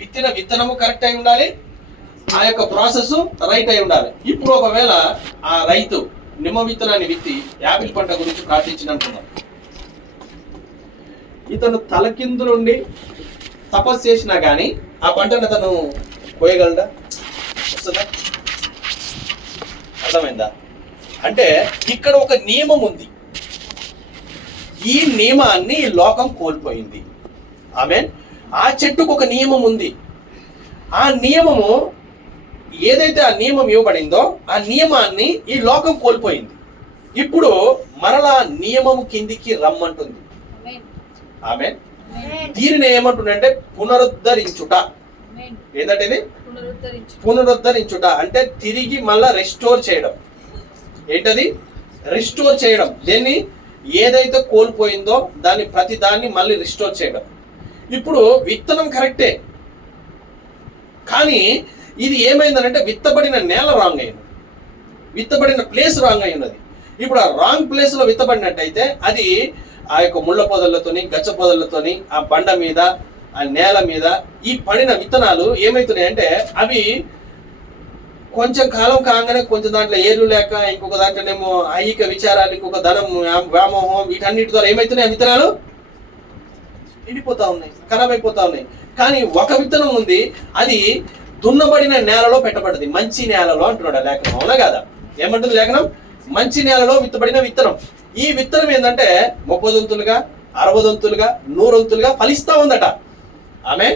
విత్తనము కరెక్ట్ అయి ఉండాలి, ఆ యొక్క ప్రాసెస్ రైట్ అయి ఉండాలి. ఇప్పుడు ఒకవేళ ఆ రైతు నిమ్మ విత్తనాన్ని విత్తి యాపిల్ పంట గురించి ప్రార్థించిన అనుకుందాం. ఇతను తలకిందులుండి తపస్సు చేసినా కానీ ఆ పంటను అతను కోయగలడా? వస్తుందా? అర్థమైందా? అంటే ఇక్కడ ఒక నియమం ఉంది. ఈ నియమాన్ని లోకం కోల్పోయింది. ఆమేన్. ఆ చెట్టుకు ఒక నియమం ఉంది. ఆ నియమము ఏదైతే ఆ నియమం ఇవ్వబడిందో ఆ నియమాన్ని ఈ లోకం కోల్పోయింది. ఇప్పుడు మరలా నియమం కిందికి రమ్మంటుంది. ఆమేన్. దీనిని ఏమంటుందంటే పునరుద్ధరించుట. ఏంటంటే ఇది పునరుద్ధరించుట అంటే తిరిగి మళ్ళా రెస్టోర్ చేయడం. ఏంటది? రిస్టోర్ చేయడం. దేన్ని? ఏదైతే కోల్పోయిందో దాన్ని ప్రతి దాన్ని మళ్ళీ రిస్టోర్ చేయడం. ఇప్పుడు విత్తనం కరెక్టే, కానీ ఇది ఏమైందనంటే విత్తబడిన నేల రాంగ్ అయింది, విత్తబడిన ప్లేస్ రాంగ్ అయి ఉన్నది. ఇప్పుడు ఆ రాంగ్ ప్లేస్ లో విత్తబడినట్టయితే అది ఆ యొక్క ముళ్ళ పొదలతోని గచ్చ పొదలతోని ఆ బండ మీద ఆ నేల మీద ఈ పడిన విత్తనాలు ఏమవుతున్నాయంటే అవి కొంచెం కాలం కాగానే కొంచెం దాంట్లో ఏర్లు లేక ఇంకొక దాంట్లోనేమో ఐహిక విచారాలు, ఇంకొక ధనం, వ్యామోహం, వీటన్నిటి ద్వారా ఏమవుతున్నాయి? విత్తనాలు ఎండిపోతా ఉన్నాయి, ఖరాబ్ అయిపోతా ఉన్నాయి. కానీ ఒక విత్తనం ఉంది, అది దున్నబడిన నేలలో పెట్టబడింది, మంచి నేలలో అంటున్నాడు లేఖనం. అవునా కాదా? ఏమంటుంది లేఖనం? మంచి నేలలో విత్తబడిన విత్తనం. ఈ విత్తనం ఏంటంటే 30 దంతులుగా 60 దంతులుగా 100 దంతులుగా ఫలిస్తా ఉందట. ఆమె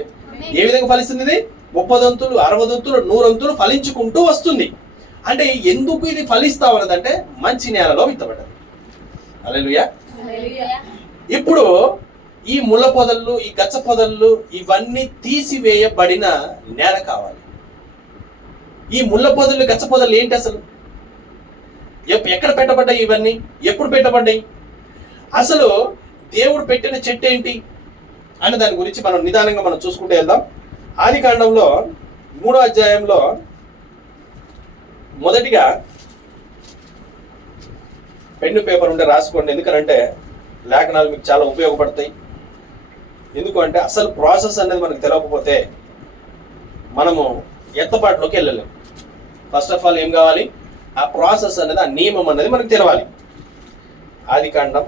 ఏ విధంగా ఫలిస్తుంది? ఇది 30 దంతులు 60 దంతులు 100 దంతులు ఫలించుకుంటూ వస్తుంది. అంటే ఎందుకు ఇది ఫలిస్తా ఉన్నదంటే మంచి నేలలో విత్తబడ్డది. హల్లెలూయా. ఇప్పుడు ఈ ముళ్ళ పొదళ్ళు, ఈ గచ్చ పొదళ్ళు ఇవన్నీ తీసివేయబడిన నేల కావాలి. ఈ ముళ్ళ పొదలు గచ్చ పొదలు ఏంటి అసలు? ఎక్కడ పెట్టబడ్డాయి? ఇవన్నీ ఎప్పుడు పెట్టబడ్డాయి? అసలు దేవుడు పెట్టిన చెట్టు ఏంటి అనే దాని గురించి మనం నిదానంగా మనం చూసుకుంటూ వెళ్దాం. ఆదికాండంలో 3వ అధ్యాయంలో మొదటిగా పెన్ను పేపర్ ఉంటే రాసుకోండి, ఎందుకంటే లేఖనాలు మీకు చాలా ఉపయోగపడతాయి. ఎందుకంటే అసలు ప్రాసెస్ అనేది మనకు తెలియకపోతే మనము ఎత్తపాటులోకి వెళ్ళలేము. ఫస్ట్ ఆఫ్ ఆల్ ఏం కావాలి? ఆ ప్రాసెస్ అనేది, ఆ నియమం అనేది మనకు తెలవాలి. ఆదికాండం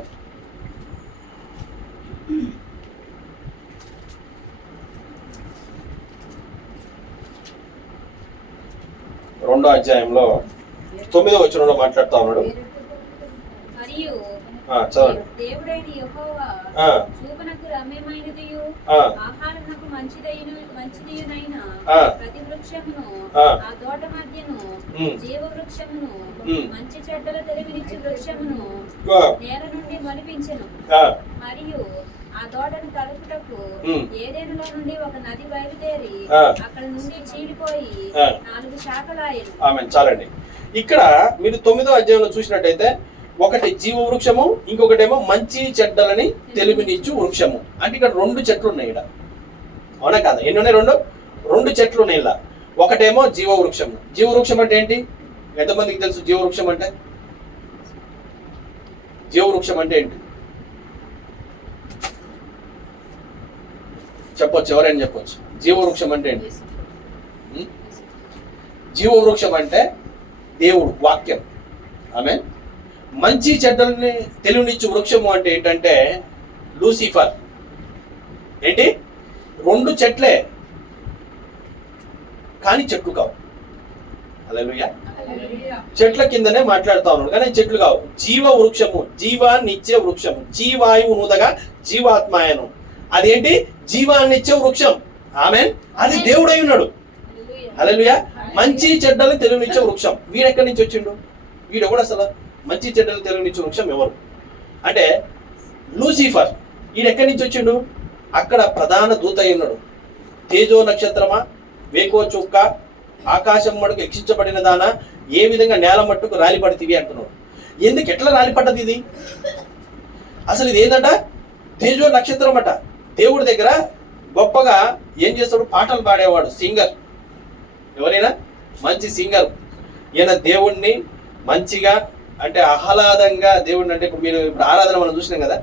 2వ అధ్యాయంలో 9వ వచనంలో మాట్లాడుతా ఉన్నాడు. దేవుడైన యెహోవా చూపునకు రమ్యమైనదియు ఆహారమునకు మంచిదియునైన ప్రతి వృక్షమును ఆ తోట మధ్యను జీవ వృక్షమును మంచి చెడ్డల తెలివినిచ్చు వృక్షమును నేల నుండి మొలిపించెను. మరియు ఆ తోటను తడుపుటకు ఏదెనులో నుండి ఒక నది బయలుదేరి అక్కడ నుండి చీలిపోయి 4 శాఖలాయెను. ఆమేన్. చాలండి. ఇక్కడ మీరు 9వ అధ్యాయంలో చూసినట్టయితే ఒకటి జీవ వృక్షము, ఇంకొకటేమో మంచి చెడ్డలని తెలివినిచ్చు వృక్షము. అంటే ఇక్కడ 2 చెట్లు ఉన్నాయి ఇక్కడ. అవునా కాదా? ఎన్ని ఉన్నాయి? 2 చెట్లు ఉన్నాయి ఇలా. ఒకటేమో జీవ వృక్షము. జీవ వృక్షం అంటే ఏంటి? ఎంతమందికి తెలుసు జీవ వృక్షం అంటే? జీవ వృక్షం అంటే ఏంటి చెప్పొచ్చు, ఎవరైనా చెప్పొచ్చు. జీవ వృక్షం అంటే ఏంటి? జీవ వృక్షం అంటే దేవుడు వాక్యం. ఆమేన్. మంచి చెడ్డల్ని తెలివినిచ్చు వృక్షము అంటే ఏంటంటే లూసిఫర్. ఏంటి? 2 చెట్లే కానీ చెట్లు కావు. హల్లెలూయా. చెట్ల కిందనే మాట్లాడుతా ఉన్నాడు కానీ చెట్లు కావు. జీవ వృక్షము, జీవాన్ని ఇచ్చే వృక్షము. జీవాయువు నూదగా జీవాత్మాయను. అదేంటి? జీవాన్ని ఇచ్చే వృక్షం. ఆమేన్. అది దేవుడై ఉన్నాడు. హల్లెలూయా. మంచి చెడ్డల్ని తెలివినిచ్చే వృక్షం. వీడెక్కడి నుంచి వచ్చిండు? వీడు కూడా అసలు మంచి చెడ్డలు తెలివినిచ్చే వృక్షం ఎవరు అంటే లూసిఫర్. ఈయన ఎక్కడి నుంచి వచ్చిండు? అక్కడ ప్రధాన దూత అయి ఉన్నాడు. తేజో నక్షత్రమా, వేకో చుక్క, ఆకాశం మటుకు యక్షించబడిన దానా, ఏ విధంగా నేల మట్టుకు రాలిపడుతుంది అంటున్నాడు. ఎందుకు ఎట్లా రాలిపడ్డది ఇది? అసలు ఇది ఏంటంట? తేజో నక్షత్రం అట. దేవుడి దగ్గర గొప్పగా ఏం చేస్తాడు? పాటలు పాడేవాడు, సింగర్. ఎవరైనా మంచి సింగర్. ఈయన దేవుణ్ణి మంచిగా అంటే ఆహ్లాదంగా, దేవుడిని అంటే ఇప్పుడు ఆరాధన మనం చూసినాం కదా,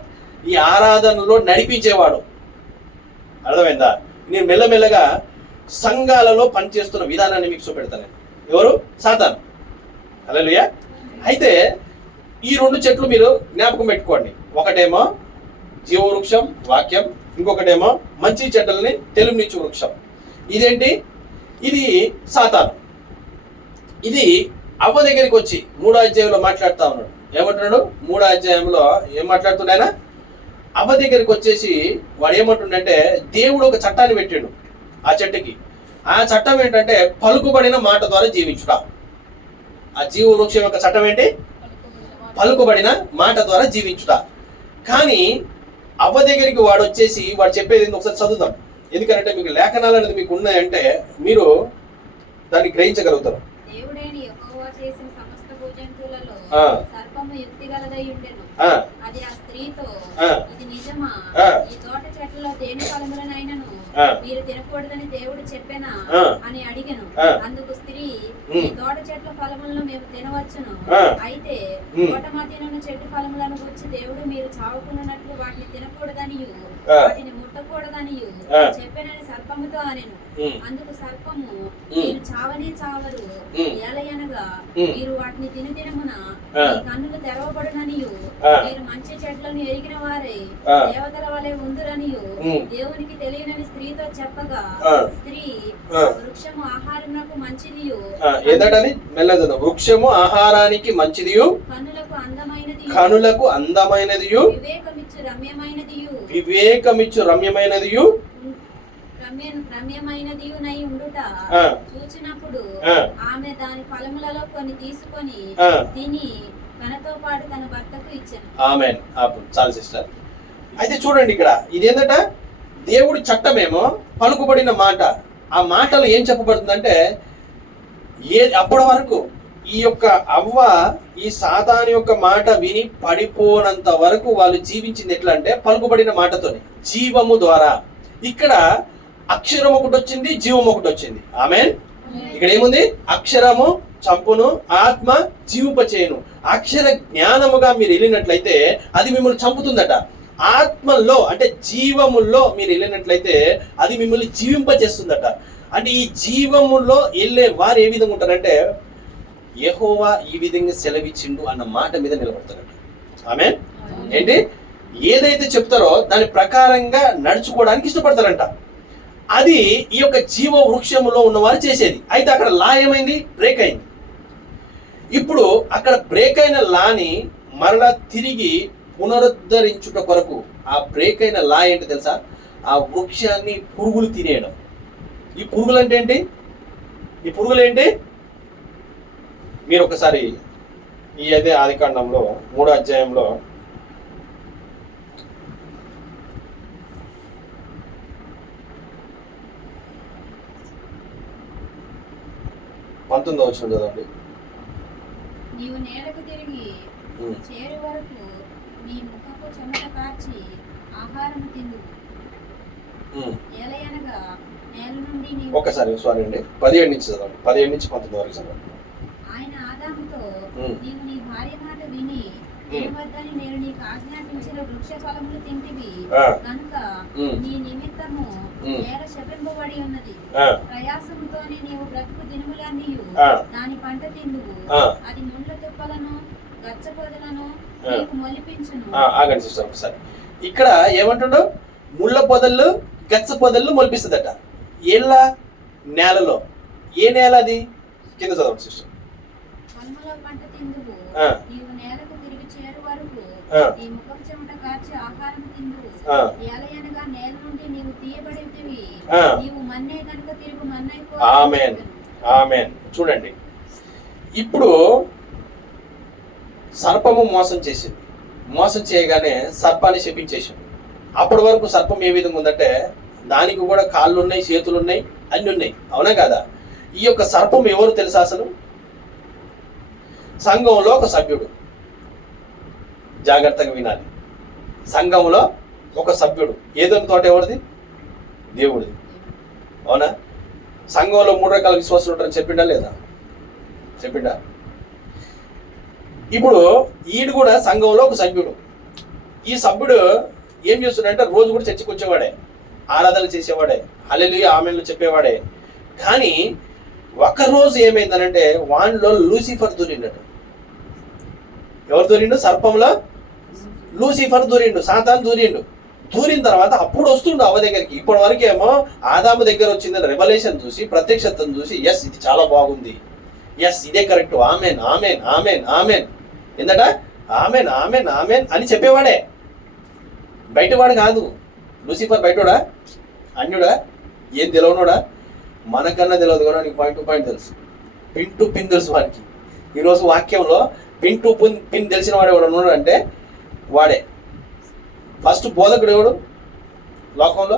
ఈ ఆరాధనలో నడిపించేవాడు. అర్థమైందా? నేను మెల్లమెల్లగా సంఘాలలో పనిచేస్తున్న విధానాన్ని మీకు చూపెడతాను. ఎవరు? సాతాను. హల్లెలూయా. అయితే ఈ 2 చెట్లు మీరు జ్ఞాపకం పెట్టుకోండి. ఒకటేమో జీవవృక్షం వాక్యం, ఇంకొకటేమో మంచి చెట్లని తెలుగునిచ్చు వృక్షం. ఇదేంటి? ఇది సాతాను. ఇది అవ్వ దగ్గరికి వచ్చి 3వ అధ్యాయంలో మాట్లాడుతూ ఉన్నాడు. ఏమంటున్నాడు? 3వ అధ్యాయంలో ఏం మాట్లాడుతున్నాయన? అవ్వ దగ్గరికి వచ్చేసి వాడు ఏమంటుండంటే, దేవుడు ఒక చట్టాన్ని పెట్టాడు ఆ చెట్టుకి. ఆ చట్టం ఏంటంటే పలుకుబడిన మాట ద్వారా జీవించుట. ఆ జీవ వృక్షం యొక్క చట్టం ఏంటి? పలుకుబడిన మాట ద్వారా జీవించుట. కానీ అవ్వ దగ్గరికి వాడు వచ్చేసి వాడు చెప్పేది ఒకసారి చదువుతాం. ఎందుకంటే మీకు లేఖనాలు అనేది మీకు ఉన్నాయంటే మీరు దాన్ని గ్రహించగలుగుతారు. దేవుడైన యెహోవా చేసిన సమస్త భూజంతువులలో సర్పము యుక్తిగలదై ఉండెను. అది ఆ స్త్రీతో, ఇది నిజమా? ఈ తోట చెట్లలో దేని ఫలములనైనను మీరు తినకూడదని దేవుడు చెప్పెనా అని అడిగెను. అందుకు స్త్రీ, ఈ తోట చెట్ల ఫలములను మేము తినవచ్చును. అయితే తోట మధ్యనున్న చెట్టు ఫలములను గురించి దేవుడు మీరు చావకున్నట్లు వాటిని తినకూడదనియు వాటిని ముట్టకూడదనియు చెప్పెనని సర్పముతో అనెను. అందుకు సర్పము, మీరు చావనే చావరు, ఏలయనగా మీరు వాటిని తినుదినమున మీ కన్నులు తెరవబడుననియు మీరు మంచి చెట్లను ఎరిగిన వారై దేవతల వలె ఉందురనియు దేవునికి తెలియనని స్త్రీతో చెప్పగా, స్త్రీ, వృక్షము ఆహారమునకు మంచిదియు, ఏదటని మెల్లదను, వృక్షము ఆహారానికి మంచిదియు, కనులకు అందమైనదియు, వివేకమిచ్చు రమ్యమైనదియు రమ్యమైనదియునై ఉండుట చూచినప్పుడు ఆమె దాని ఫలములలో కొన్ని తీసుకొని తిని తనతో పాటు తన భర్తకు ఇచ్చాను. ఆమేన్. చాలు సిస్టర్. అయితే చూడండి, ఇక్కడ ఇదేంటట, దేవుడి చట్టమేమో పలుకుబడిన మాట. ఆ మాటలు ఏం చెప్పబడుతుందంటే, అప్పటి వరకు ఈ యొక్క అవ్వ ఈ సాతాను యొక్క మాట విని పడిపోనంత వరకు వాళ్ళు జీవించింది ఎట్లా అంటే పలుకుబడిన మాటతోని, జీవము ద్వారా. ఇక్కడ అక్షరం ఒకటి వచ్చింది, జీవం ఒకటి వచ్చింది. ఆమేన్. ఇక్కడ ఏముంది? అక్షరము చంపును, ఆత్మ జీవింపచేయును. అక్షర జ్ఞానముగా మీరు వెళ్ళినట్లయితే అది మిమ్మల్ని చంపుతుందట. ఆత్మల్లో అంటే జీవముల్లో మీరు వెళ్ళినట్లయితే అది మిమ్మల్ని జీవింపచేస్తుందట. అంటే ఈ జీవముల్లో వెళ్ళే వారు ఏ విధంగా ఉంటారంటే, యెహోవా ఈ విధంగా సెలవిచ్చిండు అన్న మాట మీద నిలబడతారట. ఆమేన్. ఏంటి? ఏదైతే చెప్తారో దాని ప్రకారంగా నడుచుకోవడానికి ఇష్టపడతారంట. అది ఈ యొక్క జీవ వృక్షములో ఉన్నవారు చేసేది. అయితే అక్కడ లా ఏమైంది? బ్రేక్ అయింది. ఇప్పుడు అక్కడ బ్రేక్ అయిన లాని మరలా తిరిగి పునరుద్ధరించుట కొరకు ఆ బ్రేక్ అయిన లా ఏంటి తెలుసా? ఆ వృక్షాన్ని పురుగులు తినేయడం. ఈ పురుగులు అంటే ఏంటి? ఈ పురుగులు ఏంటి? మీరు ఒకసారి ఈ అదే ఆదికాండంలో 3వ అధ్యాయంలో 19వ వచనం చదవండి. నీవు నేలకు తిరిగి చేరు వరకు నీ ముఖపు చెమట కార్చి ఆహారము తిను. ఏలయనగా నేల నుండి నీవు ఒకసారి సారీ అండి 17 నుంచి చదవండి. 17 నుంచి 19 వరకు చదవండి. ఆయన ఆదాముతో, నీవు నీ భార్య మాట విని తినవద్దని నేను నీకు ఆజ్ఞాపించిన వృక్ష ఫలములు తింటివి కనుక నీ నిమిత్తము నేల శపింపబడి ఉన్నది. ప్రయాసముతోనే నీవు బ్రతుకు దినములన్నీయు దాని పంట తిందువు. అది ముండ్ల తుప్పలను గచ్చ పొదలను నీకు మొలిపించును. ఆగండి సిస్టర్ ఒకసారి. ఇక్కడ ఏమంటుండో, ముళ్ళ పొదలు గచ్చ పొదలు మొలిపిస్తుందట. ఏళ్ళ నేలలో. ఏ నేల అది? కింద చదవండి సిస్టర్. పొలములో పంట తిందువు. నీవు నేలకు తిరిగి చేరు వరకు నీ ముఖపు చెమట కార్చి ఆహారం తిందువు. ఏలయనగా నేల నుండి నీవు తీయబడితివి. నీవు మన్నే కనుక తిరుగు మన్నైపో. ఆమేన్. ఆమేన్. చూడండి, ఇప్పుడు సర్పము మోసం చేసింది. మోసం చేయగానే సర్పాన్ని శపించేసింది. అప్పటి వరకు సర్పం ఏ విధంగా ఉందంటే దానికి కూడా కాళ్ళు ఉన్నాయి, చేతులు ఉన్నాయి, అన్ని ఉన్నాయి. అవునా కాదా? ఈ యొక్క సర్పం ఎవరు తెలుసా? అసలు సంఘంలో ఒక సభ్యుడు. జాగ్రత్తగా వినాలి. సంఘంలో ఒక సభ్యుడు. ఏదైనా తోట ఎవరిది? దేవుడిది. అవునా? సంఘంలో 3 రకాల విశ్వాసులు ఉంటారని చెప్పిండా లేదా? చెప్పిండా? ఇప్పుడు ఈడు కూడా సంఘంలో ఒక సభ్యుడు. ఈ సభ్యుడు ఏం చేస్తున్నాడంటే రోజు కూడా చర్చికి వచ్చేవాడే, ఆరాధనలు చేసేవాడే, హల్లెలూయా ఆమేన్లు చెప్పేవాడే. కానీ ఒకరోజు ఏమైందనంటే వానిలో లూసిఫర్ దూరిండట. ఎవరు దూరిండు? సర్పంలో లూసిఫర్ దూరిండు, సాతాను దూరిండు. దూరిన తర్వాత అప్పుడు వస్తుండు అవ్వ దగ్గరికి. ఇప్పటి వరకు ఏమో ఆదాము దగ్గర వచ్చిందని రెవల్యూషన్ చూసి, ప్రత్యక్షతను చూసి, ఎస్ ఇది చాలా బాగుంది, ఎస్ ఇదే correct, amen amen amen amen ఏందట, ఆమెన్ ఆమెన్ ఆమెన్ అని చెప్పేవాడే, బయటవాడు కాదు. లూసిఫర్ బయటోడా, అన్యుడా, ఏం తెలియనోడా? మనకన్నా తెలియదు కూడా నీకు పాయింట్ టు పాయింట్ తెలుసు, పిన్ టు పిన్ తెలుసు వాడికి. ఈరోజు వాక్యంలో పిన్ టు పిన్ తెలిసిన వాడు ఎవడు ఉన్నాడు అంటే వాడే. ఫస్ట్ బోధకుడు ఎవడు లోకంలో?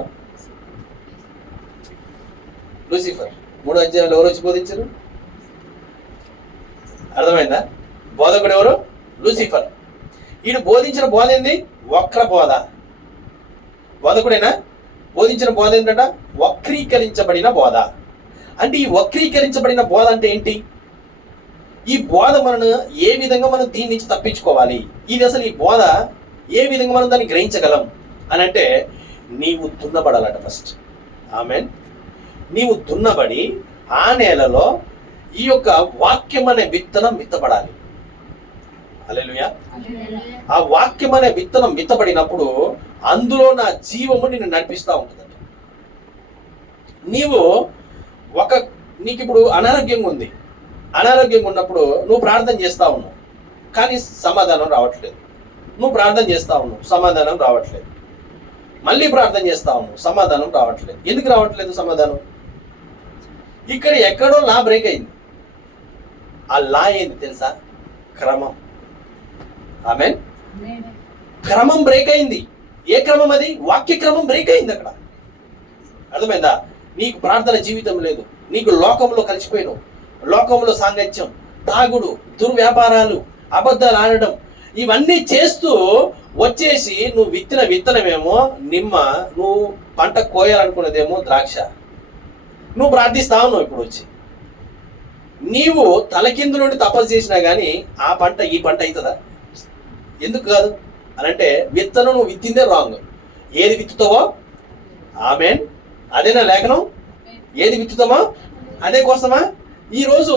లూసిఫర్. 3వ అధ్యాయంలో ఎవరు వచ్చి బోధించారు? అర్థమైందా? బోధకుడు ఎవరు? లూసిఫర్. ఈయన బోధించిన బోధ ఏంది? వక్ర బోధ. బోధకుడేనా? బోధించిన బోధ ఏంటంట? వక్రీకరించబడిన బోధ. అంటే ఈ వక్రీకరించబడిన బోధ అంటే ఏంటి? ఈ బోధ మనను ఏ విధంగా మనం దీని నుంచి తప్పించుకోవాలి, ఇది అసలు ఈ బోధ ఏ విధంగా మనం దాన్ని గ్రహించగలం అని అంటే, నీవు దున్నబడాలట ఫస్ట్. ఆమెన్. నీవు దున్నబడి ఆ నేలలో ఈ యొక్క వాక్యం అనే విత్తనం విత్తబడాలి. హల్లెలూయా. ఆ వాక్యం అనే విత్తనం విత్తబడినప్పుడు అందులో నా జీవము నిన్ను నడిపిస్తూ ఉంటుందట. నీకు ఇప్పుడు అనారోగ్యంగా ఉంది. అనారోగ్యంగా ఉన్నప్పుడు నువ్వు ప్రార్థన చేస్తా ఉన్నావు, కానీ సమాధానం రావట్లేదు. నువ్వు ప్రార్థన చేస్తా ఉన్నావు, సమాధానం రావట్లేదు. మళ్ళీ ప్రార్థన చేస్తా ఉన్నావు, సమాధానం రావట్లేదు. ఎందుకు రావట్లేదు సమాధానం? ఇక్కడ ఎక్కడో లా బ్రేక్ అయింది. ఆ లా ఏంది తెలుసా? క్రమం. ఆమేన్. క్రమం బ్రేక్ అయింది. ఏ క్రమం అది? వాక్య క్రమం బ్రేక్ అయింది అక్కడ. అర్థమైందా? నీకు ప్రార్థన జీవితం లేదు, నీకు లోకంలో కలిసిపోయినావు. లోకంలో సాంగత్యం, తాగుడు, దుర్వ్యాపారాలు, అబద్ధాలు ఆడడం, ఇవన్నీ చేస్తూ వచ్చేసి నువ్వు విత్తిన విత్తనమేమో నిమ్మ, నువ్వు పంట కోయాలనుకున్నదేమో ద్రాక్ష. నువ్వు ప్రార్థిస్తా ఉన్నావు. ఇప్పుడు వచ్చి నీవు తలకిందు నుండి తపస్సు చేసినా కానీ ఆ పంట ఈ పంట అవుతుందా? ఎందుకు కాదు అనంటే విత్తనం నువ్వు విత్తిందే రాంగ్. ఏది విత్తుతావో ఆమెన్, అదేనా లేఖనం? ఏది విత్తుతామో అదే కోసమా? ఈరోజు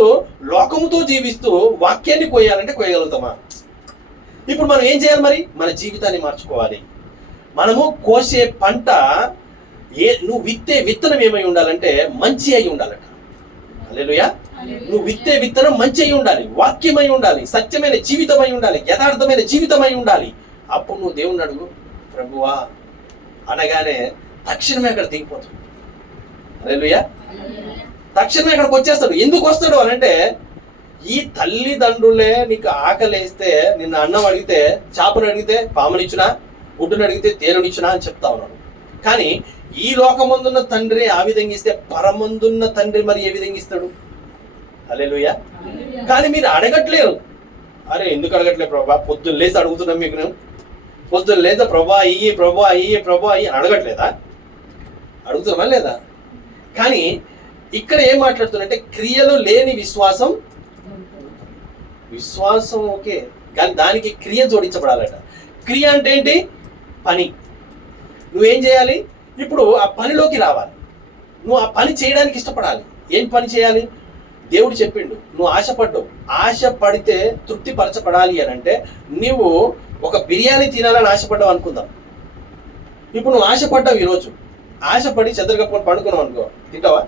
లోకముతో జీవిస్తూ వాక్యాన్ని కోయాలంటే కోయగలుగుతామా? ఇప్పుడు మనం ఏం చేయాలి మరి? మన జీవితాన్ని మార్చుకోవాలి. మనము కోసే పంట నువ్వు విత్తే విత్తనం ఏమై ఉండాలంటే మంచి అయి ఉండాలట. హల్లెలూయా. నువ్వు విత్తే విత్తనం మంచి అయి ఉండాలి, వాక్యమై ఉండాలి, సత్యమైన జీవితమై ఉండాలి, యథార్థమైన జీవితమై ఉండాలి. అప్పుడు నువ్వు దేవుణ్ణి అడుగు, ప్రభువా అనగానే తక్షణమే అక్కడ దిగిపోతాడు. హల్లెలూయా. తక్షణమే అక్కడికి వచ్చేస్తాడు. ఎందుకు వస్తాడు అనంటే, ఈ తల్లిదండ్రులే నీకు ఆకలేస్తే నిన్న అన్నం అడిగితే, చేపను అడిగితే పామునిచ్చునా, గుడ్డును అడిగితే తేలునిచ్చునా అని చెప్తా ఉన్నాడు. కానీ ఈ లోకమందున్న తండ్రి ఆ విధంగా ఇస్తే పరమందున్న తండ్రి మరి ఏ విధంగా ఇస్తాడు? హల్లెలూయా. కానీ మీరు అడగట్లేరు. అరే ఎందుకు అడగట్లేదు ప్రభా? పొద్దున్న లేసి అడుగుతున్నాం మీకు. నేను పొద్దున్న లేదా ప్రభా అయ్యి ప్రభా అయ్యి ప్రభా అయ్యి అడగట్లేదా? అడుగుతున్నామా లేదా? కానీ ఇక్కడ ఏం మాట్లాడుతున్నంటే, క్రియలు లేని విశ్వాసం. విశ్వాసం ఓకే, కానీ దానికి క్రియ జోడించబడాలట. క్రియ అంటే ఏంటి? పని. నువ్వేం చేయాలి? ఇప్పుడు ఆ పనిలోకి రావాలి. నువ్వు ఆ పని చేయడానికి ఇష్టపడాలి. ఏం పని చేయాలి? దేవుడు చెప్పిండు, నువ్వు ఆశపడ్డావు. ఆశపడితే తృప్తిపరచబడాలి అని అంటే, నువ్వు ఒక బిర్యానీ తినాలని ఆశపడ్డావు అనుకుందాం. ఇప్పుడు నువ్వు ఆశపడ్డావు. ఈరోజు ఆశపడి చెదరగప్పుడు పండుకున్నావు అనుకో, తింటావా?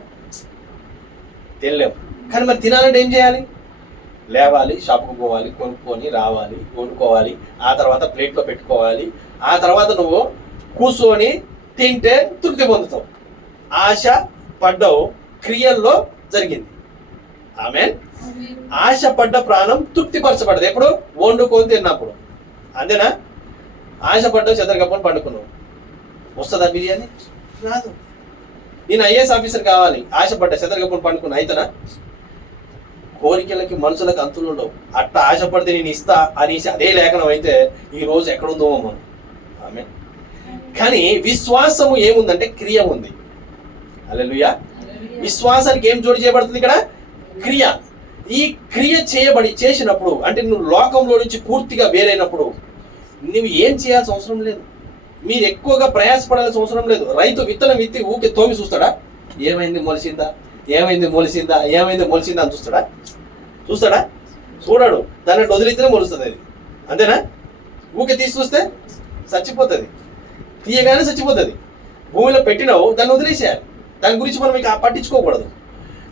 తినలేము. కానీ మరి తినాలంటే ఏం చేయాలి? లేవాలి, షాపుకు పోవాలి, కొనుక్కొని రావాలి, వండుకోవాలి, ఆ తర్వాత ప్లేట్లో పెట్టుకోవాలి, ఆ తర్వాత నువ్వు కూర్చొని తింటే తృప్తి పొందుతావు. ఆశ పడ్డావు, క్రియల్లో జరిగింది. ఆమేన్. ఆశ పడ్డ ప్రాణం తృప్తిపరచబడదు ఎప్పుడు? వండుకొని తిన్నప్పుడు. అంతేనా? ఆశ పడ్డావు, చెదరగప్పని పండుకున్నావు, వస్తుందా బిర్యానీ? రాదు. నేను ఐఏఎస్ ఆఫీసర్ కావాలి, ఆశపడ్డా, చెదరగప్పని పండుకున్నా, అయితేనా? కోరికలకి మనుషులకు అంతులు ఉండవు. అట్ట ఆశపడితే నేను ఇస్తా అనేసి అదే లేఖనం అయితే ఈ రోజు ఎక్కడుందో మనం. ఆమేన్. కానీ విశ్వాసము ఏముందంటే క్రియ ఉంది. హల్లెలూయా. విశ్వాసానికి ఏం జోడి చేయబడుతుంది ఇక్కడ? క్రియ. ఈ క్రియ చేసినప్పుడు అంటే నువ్వు లోకంలో నుంచి పూర్తిగా వేరైనప్పుడు నువ్వు ఏం చేయాల్సిన అవసరం లేదు. మీరు ఎక్కువగా ప్రయాసపడాల్సిన అవసరం లేదు. రైతు విత్తనం విత్తి ఊకే తోమి చూస్తాడా? ఏమైంది, మొలిసిందా, ఏమైంది మొలిసిందా అని చూస్తాడా? చూడడు. దాన్ని వదిలితేనే మొలుస్తుంది అది, అంతేనా? ఊకే తీసి చూస్తే చచ్చిపోతుంది, తీయగానే చచ్చిపోతుంది. భూమిలో పెట్టినావు, దాన్ని వదిలేసేయాలి. దాని గురించి మనం ఇక పట్టించుకోకూడదు.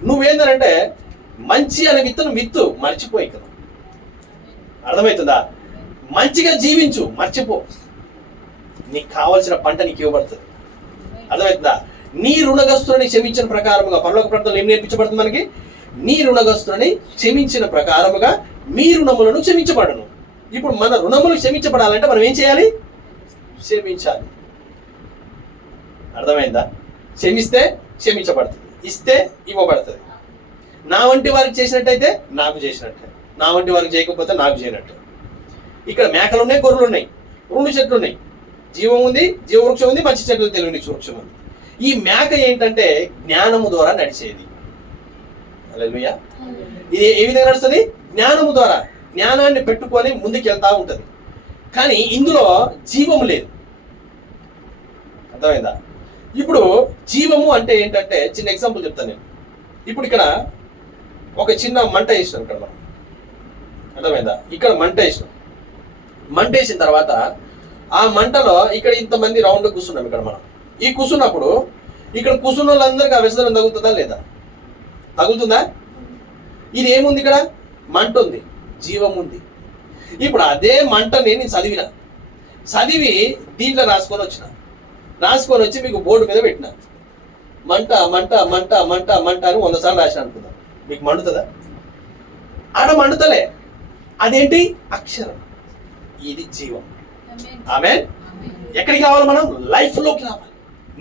నువ్వేందనంటే మంచి అనే విత్తనం విత్తు, మర్చిపోయి కదా. అర్థమవుతుందా? మంచిగా జీవించు, మర్చిపో. నీకు కావలసిన పంట నీకు ఇవ్వబడుతుంది. అర్థమవుతుందా? నీ రుణగస్తులని క్షమించిన ప్రకారముగా, పరలోక ప్రాంతంలో ఏం నేర్పించబడుతుంది మనకి? నీ రుణగస్తులని క్షమించిన ప్రకారముగా మీ రుణములను క్షమించబడను. ఇప్పుడు మన రుణములు క్షమించబడాలంటే మనం ఏం చేయాలి? క్షమించాలి. అర్థమైందా? క్షమిస్తే క్షమించబడుతుంది, ఇస్తే ఇవ్వబడుతుంది. నా వంటి వారికి చేసినట్టయితే నాకు చేసినట్టే, నా వంటి వారికి చేయకపోతే నాకు చేయనట్టు. ఇక్కడ మేకలు ఉన్నాయి, గొర్రెలు ఉన్నాయి, 2 చెట్లు ఉన్నాయి. జీవం ఉంది, జీవవృక్షం ఉంది, మంచి చెట్లు తెలియని వృక్షం ఉంది. ఈ మేక ఏంటంటే జ్ఞానము ద్వారా నడిచేది. హల్లెలూయా. ఇది ఏ విధంగా నడుస్తుంది? జ్ఞానము ద్వారా. జ్ఞానాన్ని పెట్టుకొని ముందుకు వెళ్తా ఉంటుంది. కానీ ఇందులో జీవము లేదు. అర్థమైందా? ఇప్పుడు జీవము అంటే ఏంటంటే, చిన్న ఎగ్జాంపుల్ చెప్తాను నేను. ఇప్పుడు ఇక్కడ ఒక చిన్న మంట వేసినాం ఇక్కడ మనం, అర్థమైందా? ఇక్కడ మంట వేసిన తర్వాత ఆ మంటలో ఇక్కడ ఇంతమంది రౌండ్ కూర్చున్నాం. ఇక్కడ మనం ఈ కూర్చున్నప్పుడు ఇక్కడ కూర్చున్న వాళ్ళందరికీ ఆ వెచ్చదనం తగులుతుందా లేదా? తగులుతుందా? ఇది ఏముంది? ఇక్కడ మంట ఉంది, జీవం ఉంది. ఇప్పుడు అదే మంటని నేను చదివి దీంట్లో రాసుకొని వచ్చి మీకు బోర్డు మీద పెట్టిన. మంట మంట మంట మంట మంట అని 100 సార్లు రాసిన అనుకుందాం. మీకు మండుతుందా? ఆడ మండుతలే. అదేంటి? అక్షరం. ఇది జీవం. ఆమేన్. ఎక్కడికి రావాలి? మనం లైఫ్లోకి రావాలి,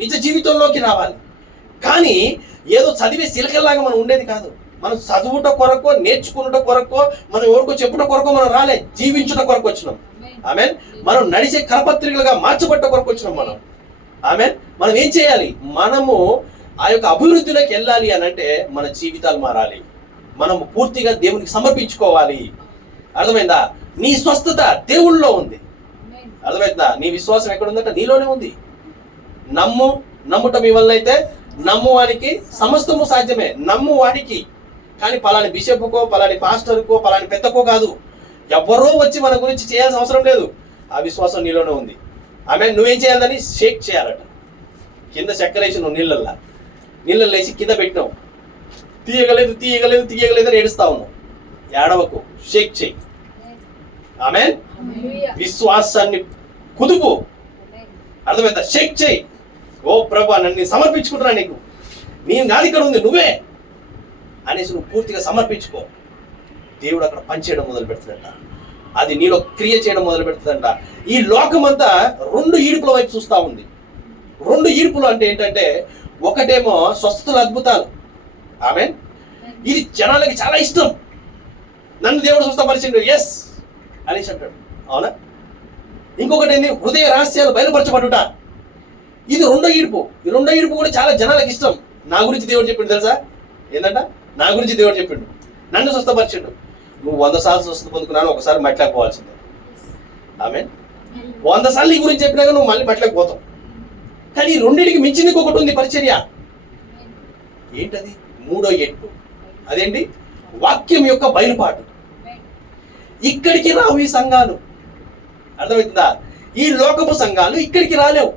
నిజ జీవితంలోకి రావాలి. కానీ ఏదో చదివే సిలకల్లాగా మనం ఉండేది కాదు. మనం చదువుట కొరకో, నేర్చుకున్నట కొరకో, మనం ఎవరికో చెప్పుట కొరకో మనం రాలే, జీవించుట కొరకు వచ్చినాం. ఆమేన్. మనం నడిచే కరపత్రికలుగా మార్చబట్ట కొరకు వచ్చినాం మనం. ఆమేన్. మనం ఏం చేయాలి? మనము ఆ యొక్క అభివృద్ధిలోకి వెళ్ళాలి అని అంటే మన జీవితాలు మారాలి. మనం పూర్తిగా దేవునికి సమర్పించుకోవాలి. అర్థమైందా? నీ స్వస్థత దేవుళ్ళలో ఉంది. అర్థమైందా? నీ విశ్వాసం ఎక్కడ ఉందంటే నీలోనే ఉంది. నమ్ముట మీ వల్ల అయితే నమ్మువానికి సమస్తము సాధ్యమే. నమ్ము వాడికి. కానీ పలాని బిషప్కో, పలాని పాస్టర్కో, పలాని పెద్దకో కాదు. ఎవరో వచ్చి మన గురించి చేయాల్సిన అవసరం లేదు. ఆ విశ్వాసం నీలోనే ఉంది. ఆమె నువ్వేం చేయాలని? షేక్ చేయాలట. కింద చక్కెర వేసి నువ్వు నీళ్ళల్లో వేసి కింద పెట్టినావు, తీయగలేదు అని ఏడుస్తా ఉన్నావు. ఏడవకు, షేక్ చేయి. ఆమెన్. విశ్వాసాన్ని కుదుపు. అర్థమైందా? షేక్ చేయి. ఓ ప్రభా, నన్ను సమర్పించుకుంటున్నా నీకు, నేను కాదు ఇక్కడ ఉంది, నువ్వే అనేసి నువ్వు పూర్తిగా సమర్పించుకో. దేవుడు అక్కడ పనిచేయడం మొదలు పెడుతుందంట. అది నీలో క్రియ చేయడం మొదలు పెడుతుందంట. ఈ లోకమంతా 2 ఈడుపుల వైపు చూస్తూ ఉంది. 2 ఈడుపులు అంటే ఏంటంటే, ఒకటేమో స్వస్థతల అద్భుతాలు. ఆమేన్. ఇది జనాలకి చాలా ఇష్టం. నన్ను దేవుడు స్వస్థపరిచిండు, ఎస్ అనేసి అంటాడు. అవునా? ఇంకొకటి ఏంది? హృదయ రహస్యాలు బయలుపరచబడుట. ఇది 2వ ఈడుపు. ఈ 2వ ఈడుపు కూడా చాలా జనాలకు ఇష్టం. నా గురించి దేవుడు చెప్పిండు తెలుసా? ఏంటంట? నా గురించి దేవుడు చెప్పిండు, నన్ను స్వస్థపరిచిండు. నువ్వు 100 సార్లు స్వస్థత పొందుకున్నాను, ఒకసారి మట్టిలోకి పోవాల్సిందే. ఆమేన్. 100 సార్లు నీ గురించి చెప్పినాక నువ్వు మళ్ళీ మట్టిలోకి పోతావు. కానీ ఈ 2టికి మించింది ఒకటి ఉంది, పరిచర్య. ఏంటది? 3వ ఈడుపు. అదేంటి? వాక్యం యొక్క బయలుపాటు. ఇక్కడికి రావు ఈ సంఘాలు. అర్థమవుతుందా? ఈ లోకపు సంఘాలు ఇక్కడికి రాలేవు.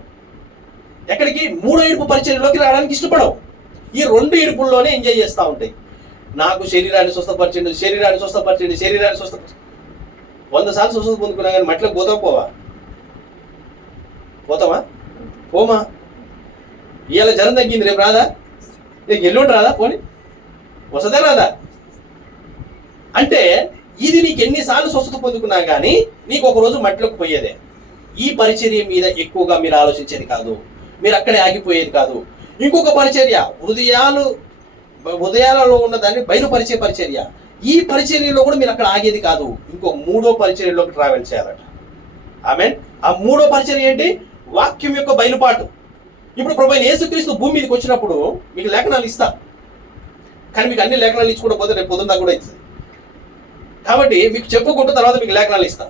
ఎక్కడికి? 3వ ఈడుపు పరిచర్యలోకి రావడానికి ఇష్టపడవు. ఈ 2 ఈడుపుల్లోనే ఎంజాయ్ చేస్తూ ఉంటాయి. నాకు శరీరాన్ని స్వస్థపరిచిండు, 100 సార్లు స్వస్థత పొందుకున్నా కానీ మట్టిలోకి పోతావా? పోమా? ఇవాళ జ్వరం తగ్గింది, రేపు రాదా? రేపు ఎల్లుండి రాదా? పోనీ వస్తుందా రాదా? అంటే ఇది నీకు ఎన్నిసార్లు స్వస్థత పొందుకున్నా కానీ నీకు ఒక రోజు మట్టిలోకి పోయేదే. ఈ పరిచర్య మీద ఎక్కువగా మీరు ఆలోచించేది కాదు, మీరు అక్కడే ఆగిపోయేది కాదు. ఇంకొక పరిచర్య, హృదయాలలో ఉన్న దాన్ని బయలుపరిచే పరిచర్య. ఈ పరిచర్యలో కూడా మీరు అక్కడ ఆగేది కాదు, ఇంకో 3వ పరిచర్యలోకి ట్రావెల్ చేయాలట. ఆమేన్. ఆ 3వ పరిచర్య ఏంటి? వాక్యం యొక్క బయలుపాటు. ఇప్పుడు ప్రభువైన యేసుక్రీస్తు భూమి మీదకి వచ్చినప్పుడు మీకు లేఖనాలు ఇస్తా, కానీ మీకు అన్ని లేఖనాలు ఇచ్చుకుంటూ పోతే రేపు పొద్దున్న కూడా ఇస్తుంది. కాబట్టి మీకు చెప్పుకుంటూ తర్వాత మీకు లేఖనాలు ఇస్తా.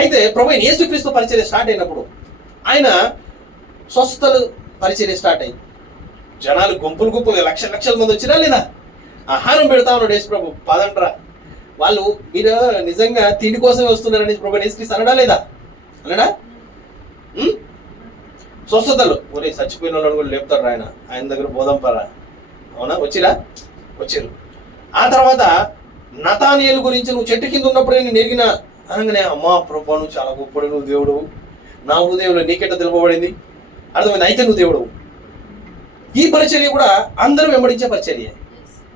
అయితే ప్రభువైన యేసుక్రీస్తు పరిచర్య స్టార్ట్ అయినప్పుడు ఆయన స్వస్థతలు పరిచర్య స్టార్ట్ అయింది. జనాలు గుంపులు గుంపులు లక్షల లక్షల మంది వచ్చినా లేదా? ఆహారం పెడతా ఉన్నాడు యేసు ప్రభు. పదండ్రా, వాళ్ళు మీరు నిజంగా తిండి కోసమే వస్తున్నారని ప్రభు యేసుక్రీస్తు అనడా లేదా? అనడా? స్వస్థతలు ఒరే చచ్చిపోయిన వాళ్ళని కూడా లేపుతాడు ఆయన దగ్గర బోధంపరా. అవునా? వచ్చిరు. ఆ తర్వాత నతానియేలు గురించి నువ్వు చెట్టు కింద ఉన్నప్పుడే నేను ఎరిగిన అనగానే, అమ్మా ప్రభు నువ్వు చాలా గొప్పడు, నువ్వు దేవుడు, నా హృదయంలో నీకెట్ట తెలుపబడింది, అర్థమైంది, అయితే నువ్వు దేవుడు. ఈ పరిచర్య కూడా అందరూ వెంబడించే పరిచర్య,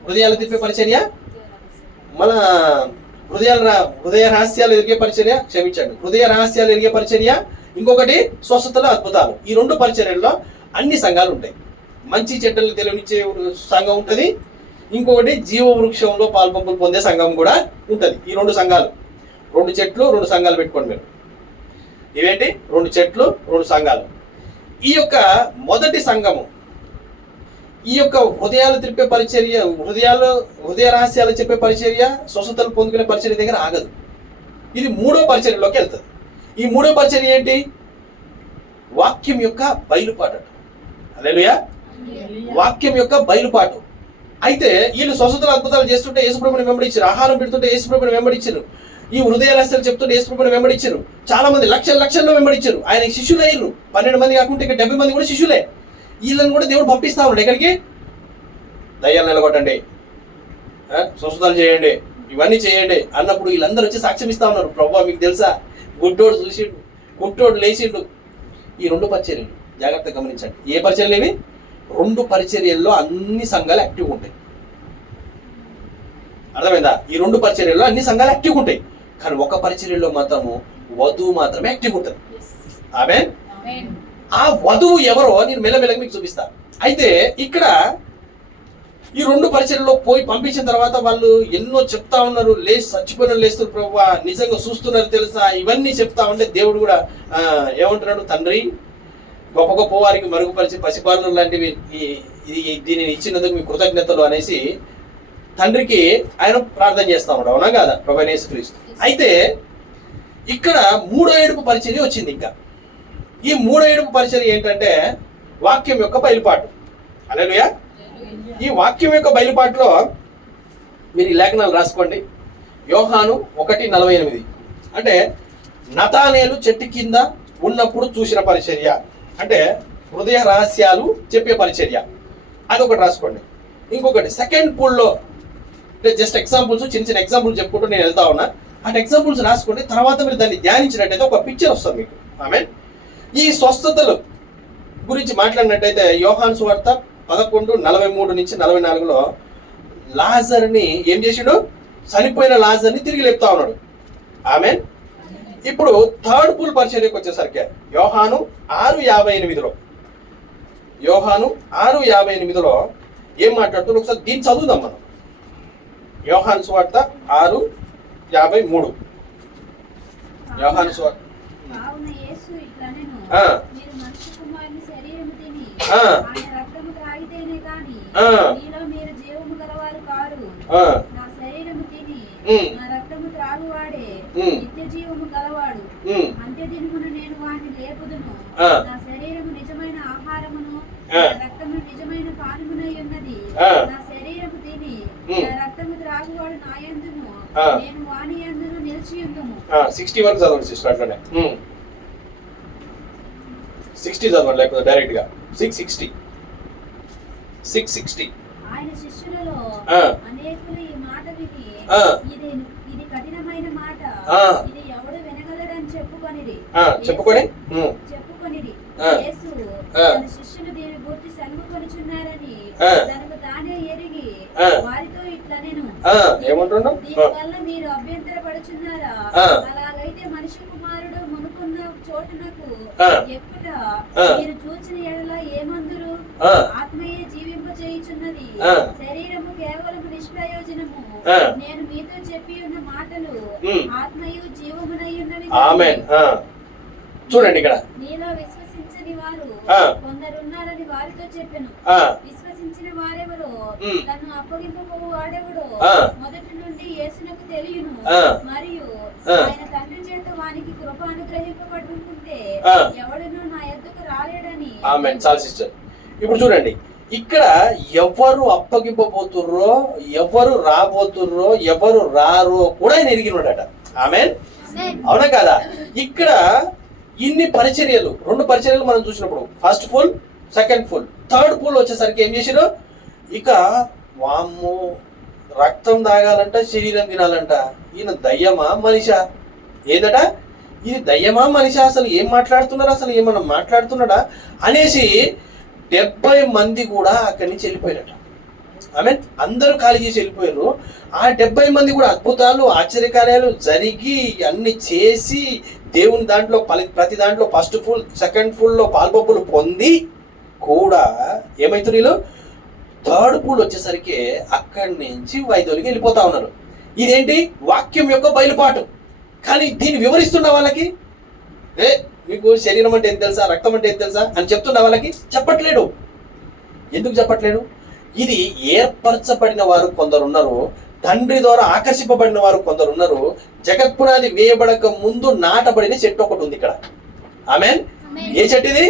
హృదయాలు తిప్పే పరిచర్య, మన హృదయ రహస్యాలు ఎరిగే పరిచర్య, క్షమించండి, హృదయ రహస్యాలు ఎరిగే పరిచర్య, ఇంకొకటి స్వస్థతలు, అద్భుతాలు. ఈ రెండు పరిచర్యల్లో అన్ని సంఘాలు ఉంటాయి. మంచి చెడ్డలు తెలియనిచ్చే సంఘం ఉంటుంది, ఇంకొకటి జీవ వృక్షంలో పాల్పంపులు పొందే సంఘం కూడా ఉంటుంది. ఈ రెండు సంఘాలు, 2 చెట్లు 2 సంఘాలు పెట్టుకోండి మీరు. ఇవేంటి? 2 చెట్లు 2 సంఘాలు. ఈ యొక్క మొదటి సంఘము ఈ యొక్క హృదయాలు తిప్పే పరిచర్య, హృదయ రహస్యాలు చెప్పే పరిచర్య, స్వస్థతలు పొందుకునే పరిచర్య దగ్గర ఆగదు. ఇది 3వ పరిచర్యలోకి వెళ్తుంది. ఈ 3వ పరిచర్య ఏంటి? వాక్యం యొక్క బయలుపాటు. హల్లెలూయా. వాక్యం యొక్క బయలుపాటు. అయితే వీళ్ళు స్వస్థతలు అద్భుతాలు చేస్తుంటే యేసుప్రభుని వెంబడించారు, ఆహారం పెడుతుంటే యేసుప్రభుని వెంబడించారు, ఈ హృదయ రహస్యాలు చెప్తుంటే యేసుప్రభుని వెంబడించారు. చాలా మంది లక్షల్లో వెంబడించారు. ఆయన శిష్యులు అయ్యారు. 12 మంది కాకుంటే ఇక 70 మంది కూడా శిష్యులే. వీళ్ళని కూడా దేవుడు పంపిస్తా ఉన్నాడు. ఎక్కడికి? దయ్యాలు నిలగొట్టండి, స్వస్థతలు చేయండి, ఇవన్నీ చేయండి అన్నప్పుడు వీళ్ళందరూ వచ్చి సాక్ష్యం ఇస్తా ఉన్నారు. ప్రభువా మీకు తెలుసా, గుడ్డోడు చూసిండు, గుడ్డోడు లేచిండు. ఈ 2 పరిచర్యలు జాగ్రత్తగా గమనించండి. ఏ పరిచర్యలు ఇవి? 2 పరిచర్యల్లో అన్ని సంఘాలు యాక్టివ్గా ఉంటాయి. అర్థమైందా? ఈ 2 పరిచర్యల్లో అన్ని సంఘాలు యాక్టివ్గా ఉంటాయి. కానీ ఒక పరిచర్యలో మాత్రము వధువు మాత్రమే యాక్టివ్ ఉంటుంది. ఆమేన్. ఆ వధువు ఎవరో నేను మెల్లమెల్లగా మీకు చూపిస్తా. అయితే ఇక్కడ ఈ 2 పరిచర్యల్లో పోయి పంపించిన తర్వాత వాళ్ళు ఎన్నో చెప్తా ఉన్నారు. చచ్చిపోయిన లేస్తున్నారు, ప్రభువా నిజంగా చూస్తున్నారు తెలుసా, ఇవన్నీ చెప్తా ఉంటే దేవుడు కూడా ఏమంటున్నాడు, తండ్రి గొప్ప గొప్ప వారికి మరుగుపరిచి పసిపాలన లాంటివి దీనిని ఇచ్చినందుకు మీ కృతజ్ఞతలు అనేసి తండ్రికి ఆయన ప్రార్థన చేస్తా ఉన్నాడు. అవునా కాదా? ప్రభువైన యేసుక్రీస్తు. అయితే ఇక్కడ 3వ ఏడుపు పరిచర్య వచ్చింది. ఇంకా ఈ 3వ ఏడుపు పరిచర్య ఏంటంటే వాక్యం యొక్క బయలుపాటు. హల్లెలూయా. ఈ వాక్యం యొక్క బయలుపాటులో మీరు ఈ లేఖనాలు రాసుకోండి. యోహాను 1:48 అంటే నతానేలు చెట్టు కింద ఉన్నప్పుడు చూసిన పరిచర్య, అంటే హృదయ రహస్యాలు చెప్పే పరిచర్య, అదొకటి రాసుకోండి. ఇంకొకటి సెకండ్ పూల్లో, అంటే జస్ట్ ఎగ్జాంపుల్స్, చిన్న ఎగ్జాంపుల్స్ చెప్పుకుంటూ నేను వెళ్తా ఉన్నా. అంటే ఎగ్జాంపుల్స్ రాసుకోండి. తర్వాత మీరు దాన్ని ధ్యానించినట్టయితే ఒక పిక్చర్ వస్తుంది మీకు. ఆమేన్. ఈ స్వస్థతలు గురించి మాట్లాడినట్టయితే యోహాను సువార్త 11:43-44లో లాజర్ని ఏం చేసిండు? చనిపోయిన లాజర్ని తిరిగి లేపుతా ఉన్నాడు. ఆమేన్. ఇప్పుడు థర్డ్ పూల్ పరిచర్యకు వచ్చేసరికి యోహాను 6:58లో ఏం మాట్లాడుతున్నాడు ఒకసారి దీన్ని చదువుదాం మనం. యోహాను సువార్త 6:53. యోహాను సువార్త. నిత్య జీవము గలవాడు, అంత్యదినమున నేను వాణ్ణి లేపుదును. నా శరీరము నిజమైన ఆహారమును, నా రక్తము నిజమైన పానమునై ఉన్నది. నా శరీరము తిని నా రక్తము త్రాగువాడు నా యందును, నేను వాని యందును నిలిచి ఉందును. 60 వరకు చదవండి సిస్టర్. అట్లనే 60 చదవండి, లేకపోతే డైరెక్ట్ గా 660. ఆయన శిష్యులలో అనేకులు ఈ మాట విని ఇది కఠినమైన మాట, ఇది ఎవడు వినగలడని చెప్పుకొనిరి. యేసు తన శిష్యులు దీని గురించి సనుగుకొనుచున్నారని తనకు తానే ఎరిగి వారితో ఇట్లా నేను దీనివల్ల మీరు అభ్యంతరపడుచున్నారా? అలాగైతే మనిషి కుమారుడు మునుకున్న చోటునకు ఎక్కుట మీరు చూచిన ఎడల ఏమందురు? ఆత్మయే జీవింప చేయుచున్నది, శరీరము కేవలము నిష్ప్రయోజనము. నేను మీతో చెప్పి ఉన్న మాటలు ఆత్మయు జీవమునై ఉన్నవి. ఆమేన్. చూడండి ఇక్కడ నీలో విశ్వసించని వారు కొందరున్నారని వారితో చెప్పెను. విశ్వసించిన వారెవరో తను అప్పగింపబోవు వాడెవడో మొదటి నుండి యేసునకు తెలియను. మరియు ఆయన తండ్రి చేత వానికి కృప అనుగ్రహింపబడుతుంటే ఎవడును నా యొద్దకు రాలేడని. ఆమేన్. చాలు సిస్టర్. ఇప్పుడు చూడండి, ఇక్కడ ఎవరు అప్పగింపబోతుర్రో, ఎవరు రాబోతుర్రో, ఎవరు రారో కూడా ఆయన ఎరిగినాడట. ఆమేన్, అవునా కాదా? ఇక్కడ ఇన్ని పరిచర్యలు, 2 పరిచర్యలు మనం చూసినప్పుడు, first full, second full, third full వచ్చేసరికి ఏం చేసిరు? ఇక వామ్మో, రక్తం తాగాలంట, శరీరం తినాలంట. ఈయన దయ్యమా మనిషా? ఏదట ఇది, దయ్యమా మనిషా? అసలు ఏం మాట్లాడుతున్నారు, అసలు ఏమన్నా మాట్లాడుతున్నాడా అనేసి 70 మంది కూడా అక్కడి నుంచి వెళ్ళిపోయారట. ఆమె అందరూ ఖాళీ చేసి వెళ్ళిపోయారు. ఆ 70 మంది కూడా అద్భుతాలు, ఆశ్చర్యకార్యాలు జరిగి అన్ని చేసి దేవుని దాంట్లో ప్రతి దాంట్లో ఫస్ట్ ఫుల్, సెకండ్ ఫుల్లో పాల్పొప్పులు పొంది కూడా ఏమైతుంది, వీళ్ళు థర్డ్ ఫుల్ వచ్చేసరికి అక్కడి నుంచి వైదొలిగి వెళ్ళిపోతా ఉన్నారు. ఇదేంటి? వాక్యం యొక్క బయలుపాటు. కానీ దీన్ని వివరిస్తున్న వాళ్ళకి, మీకు శరీరం అంటే ఏం తెలుసా, రక్తం అంటే ఏం తెలుసా అని చెప్తున్న వాళ్ళకి చెప్పట్లేడు. ఎందుకు చెప్పట్లేడు? ఇది ఏర్పరచబడిన వారు కొందరు ఉన్నారు, తండ్రి ద్వారా ఆకర్షింపబడిన వారు కొందరు ఉన్నారు. జగత్పునాది వేయబడక ముందు నాటబడిన చెట్టు ఒకటి ఉంది ఇక్కడ. ఆమేన్. ఏ చెట్టు ఇది?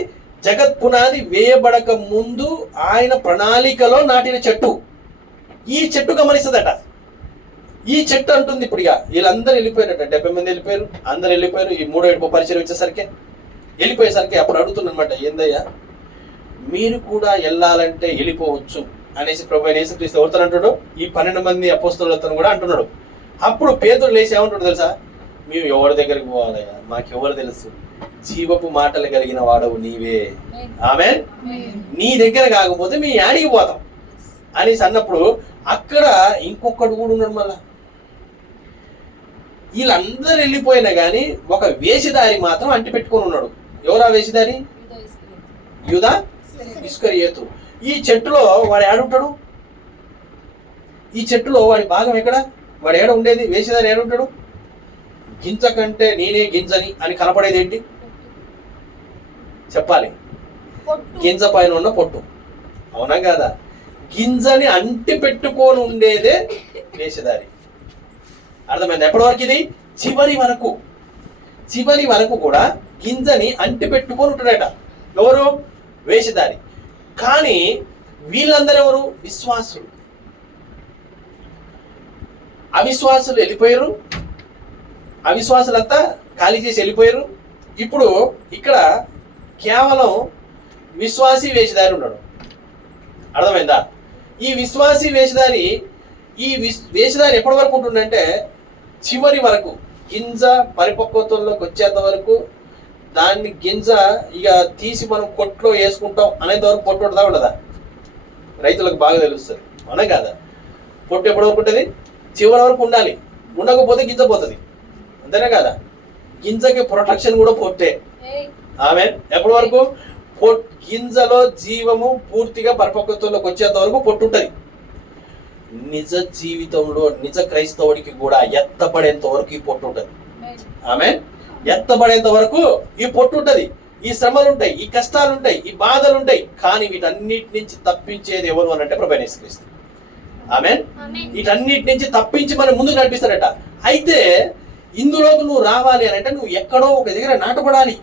జగత్పునాది వేయబడక ముందు ఆయన ప్రణాళికలో నాటిన చెట్టు. ఈ చెట్టు గమనిస్తుందట. ఈ చెట్టు అంటుంది ఇప్పుడు, ఇక వీళ్ళందరూ వెళ్ళిపోయారట, 70 మంది వెళ్ళిపోయారు, అందరు వెళ్ళిపోయారు. ఈ 3వ ఏడుపు పరిచయం వచ్చేసరికి వెళ్ళిపోయేసరికి అప్పుడు అడుగుతున్నమాట, ఏందయ్యా మీరు కూడా వెళ్ళాలంటే వెళ్ళిపోవచ్చు అనేసి ప్రభు యేసుక్రీస్తు ఎవరితో అంటాడు? ఈ 12 మంది అపోస్తలులతో కూడా అంటున్నాడు. అప్పుడు పేతురు లేచి ఏమంటాడు తెలుసా? మేము ఎవరి దగ్గరికి పోవాలయ్యా, మాకెవరు తెలుసు, జీవపు మాటలు కలిగిన వాడవు నీవే. ఆమేన్. నీ దగ్గర కాకపోతే మీ యాడికి పోతాం అనేసి అన్నప్పుడు అక్కడ ఇంకొకడు కూడా ఉన్నాడు. మళ్ళా వీళ్ళందరూ వెళ్ళిపోయినా కానీ ఒక వేషధారి మాత్రం అంటి పెట్టుకొని ఉన్నాడు. ఎవరు ఆ వేషధారి? యూదా ఇస్కరియోతు. ఈ చెట్టులో వాడు ఏడుంటాడు? ఈ చెట్టులో వాడి భాగం ఎక్కడ? వాడు ఏడ ఉండేది? వేషధారి ఏడుంటాడు? గింజ కంటే నేనే గింజని అని కనపడేది ఏంటి చెప్పాలి? గింజ పైన ఉన్న పొట్టు. అవునా కాదా? గింజని అంటి పెట్టుకొని ఉండేదే వేషధారి. అర్థమైంది? ఎప్పటి వరకు ఇది? చివరి వరకు. చివరి వరకు కూడా గింజని అంటి పెట్టుకొని ఉంటాడట. ఎవరు? వేషధారి. కానీ వీళ్ళందరూ ఎవరు? విశ్వాసులు. అవిశ్వాసులు వెళ్ళిపోయారు. అవిశ్వాసులంతా ఖాళీ చేసి వెళ్ళిపోయారు. ఇప్పుడు ఇక్కడ కేవలం విశ్వాసీ వేషధారి ఉన్నాడు. అర్థమైందా? ఈ విశ్వాసీ వేషధారి, ఈ వేషధారి ఎప్పటి వరకు ఉంటుందంటే చివరి వరకు, గింజ పరిపక్వతల్లోకి వచ్చేంత వరకు. దాన్ని గింజ ఇక తీసి మనం కొట్లో వేసుకుంటాం అనేంత వరకు పొట్టు ఉంటుందా ఉండదా? రైతులకు బాగా తెలుస్తుంది. అవునా కాదా? పొట్టు ఎప్పటి వరకు ఉంటుంది? చివరి వరకు ఉండాలి. ఉండకపోతే గింజ పోతుంది. అంతేనా కాదా? గింజకి ప్రొటెక్షన్ కూడా పొట్టే. ఆమేన్. ఎప్పటి వరకు? గింజలో జీవము పూర్తిగా పరిపక్వతలోకి వచ్చేంత వరకు పొట్టు ఉంటుంది. నిజ జీవితంలో నిజ క్రైస్తవుడికి కూడా ఎత్తపడేంత వరకు ఈ పొట్టు ఉంటుంది. ఆమేన్. ఎత్తబడేంత వరకు ఈ పొట్టు ఉంటుంది. ఈ శ్రమలు ఉంటాయి, ఈ కష్టాలు ఉంటాయి, ఈ బాధలు ఉంటాయి. కానీ వీటన్నిటి నుంచి తప్పించేది ఎవరు అని అంటే ప్రభు యేసుక్రీస్తు. ఆమేన్. వీటన్నిటి నుంచి తప్పించి మనం ముందుకు నడిపిస్తాడట. అయితే ఇందులోకి నువ్వు రావాలి అని అంటే నువ్వు ఎక్కడో ఒక దగ్గర నాటపడాలి.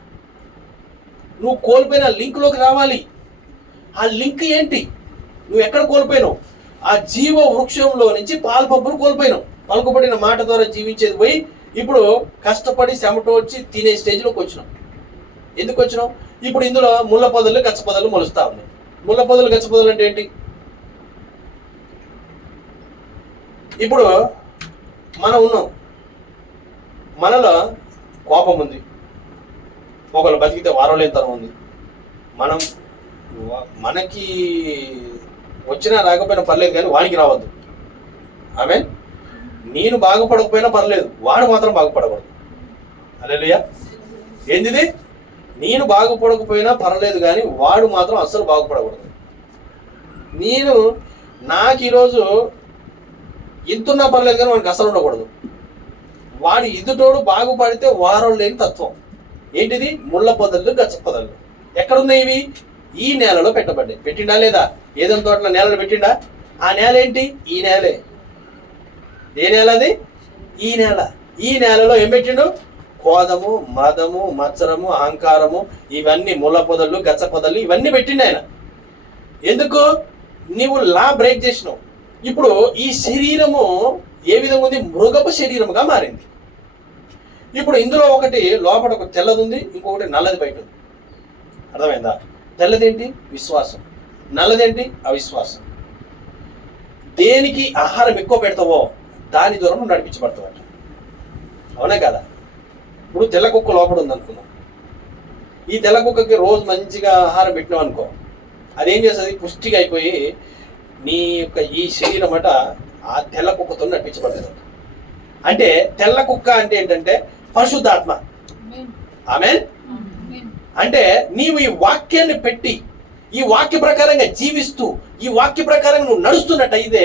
నువ్వు కోల్పోయిన లింక్లోకి రావాలి. ఆ లింక్ ఏంటి? నువ్వు ఎక్కడ కోల్పోయినావు? ఆ జీవ వృక్షంలో నుంచి పాల్పంపులు కోల్పోయినావు. పలుకుబడిన మాట ద్వారా జీవించేది పోయి ఇప్పుడు కష్టపడి చెమట వచ్చి తినే స్టేజ్లోకి వచ్చినాం. ఎందుకు వచ్చినాం? ఇప్పుడు ఇందులో ముళ్ళ పొదలు, గచ్చ పొదలు మొలుస్తా ఉన్నాయి. ముళ్ళ పొదలు, గచ్చ పొదలు అంటే ఏంటి? ఇప్పుడు మనం ఉన్నాం, మనలో కోపం ఉంది, ఒకళ్ళు బతికితే వారలేనితనం ఉంది. మనకి వచ్చినా రాకపోయినా పర్లేదు, కానీ వానికి రావద్దు. ఆమేన్. నేను బాగుపడకపోయినా పర్లేదు, వాడు మాత్రం బాగుపడకూడదు. హల్లెలూయా. ఏంటిది? నేను బాగుపడకపోయినా పర్లేదు కానీ వాడు మాత్రం అస్సలు బాగుపడకూడదు. నాకు ఈరోజు ఇంతున్నా పర్లేదు కానీ వాడికి అస్సలు ఉండకూడదు. వాడు ఎదుటోడు బాగుపడితే వారం లేని తత్వం. ఏంటిది? ముళ్ళ పొదలు, గచ్చ పొదలు. ఎక్కడున్నాయి ఇవి? ఈ నేలలో పెట్టబడ్డాయి. పెట్టిండా లేదా? ఏదైనా తోటలో నేలలో పెట్టిండా? ఆ నేల ఏంటి? ఈ నేలే. ఏ నేల అది? ఈ నేల. ఈ నేలలో ఏం పెట్టిండు? కోదము, మదము, మత్సరము, అహంకారము, ఇవన్నీ ముళ్ళ పొదలు, గచ్చ పొదలు, ఇవన్నీ పెట్టిండు ఆయన. ఎందుకు? నీవు లా బ్రేక్ చేసినావు. ఇప్పుడు ఈ శరీరము ఏ విధంగా ఉంది? మృగపు శరీరముగా మారింది. ఇప్పుడు ఇందులో ఒకటి లోపల ఒక తెల్లది ఉంది, ఇంకొకటి నల్లది బయట ఉంది. అర్థమైందా? తెల్లదేంటి? విశ్వాసం. నల్లదేంటి? అవిశ్వాసం. దేనికి ఆహారం ఎక్కువ పెడతావో దాని ద్వారా నువ్వు నడిపించబడతావట. అవునా కదా? ఇప్పుడు తెల్ల కుక్క లోపల ఉంది అనుకున్నాం. ఈ తెల్ల కుక్కకి రోజు మంచిగా ఆహారం పెట్టినావు అనుకో, అదేం చేస్తుంది? పుష్టిగా అయిపోయి నీ యొక్క ఈ శరీరం అట ఆ తెల్ల కుక్కతో నడిపించబడతాడు. అంటే తెల్ల కుక్క అంటే ఏంటంటే పరిశుద్ధాత్మ. ఆమేన్. అంటే నీవు ఈ వాక్యాన్ని పెట్టి ఈ వాక్య ప్రకారంగా జీవిస్తూ ఈ వాక్య ప్రకారంగా నువ్వు నడుస్తున్నట్టయితే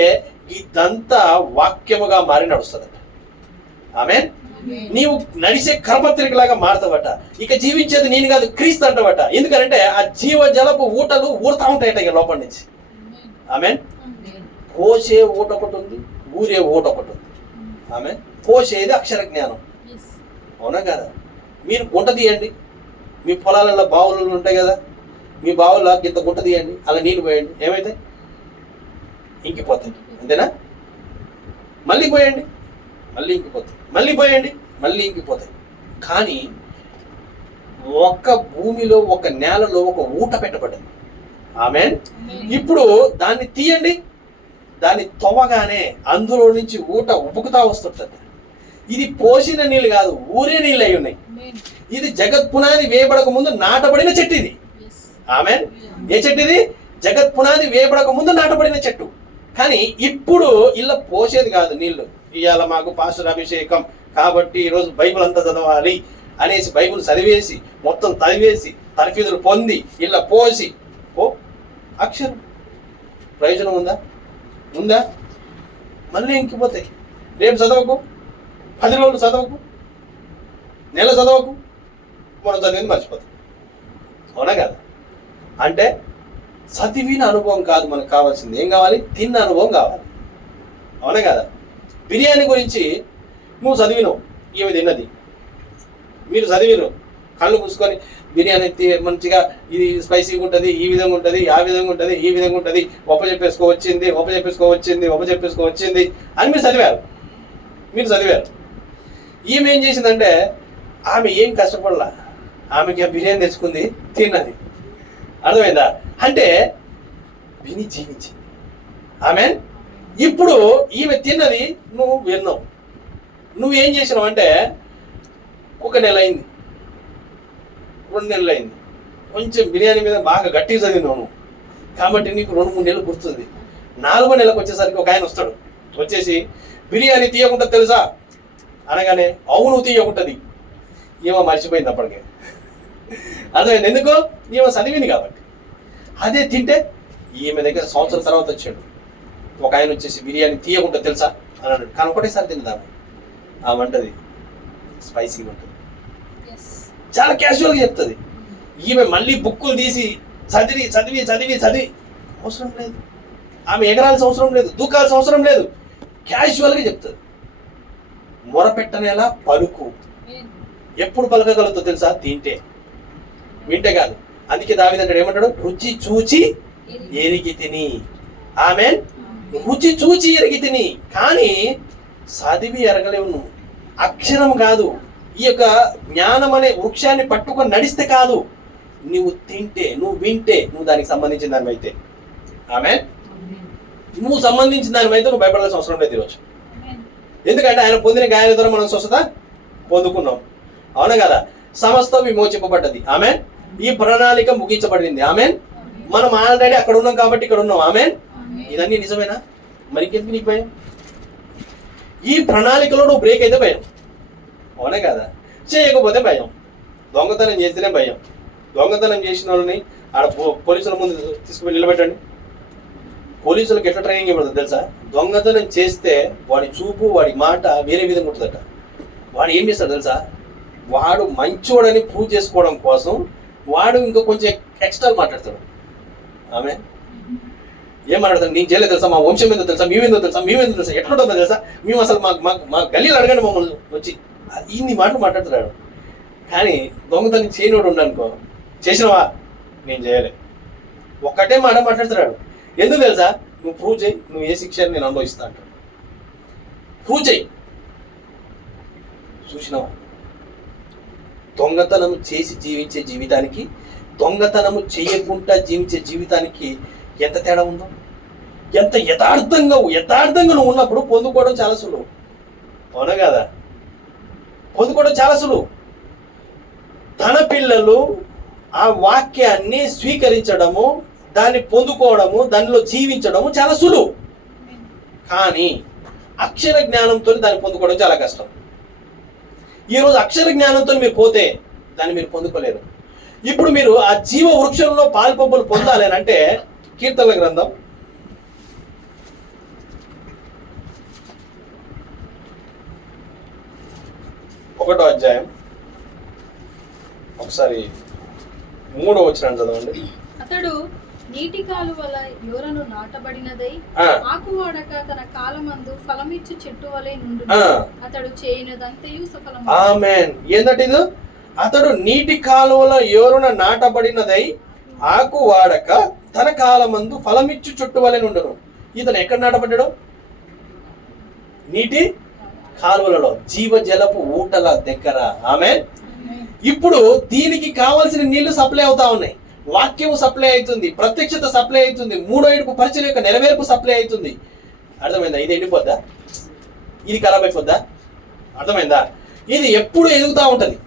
ఇదంతా వాక్యముగా మారి నడుస్తుందట. ఆమేన్. నీవు నడిచే కర్మత్రికలాగా మారుతావట. ఇక జీవించేది నేను కాదు, క్రీస్తు అంటావట. ఎందుకంటే ఆ జీవ జలపు ఊటలు ఊరుతా ఉంటాయట ఇక లోపల నుంచి. ఆమేన్. పోసే ఊట ఒకటి ఉంది, ఊరే ఊట ఒకటి ఉంది. ఆమేన్. పోసేది అక్షర జ్ఞానం. అవునా కదా? మీరు గుంట తీయండి, మీ పొలాలలో బావులలో ఉంటాయి కదా, మీ బావుల్లో ఇంత గుంట తీయండి, అలా నీళ్ళు పోయండి, ఏమైతే ఇంకిపోతాయి. అంతేనా? మళ్ళీ పోయండి, మళ్ళీ ఇంకిపోతాయి, మళ్ళీ పోయండి, మళ్ళీ ఇంకిపోతాయి. కానీ ఒక భూమిలో ఒక నేలలో ఒక ఊట పెట్టబడింది. ఆమేన్. ఇప్పుడు దాన్ని తీయండి, దాన్ని తవ్వగానే అందులో నుంచి ఊట ఉబుకుతా వస్తుంటది. ఇది పోసిన నీళ్ళు కాదు, ఊరే నీళ్ళు అయి ఉన్నాయి. ఇది జగత్ పునాది వేయబడక ముందు నాటబడిన చెట్టు ఇది. ఆమేన్. ఏ చెట్టు ఇది? జగత్ పునాది వేయబడక ముందు నాటబడిన చెట్టు. కానీ ఇప్పుడు ఇలా పోసేది కాదు నీళ్లు. ఇవాళ మాకు పాస్టర్ అభిషేకం కాబట్టి ఈరోజు బైబిల్ అంతా చదవాలి అనేసి బైబిల్ చదివేసి మొత్తం చదివేసి తర్ఫీదులు పొంది ఇలా పోసి ఓ అక్షరం ప్రయోజనం ఉందా? ఉందా? మళ్ళీ ఇంకిపోతాయి. రేపు చదవకు, 10 రోజులు చదవకు, నెల చదవకు, మనం చదివింది మర్చిపోతాం. అవునా కదా? అంటే చదివిన అనుభవం కాదు మనకు కావాల్సింది. ఏం కావాలి? తిన్న అనుభవం కావాలి. అవునా కదా? బిర్యానీ గురించి నువ్వు చదివినవు, ఈమె తిన్నది, మీరు చదివిను, కళ్ళు మూసుకొని బిర్యానీ మంచిగా ఇది స్పైసీగా ఉంటుంది, ఈ విధంగా ఉంటుంది, ఆ విధంగా ఉంటుంది, ఈ విధంగా ఉంటుంది, ఒప్పచెప్పేసుకోవచ్చింది అని మీరు చదివారు. ఈమె ఏం చేసిందంటే ఆమె ఏం కష్టపడలా, ఆమెకి ఆ బిర్యానీ తెచ్చుకుంది, తిన్నది. అర్థమైందా? అంటే విని జీవించి. ఆమేన్. ఇప్పుడు ఈమె తిన్నది, నువ్వు విన్నావు. నువ్వేం చేసినావు అంటే 1 నెల అయింది, 2 నెలలు అయింది, కొంచెం బిర్యానీ మీద బాగా గట్టిగా చదివినావు నువ్వు కాబట్టి నీకు 2-3 నెలలు గుర్తుంది. 4వ నెలకు వచ్చేసరికి ఒక ఆయన వస్తాడు, వచ్చేసి బిర్యానీ తీయకుండా తెలుసా అనగానే అవును తీయకుంటుంది. ఏమో మర్చిపోయింది అప్పటికే. అర్థమైంది? ఎందుకు? ఈమె చదివింది కాబట్టి. అదే తింటే ఈమె దగ్గర సంవత్సరం తర్వాత వచ్చాడు ఒక ఆయన వచ్చేసి బిర్యానీ తీయకుండా తెలుసా అని అన్నాడు. కానీ ఒకటేసారి తిన్నదామె. ఆమె అంటది స్పైసీగా ఉంటుంది, చాలా క్యాజువల్గా చెప్తుంది. ఈమె మళ్ళీ బుక్కులు తీసి చదివి అవసరం లేదు. ఆమె ఎగరాల్సిన అవసరం లేదు, దూకాల్సిన అవసరం లేదు, క్యాజువల్గా చెప్తుంది. మొరపెట్టనేలా పలుకు. ఎప్పుడు పలకగలుగుతావు తెలుసా? తింటే. వింటే కాదు. అందుకే దావీదు అంటాడు, ఏమంటాడు? రుచి చూచి ఎరిగి తిని. ఆమేన్. రుచి చూచి ఎరిగి తిని. కానీ చదివి ఎరగలేవు నువ్వు. అక్షరం కాదు, ఈ యొక్క జ్ఞానం అనే వృక్షాన్ని పట్టుకొని నడిస్తే కాదు, నువ్వు తింటే, నువ్వు వింటే, నువ్వు దానికి సంబంధించిన దానివైతే. ఆమేన్. నువ్వు సంబంధించిన దానివైతే నువ్వు భయపడాల్సిన అవసరం లేదు ఈరోజు. ఎందుకంటే ఆయన పొందిన గాయాల ద్వారా మనం స్వస్థత పొందుకున్నాం. అవునా కదా? సమస్తం విమోచింపబడ్డది. ఆమేన్. ఈ ప్రణాళిక ముగించబడింది. ఆమేన్. మనం ఆల్రెడీ అక్కడ ఉన్నాం కాబట్టి ఇక్కడ ఉన్నాం. ఆమేన్. ఇదన్నీ నిజమేనా? మరికెందుకు నీకు భయం? ఈ ప్రణాళికలో నువ్వు బ్రేక్ అయితే భయం. అవునా కదా? చేయకపోతే భయం. దొంగతనం చేస్తేనే భయం. దొంగతనం చేసిన వాళ్ళని ఆడ పోలీసుల ముందు తీసుకుని నిలబెట్టండి. పోలీసులకు ఎట్లా ట్రైనింగ్ ఇవ్వదు తెలుసా? దొంగతనం చేస్తే వాడి చూపు, వాడి మాట వేరే విధంగా ఉంటుందట. వాడు ఏం చేస్తాడు తెలుసా? వాడు మంచోడని ప్రూవ్ చేసుకోవడం కోసం వాడు ఇంకా కొంచెం ఎక్స్ట్రా మాట్లాడతాడు. ఆమె ఏం మాట్లాడతాడు? నేను చేయలేదు తెలుసా, మా వంశం ఏందో తెలుసా, మేమేందో తెలుసా, ఎట్లుంటుందో తెలుసా, మేము అసలు మా గల్లీలు అడగండి మమ్మల్ని వచ్చి, ఇన్ని మాటలు మాట్లాడుతున్నాడు. కానీ దొంగతనం చేయనోడు ఉండనుకో, చేసినవా? నేను చేయలే. ఒక్కటే మాట మాట్లాడుతున్నాడు. ఎందుకు తెలుసా? నువ్వు ప్రూవ్ చేయి, నువ్వు ఏ శిక్ష నేను అనుభవిస్తా అంటాడు. ప్రూవ్ చేయి. చూసినావా? దొంగతనము చేసి జీవించే జీవితానికి, దొంగతనము చేయకుండా జీవించే జీవితానికి ఎంత తేడా ఉందో. ఎంత యథార్థంగా నువ్వు ఉన్నప్పుడు పొందుకోవడం చాలా సులువు. అవునా కదా? పొందుకోవడం చాలా సులువు. తన పిల్లలు ఆ వాక్యాన్ని స్వీకరించడము, దాన్ని పొందుకోవడము, దానిలో జీవించడము చాలా సులువు. కానీ అక్షర జ్ఞానంతో దాన్ని పొందుకోవడం చాలా కష్టం. ఈరోజు అక్షర జ్ఞానంతో మీరు పోతే దాన్ని మీరు పొందుకోలేరు. ఇప్పుడు మీరు ఆ జీవ వృక్షంలో పాలుపంపులు పొందాలి అని అంటే కీర్తనల గ్రంథం 1వ అధ్యాయం ఒకసారి 3వ వచనం చదవండి. అతడు నీటి కాలువల యోరను నాటబడినదై ఆకువాడక తన కాలమందు ఫలమిచ్చు చెట్టు వలె నుండు. అతడు చేయనదంతయు సఫలము. ఆమేన్. ఏందంటే ఇది? అతడు నీటి కాలువల యోరున నాటబడినదై ఆకు వాడక తన కాలమందు ఫలమిచ్చు చెట్టు వలె నుండును. ఇతను ఎక్కడ నాటబడ్డాడు? నీటి కాలువలలో, జీవజలపు ఊటల దగ్గర. ఆమేన్. ఇప్పుడు దీనికి కావాల్సిన నీళ్లు సప్లై అవుతా ఉన్నాయి. వాక్యము సప్లై అవుతుంది, ప్రత్యక్షత సప్లై అవుతుంది, 3వ ఏడుపు పరిచయం యొక్క నెరవేర్పు సప్లై అవుతుంది. అర్థమైందా? ఇది ఎండిపోద్దా? ఇది ఖరాబ్ అయిపోద్దా? అర్థమైందా? ఇది ఎప్పుడు ఎదుగుతూ ఉంటది.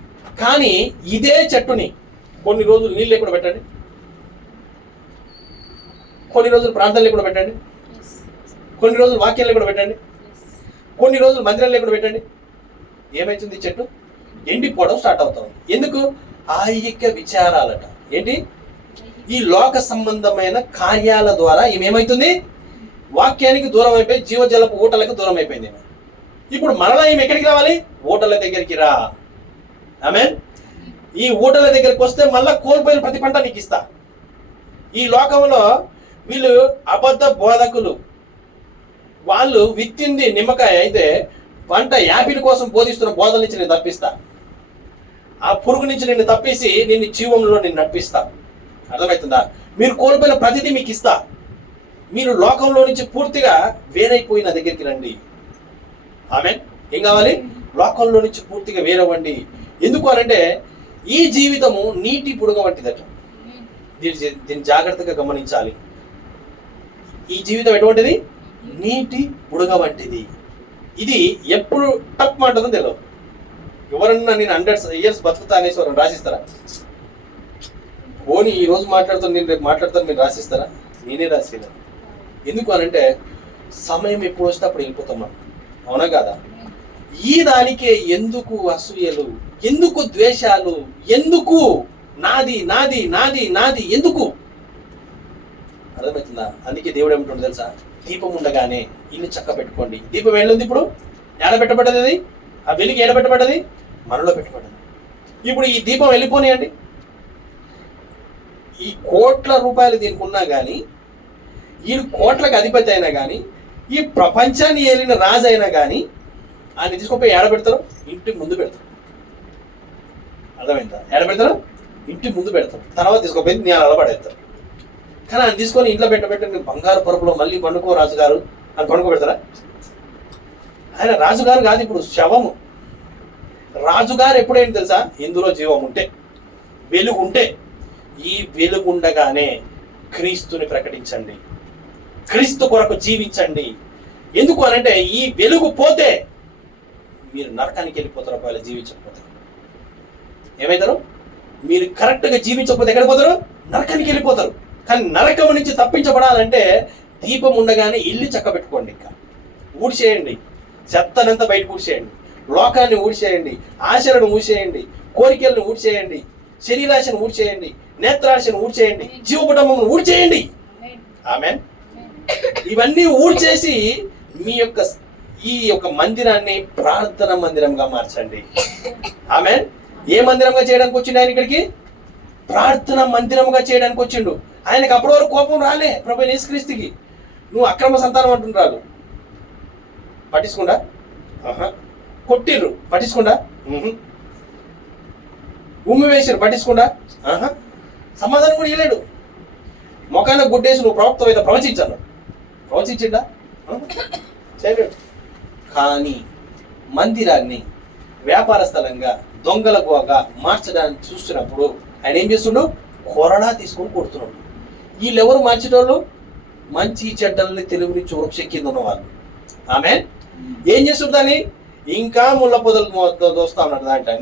కానీ ఇదే చెట్టుని కొన్ని రోజులు నీళ్ళు లేకుండా పెట్టండి, కొన్ని రోజులు ప్రార్థన లేకుండా పెట్టండి, కొన్ని రోజులు వాక్యం లేకుండా పెట్టండి, కొన్ని రోజులు మందిరం లేకుండా పెట్టండి, ఏమైతుంది? చెట్టు ఎండిపోవడం స్టార్ట్ అవుతా ఉంది. ఎందుకు? ఐహిక విచారాలట. ఏంటి? ఈ లోక సంబంధమైన కార్యాల ద్వారా ఏమేమైతుంది? వాక్యానికి దూరం అయిపోయి జీవజలపు ఊటలకు దూరం అయిపోయింది. ఇప్పుడు మరలా ఏమి ఎక్కడికి రావాలి? ఊటల దగ్గరికి రా. ఆమేన్. ఈ ఊటల దగ్గరికి వస్తే మళ్ళా కోల్పోయిన ప్రతి పంట నీకు ఇస్తా. ఈ లోకంలో వీళ్ళు అబద్ధ బోధకులు, వాళ్ళు విత్తింది నిమ్మకాయ అయితే పంట యాపిల్ కోసం బోధిస్తున్న బోధల నుంచి నేను తప్పిస్తా. ఆ పురుగు నుంచి నిన్ను తప్పిసి నిన్ను జీవంలో నేను నడిపిస్తా. అర్థమవుతుందా? మీరు కోల్పోయిన ప్రతిదీ మీకు ఇస్తా. మీరు లోకంలో నుంచి పూర్తిగా వేరైపోయిన దగ్గరికి రండి. ఆమేన్. ఏం కావాలి? లోకంలో నుంచి పూర్తిగా వేరవ్వండి. ఎందుకు అనంటే ఈ జీవితము నీటి బుడగ వంటిదట. దీన్ని జాగ్రత్తగా గమనించాలి. ఈ జీవితం ఎటువంటిది? నీటి బుడగ వంటిది. ఇది ఎప్పుడు టప్ అంటుందో తెలియదు. ఎవరన్నా నేను 100 years బతుకుతా అనేసి ఎవరైనా రాసిస్తారా? పోనీ ఈ రోజు మాట్లాడుతాను, నేను రేపు మాట్లాడతాను, మీరు రాసిస్తారా? నేనే రాసేదా. ఎందుకు అనంటే సమయం ఎప్పుడు వస్తే అప్పుడు వెళ్ళిపోతాం. అవునా కాదా? ఈ దానికే ఎందుకు అసూయలు, ఎందుకు ద్వేషాలు, ఎందుకు నాది నాది నాది నాది, ఎందుకు? అర్థమవుతుందా? అందుకే దేవుడు ఏమిటో తెలుసా? దీపం ఉండగానే ఇల్లు చక్క పెట్టుకోండి. దీపం వెళ్ళుంది ఇప్పుడు ఏడ పెట్టబడ్డది? అది ఆ వెలుగు ఏడ పెట్టబడ్డది? మనలో పెట్టబడ్డది. ఇప్పుడు ఈ దీపం వెళ్ళిపోనియండి. ఈ కోట్ల రూపాయలు దీనికి ఉన్నా కానీ, ఈ కోట్లకు అధిపతి అయినా కానీ, ఈ ప్రపంచాన్ని ఏలిన రాజు అయినా కానీ, ఆయన తీసుకుపోయి ఏడ పెడతారు? ఇంటి ముందు పెడతారు. అర్థమైందా? ఏడ పెడతారు? ఇంటి ముందు పెడతారు. తర్వాత తీసుకుపోయి నేల పడేస్తారు. కానీ ఆయన తీసుకొని ఇంట్లో పెట్టబెట్టి బంగారు పరుపులో మళ్ళీ పండుకో రాజుగారు అని పండుకోబెడతారా? ఆయన రాజుగారు కాదు, ఇప్పుడు శవము. రాజుగారు ఎప్పుడైనా తెలుసా? ఇందులో జీవం ఉంటే, వెలుగు ఉంటే. ఈ వెలుగుండగానే క్రీస్తుని ప్రకటించండి, క్రీస్తు కొరకు జీవించండి. ఎందుకు అనంటే ఈ వెలుగు పోతే మీరు నరకానికి వెళ్ళిపోతారు. ఒకవేళ జీవించకపోతే ఏమవుతారు? మీరు కరెక్ట్గా జీవించకపోతే ఎక్కడ పోతారు? నరకానికి వెళ్ళిపోతారు. కానీ నరకం నుంచి తప్పించబడాలంటే దీపం ఉండగానే ఇల్లు చక్క పెట్టుకోండి. ఇంకా ఊడ్చేయండి, చెత్తనంతా బయటకు ఊడ్చేయండి, లోకాన్ని ఊడ్చేయండి, ఆశలను ఊడ్చేయండి, కోరికలను ఊడ్చేయండి, శరీరాశను ఊడ్చేయండి, నేత్రాశను ఊడ్చేయండి, జీవకుటుంబం ఊడ్చేయండి. ఆమేన్. ఇవన్నీ ఊడ్చేసి మీ యొక్క ఈ యొక్క మందిరాన్ని ప్రార్థన మందిరంగా మార్చండి. ఆమేన్. ఏ మందిరంగా చేయడానికి వచ్చిండు ఆయన ఇక్కడికి? ప్రార్థన మందిరంగా చేయడానికి వచ్చిండు. ఆయనకు అప్పటి వరకు కోపం రాలే ప్రభువైన యేసుక్రీస్తుకి. నువ్వు అక్రమ సంతానం అంటుండ్రాలు, పట్టించుకుండా కొట్టిర్రు, పట్టించుకుండా ఉమ్మి వేసిర్రు, పట్టించుకుండా సమాధానం కూడా ఇవ్వలేడు. ముఖాన గుడ్డేసి నువ్వు ప్రవక్త అయితే ప్రవచించాను. ప్రవచించిండా? చేయలేడు. కానీ మందిరాన్ని వ్యాపార స్థలంగా దొంగల గోగా మార్చడానికి చూస్తున్నప్పుడు ఆయన ఏం చేస్తుండు? కొరడా తీసుకొని కొడుతున్నాడు. వీళ్ళెవరు మార్చేటోళ్ళు? మంచి చెడ్డల్ని తెలుగుని చూరక్ష కింద ఉన్నవాళ్ళు. ఆమె ఏం చేస్తుందని ఇంకా ముళ్ళ పొదలు దోస్తా ఉన్నాడు. దాంట్లో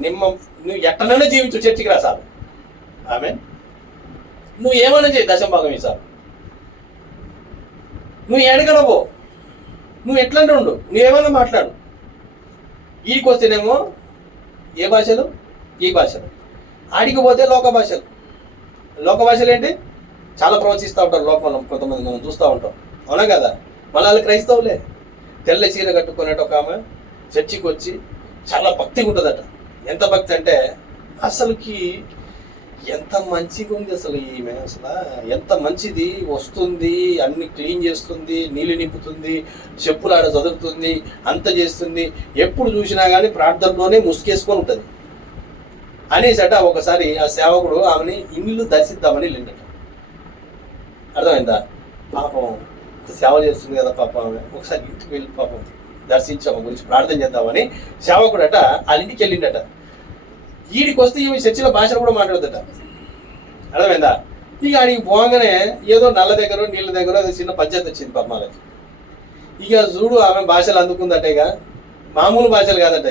నువ్వు ఎట్టనైనా జీవించు, చర్చికి రా సార్. ఆమె నువ్వు ఏమైనా చేయి, దశంభాగం ఇసారు. నువ్వు ఎడగలవో, నువ్వు ఎట్లంటే ఉండు, నువ్వేమైనా మాట్లాడు. ఈడికి వస్తేనేమో ఏ భాషలు? ఈ భాషలు. ఆడికి పోతే లోక భాషలు. లోక భాషలు ఏంటి? చాలా ప్రవచిస్తూ ఉంటారు లోకంలో, కొంతమంది మనం చూస్తూ ఉంటాం. అవునా కదా? మళ్ళీ వాళ్ళు క్రైస్తవులే. తెల్ల చీర కట్టుకునేట ఒక ఆమె చర్చికి వచ్చి చాలా భక్తిగా ఉంటుందట. ఎంత భక్తి అంటే అసలుకి ఎంత మంచిగా ఉంది అసలు ఈమె. అసలు ఎంత మంచిది, వస్తుంది, అన్ని క్లీన్ చేస్తుంది, నీళ్ళు నింపుతుంది, చెప్పులు ఆడ చదువుతుంది, అంత చేస్తుంది. ఎప్పుడు చూసినా కానీ ప్రార్థనలోనే ముసుకేసుకొని ఉంటుంది అనేసట. ఒకసారి ఆ సేవకుడు ఆమెని ఇల్లు దర్శిద్దామని వెళ్ళిందట. అర్థమైందా? పాపం సేవ చేస్తుంది కదా పాపం, ఆమె ఒకసారి ఇంటికి వెళ్ళి పాపం దర్శించాము గురించి ప్రార్థన చేద్దామని సేవకుడట వాళ్ళ ఇంటికి వెళ్ళిండట. వీడికి వస్తే ఈమె చర్చిలో భాషలు కూడా మాట్లాడుతుందట. అర్థమైందా? ఇక ఆడికి పోగానే ఏదో నల్ల దగ్గర నీళ్ళ దగ్గర అది చిన్న పంచాయతీ వచ్చింది పద్మాలకి. ఇక చూడు ఆమె భాషలు అందుకుందట. ఇక మామూలు భాషలు కాదట,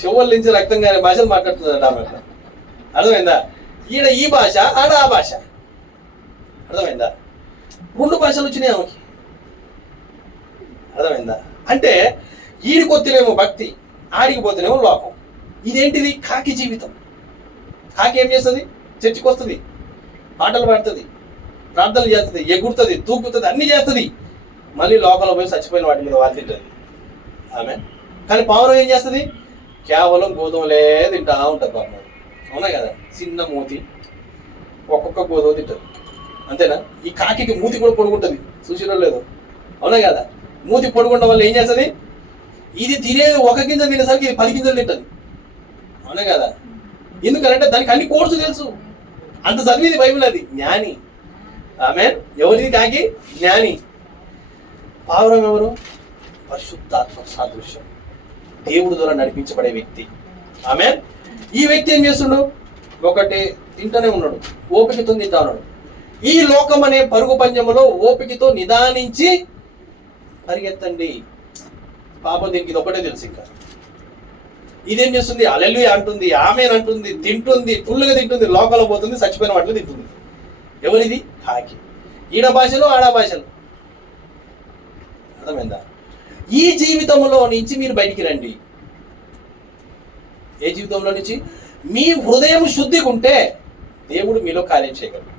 చెవుల నుంచి రక్తం కాని భాషలు మాట్లాడుతుందట ఆమె. అర్థమైందా? ఈడ ఈ భాష, ఆడ ఆ భాష. అర్థమైందా? 2 భాషలు వచ్చినాయి ఆమెకి. అర్థమైందా? అంటే ఈడికి వస్తేనేమో భక్తి, ఆడికి పోతేనేమో లోకం. ఇదేంటిది? కాకి జీవితం. కాకి ఏం చేస్తుంది? చర్చికి వస్తుంది, పాటలు పాడుతుంది, ప్రార్థనలు చేస్తుంది, ఎగురుతుంది, తూకుతుంది, అన్ని చేస్తుంది. మళ్ళీ లోకంలో పోయి చచ్చిపోయిన వాటి మీద వాళ్ళు తింటుంది ఆమె. కానీ పావురం ఏం చేస్తుంది? కేవలం గోధుమలే తింటా ఉంటుంది పాపం. అవునా కదా? చిన్న మూతి, ఒక్కొక్క గోధుమ తింటుంది, అంతేనా? ఈ కాకి మూతి కూడా పొడుగుంటుంది, చూసిరో లేదు? అవునా కదా? మూతి పొడుగుండడం వల్ల ఏం చేస్తుంది? ఇది తినేది ఒక గింజ తినేసరికి ఇది 10 గింజలు తింటుంది. అవునా కదా? ఎందుకంటే దానికి అన్ని కోర్సు తెలుసు, అంత చదివింది బైబిల్. అది జ్ఞాని. ఆమె ఎవరిది? కాకి జ్ఞాని. పావురం ఎవరు? పరిశుద్ధాత్మ సాదృశ్యం, దేవుడి ద్వారా నడిపించబడే వ్యక్తి. ఆమె ఈ వ్యక్తి ఏం చేస్తున్నాడు? ఒకటి తింటూనే ఉన్నాడు, ఓపికతో తింటా ఉన్నాడు. ఈ లోకం అనే పరుగు పంజములో ఓపికతో నిదానించి పరిగెత్తండి. పాపం దీనికి ఇది ఒకటే తెలుసు. ఇంకా ఇదేం చేస్తుంది? హల్లెలూయా అంటుంది, ఆమేన్ అంటుంది, తింటుంది, ఫుల్గా తింటుంది, లోకంలో పోతుంది, చచ్చిపోయిన వాటిలో తింటుంది. ఎవరిది? కాకి. ఈడ భాషలు, ఆడ భాషలు. అర్థమైందా? ఈ జీవితంలో నుంచి మీరు బయటికి రండి. ఏ జీవితంలో నుంచి? మీ హృదయం శుద్ధిగా ఉంటే దేవుడు మీలో కార్యం చేయగలడు.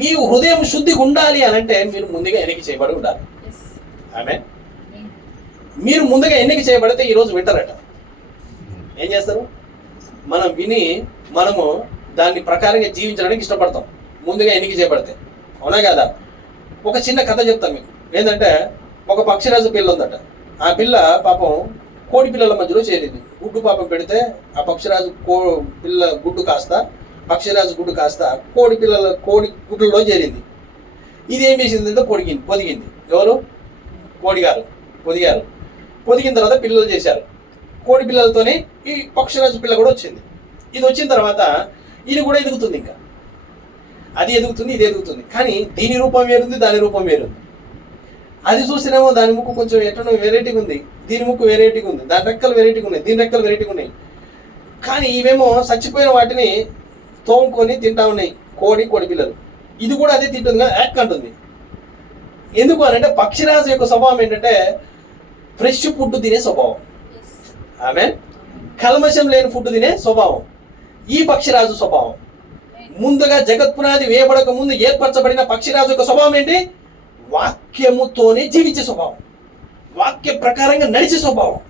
మీ హృదయం శుద్ధిగా ఉండాలి అని అంటే మీరు ముందుగా ఎన్నిక చేయబడి ఉండాలి. ఆమె మీరు ముందుగా ఎన్నిక చేయబడితే ఈరోజు వింటారట. ఏం చేస్తారు? మనం విని మనము దాన్ని ప్రకారంగా జీవించడానికి ఇష్టపడతాం, ముందుగా ఎన్నిక చేయబడితే. అవునా కదా? ఒక చిన్న కథ చెప్తాం మీకు. ఏంటంటే ఒక పక్షిరాజు పిల్ల ఉందట. ఆ పిల్ల పాపం కోడి పిల్లల మధ్యలో చేరింది. గుడ్డు పాపం పెడితే ఆ పక్షిరాజు పిల్ల గుడ్డు కాస్త, పక్షిరాజు గుడ్డు కాస్త కోడి గుడ్లలో చేరింది. ఇది ఏం చేసింది అంటే పొదిగింది. ఎవరు? కోడిగారు పొదిగారు. పొదిగిన తర్వాత పిల్లలు చేశారు. కోడి పిల్లలతోనే ఈ పక్షిరాజు పిల్ల కూడా వచ్చింది. ఇది వచ్చిన తర్వాత ఇది కూడా ఎదుగుతుంది. ఇంకా అది ఎదుగుతుంది, ఇది ఎదుగుతుంది. కానీ దీని రూపం వేరుంది, దాని రూపం వేరుంది. అది చూసినేమో దాని ముక్కు కొంచెం ఎట్లనో వెరైటీగా ఉంది, దీని ముక్కు వెరైటీగా ఉంది, దాని రెక్కలు వెరైటీగా ఉన్నాయి, దీని రెక్కలు వెరైటీగా ఉన్నాయి. కానీ ఇవేమో చచ్చిపోయిన వాటిని తోముకొని తింటా ఉన్నాయి కోడి పిల్లలు. ఇది కూడా అదే తింటుంది, యాక్ అంటుంది. ఎందుకు అని అంటే పక్షిరాజు యొక్క స్వభావం ఏంటంటే ఫ్రెష్ ఫుడ్ తినే స్వభావం. ఆమె కల్మషం లేని ఫుడ్ తినే స్వభావం ఈ పక్షిరాజు స్వభావం. ముందుగా జగత్పునాది వేయబడక ముందు ఏర్పరచబడిన పక్షిరాజు యొక్క స్వభావం ఏంటి? వాక్యముతోనే జీవించే స్వభావం, వాక్య ప్రకారంగా నడిచే స్వభావం.